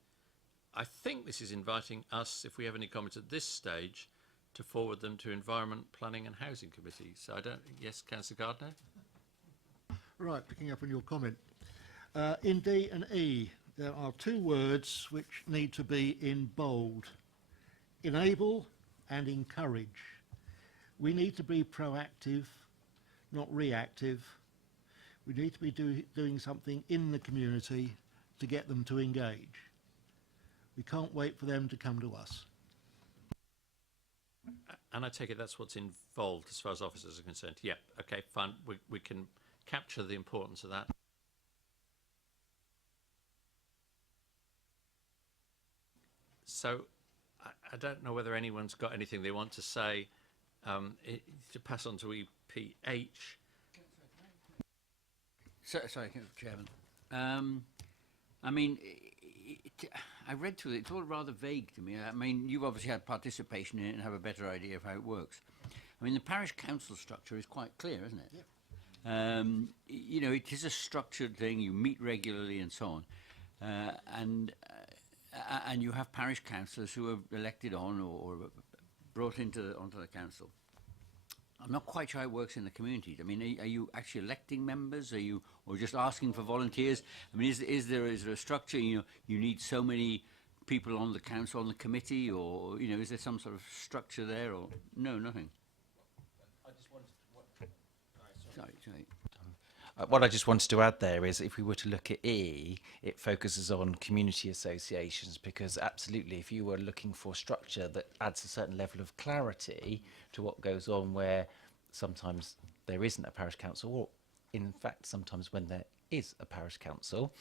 I think this is inviting us, if we have any comments at this stage, to forward them to Environment, Planning and Housing Committee. So I don't, yes, Councillor Gardner? Right, picking up on your comment. In D and E, there are 2 words which need to be in bold. Enable and encourage. We need to be proactive, not reactive. We need to be doing something in the community to get them to engage. We can't wait for them to come to us. And I take it that's what's involved as far as officers are concerned. Yeah, okay, fine. We can capture the importance of that. So I don't know whether anyone's got anything they want to say to pass on to EPH. Sorry, Chairman. I mean, I read through it. It's all rather vague to me. I mean, you've obviously had participation in it and have a better idea of how it works. I mean, the parish council structure is quite clear, isn't it? Yeah. You know, it is a structured thing. You meet regularly and so on, and you have parish councillors who are elected on or brought onto the council. I'm not quite sure how it works in the community. I mean, are you actually electing members? Are you, or just asking for volunteers? I mean, is there a structure? You know, you need so many people on the council, on the committee, or you know, is there some sort of structure there? Or no, nothing. I just wanted what I just wanted to add there is, if we were to look at E, it focuses on community associations, because absolutely, if you were looking for structure that adds a certain level of clarity to what goes on, where sometimes there isn't a parish council, or in fact sometimes when there is a parish council,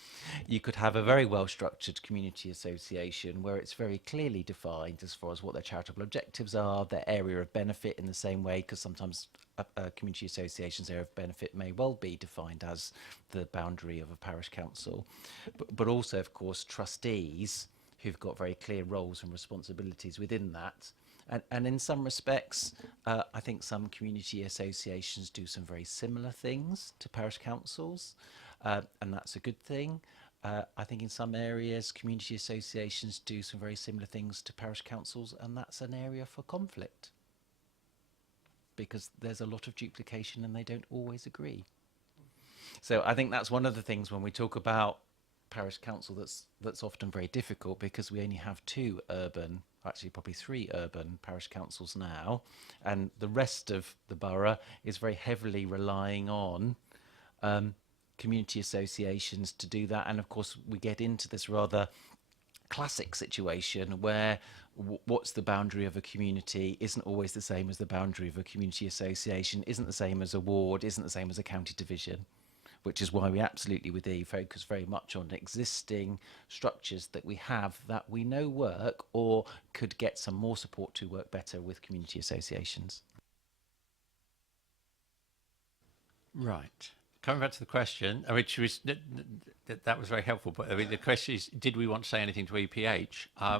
you could have a very well structured community association where it's very clearly defined as far as what their charitable objectives are, their area of benefit, in the same way, because sometimes a community association's area of benefit may well be defined as the boundary of a parish council, but also of course trustees who've got very clear roles and responsibilities within that. And in some respects, I think some community associations do some very similar things to parish councils, and that's a good thing. I think in some areas, community associations do some very similar things to parish councils, and that's an area for conflict, because there's a lot of duplication and they don't always agree. So I think that's one of the things when we talk about parish council that's often very difficult, because we only have 2 urban, actually probably 3 urban parish councils now, and the rest of the borough is very heavily relying on community associations to do that. And of course we get into this rather classic situation where what's the boundary of a community isn't always the same as the boundary of a community association, isn't the same as a ward, isn't the same as a county division, which is why we absolutely with E focus very much on existing structures that we have that we know work or could get some more support to work better with community associations. Right. Coming back to the question, which was that was very helpful, but I mean the question is, did we want to say anything to EPH? I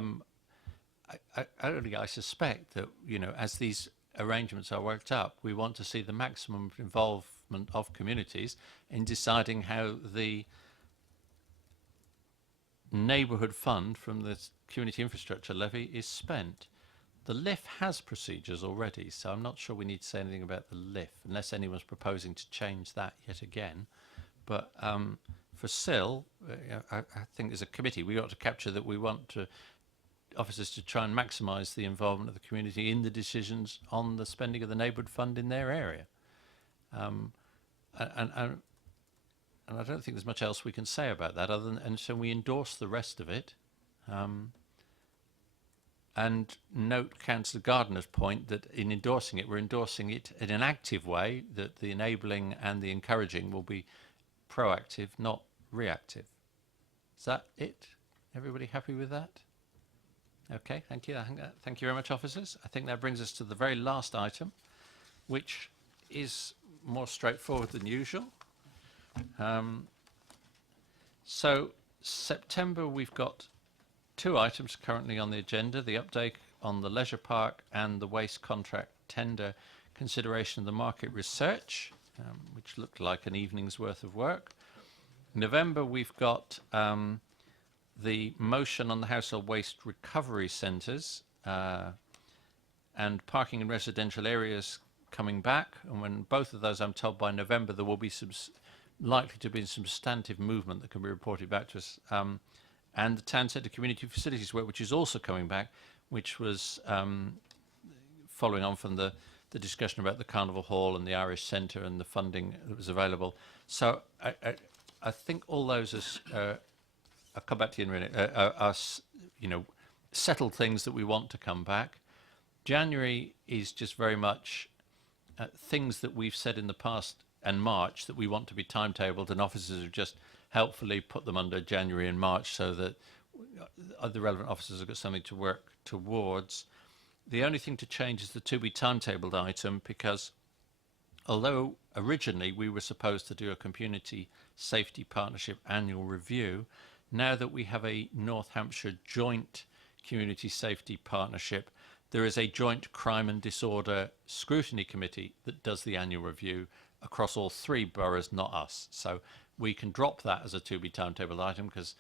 suspect that, you know, as these arrangements are worked up, we want to see the maximum involvement of communities in deciding how the neighbourhood fund from the community infrastructure levy is spent. The LIF has procedures already, so I'm not sure we need to say anything about the LIF, unless anyone's proposing to change that yet again. But for SIL, I think as a committee, we ought to capture that we want officers to try and maximise the involvement of the community in the decisions on the spending of the neighbourhood fund in their area. And I don't think there's much else we can say about that, other than, and so we endorse the rest of it. and note Councillor Gardner's point that in endorsing it, we're endorsing it in an active way, that the enabling and the encouraging will be proactive, not reactive. Is that it? Everybody happy with that? Okay, thank you. Thank you very much, officers. I think that brings us to the very last item, which is more straightforward than usual. So September, we've got 2 items currently on the agenda, the update on the leisure park and the waste contract tender consideration of the market research, which looked like an evening's worth of work. November, we've got the motion on the household waste recovery centres and parking in residential areas coming back. And when both of those, I'm told by November, there will be likely to be substantive movement that can be reported back to us. And the town centre community facilities work, which is also coming back, which was following on from the discussion about the Carnival Hall and the Irish Centre and the funding that was available. So I think all those are, I'll come back to you in a minute, are you know, settled things that we want to come back. January is just very much things that we've said in the past and March that we want to be timetabled, and officers have just helpfully put them under January and March so that the relevant officers have got something to work towards. The only thing to change is the to be timetabled item, because although originally we were supposed to do a community safety partnership annual review, now that we have a North Hampshire joint community safety partnership, there is a joint crime and disorder scrutiny committee that does the annual review across all 3 boroughs, not us. So we can drop that as a to be timetabled item, because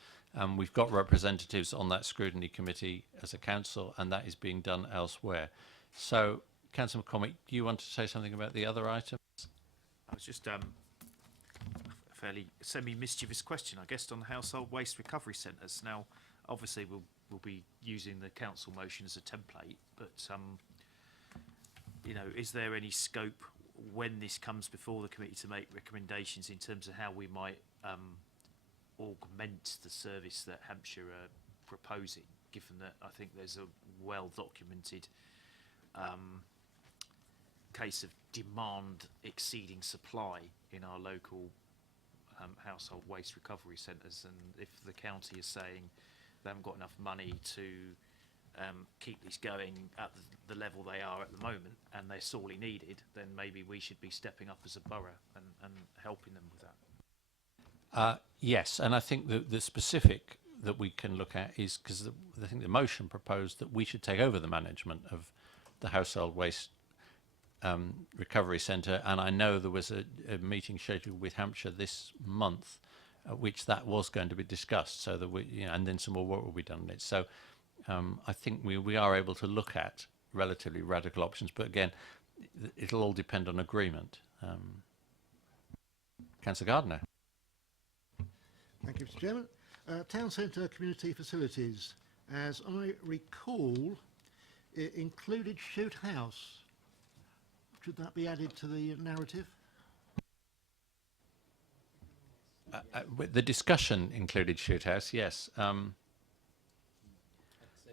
we've got representatives on that scrutiny committee as a council, and that is being done elsewhere. So, Councillor McCormick, do you want to say something about the other items? I was just a fairly semi-mischievous question, I guess, on the household waste recovery centres. Now, obviously, we'll be using the council motion as a template, but you know, is there any scope when this comes before the committee to make recommendations in terms of how we might augment the service that Hampshire are proposing, given that I think there's a well-documented case of demand exceeding supply in our local household waste recovery centres, and if the county is saying they haven't got enough money to keep these going at the level they are at the moment, and they're sorely needed, then maybe we should be stepping up as a borough and helping them with that. Yes, and I think the specific that we can look at is, because I think the motion proposed that we should take over the management of the household waste recovery centre, and I know there was a meeting scheduled with Hampshire this month at which that was going to be discussed, so that we, you know, and then some more work will be done on it. So I think we are able to look at relatively radical options, but again, it'll all depend on agreement. Councillor Gardner. Thank you, Mr. Chairman. Town centre community facilities, as I recall, it included Shoot House. Should that be added to the narrative? The discussion included Shoot House, yes.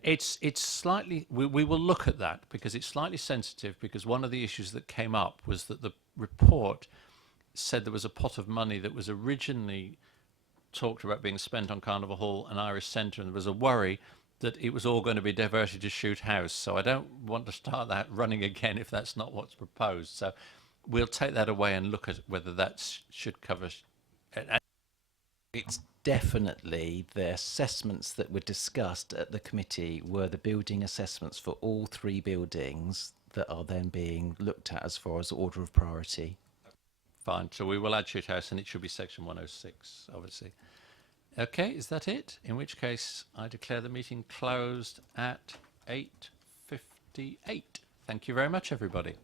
It's slightly, we will look at that because it's slightly sensitive, because one of the issues that came up was that the report said there was a pot of money that was originally talked about being spent on Carnival Hall and Irish Centre, and there was a worry that it was all going to be diverted to Shoot House. So I don't want to start that running again if that's not what's proposed. So we'll take that away and look at whether that should cover. It's definitely the assessments that were discussed at the committee were the building assessments for all 3 buildings that are then being looked at as far as order of priority. Fine, so we will add Shoot House, and it should be section 106, obviously. Okay, is that it? In which case, I declare the meeting closed at 8:58. Thank you very much, everybody.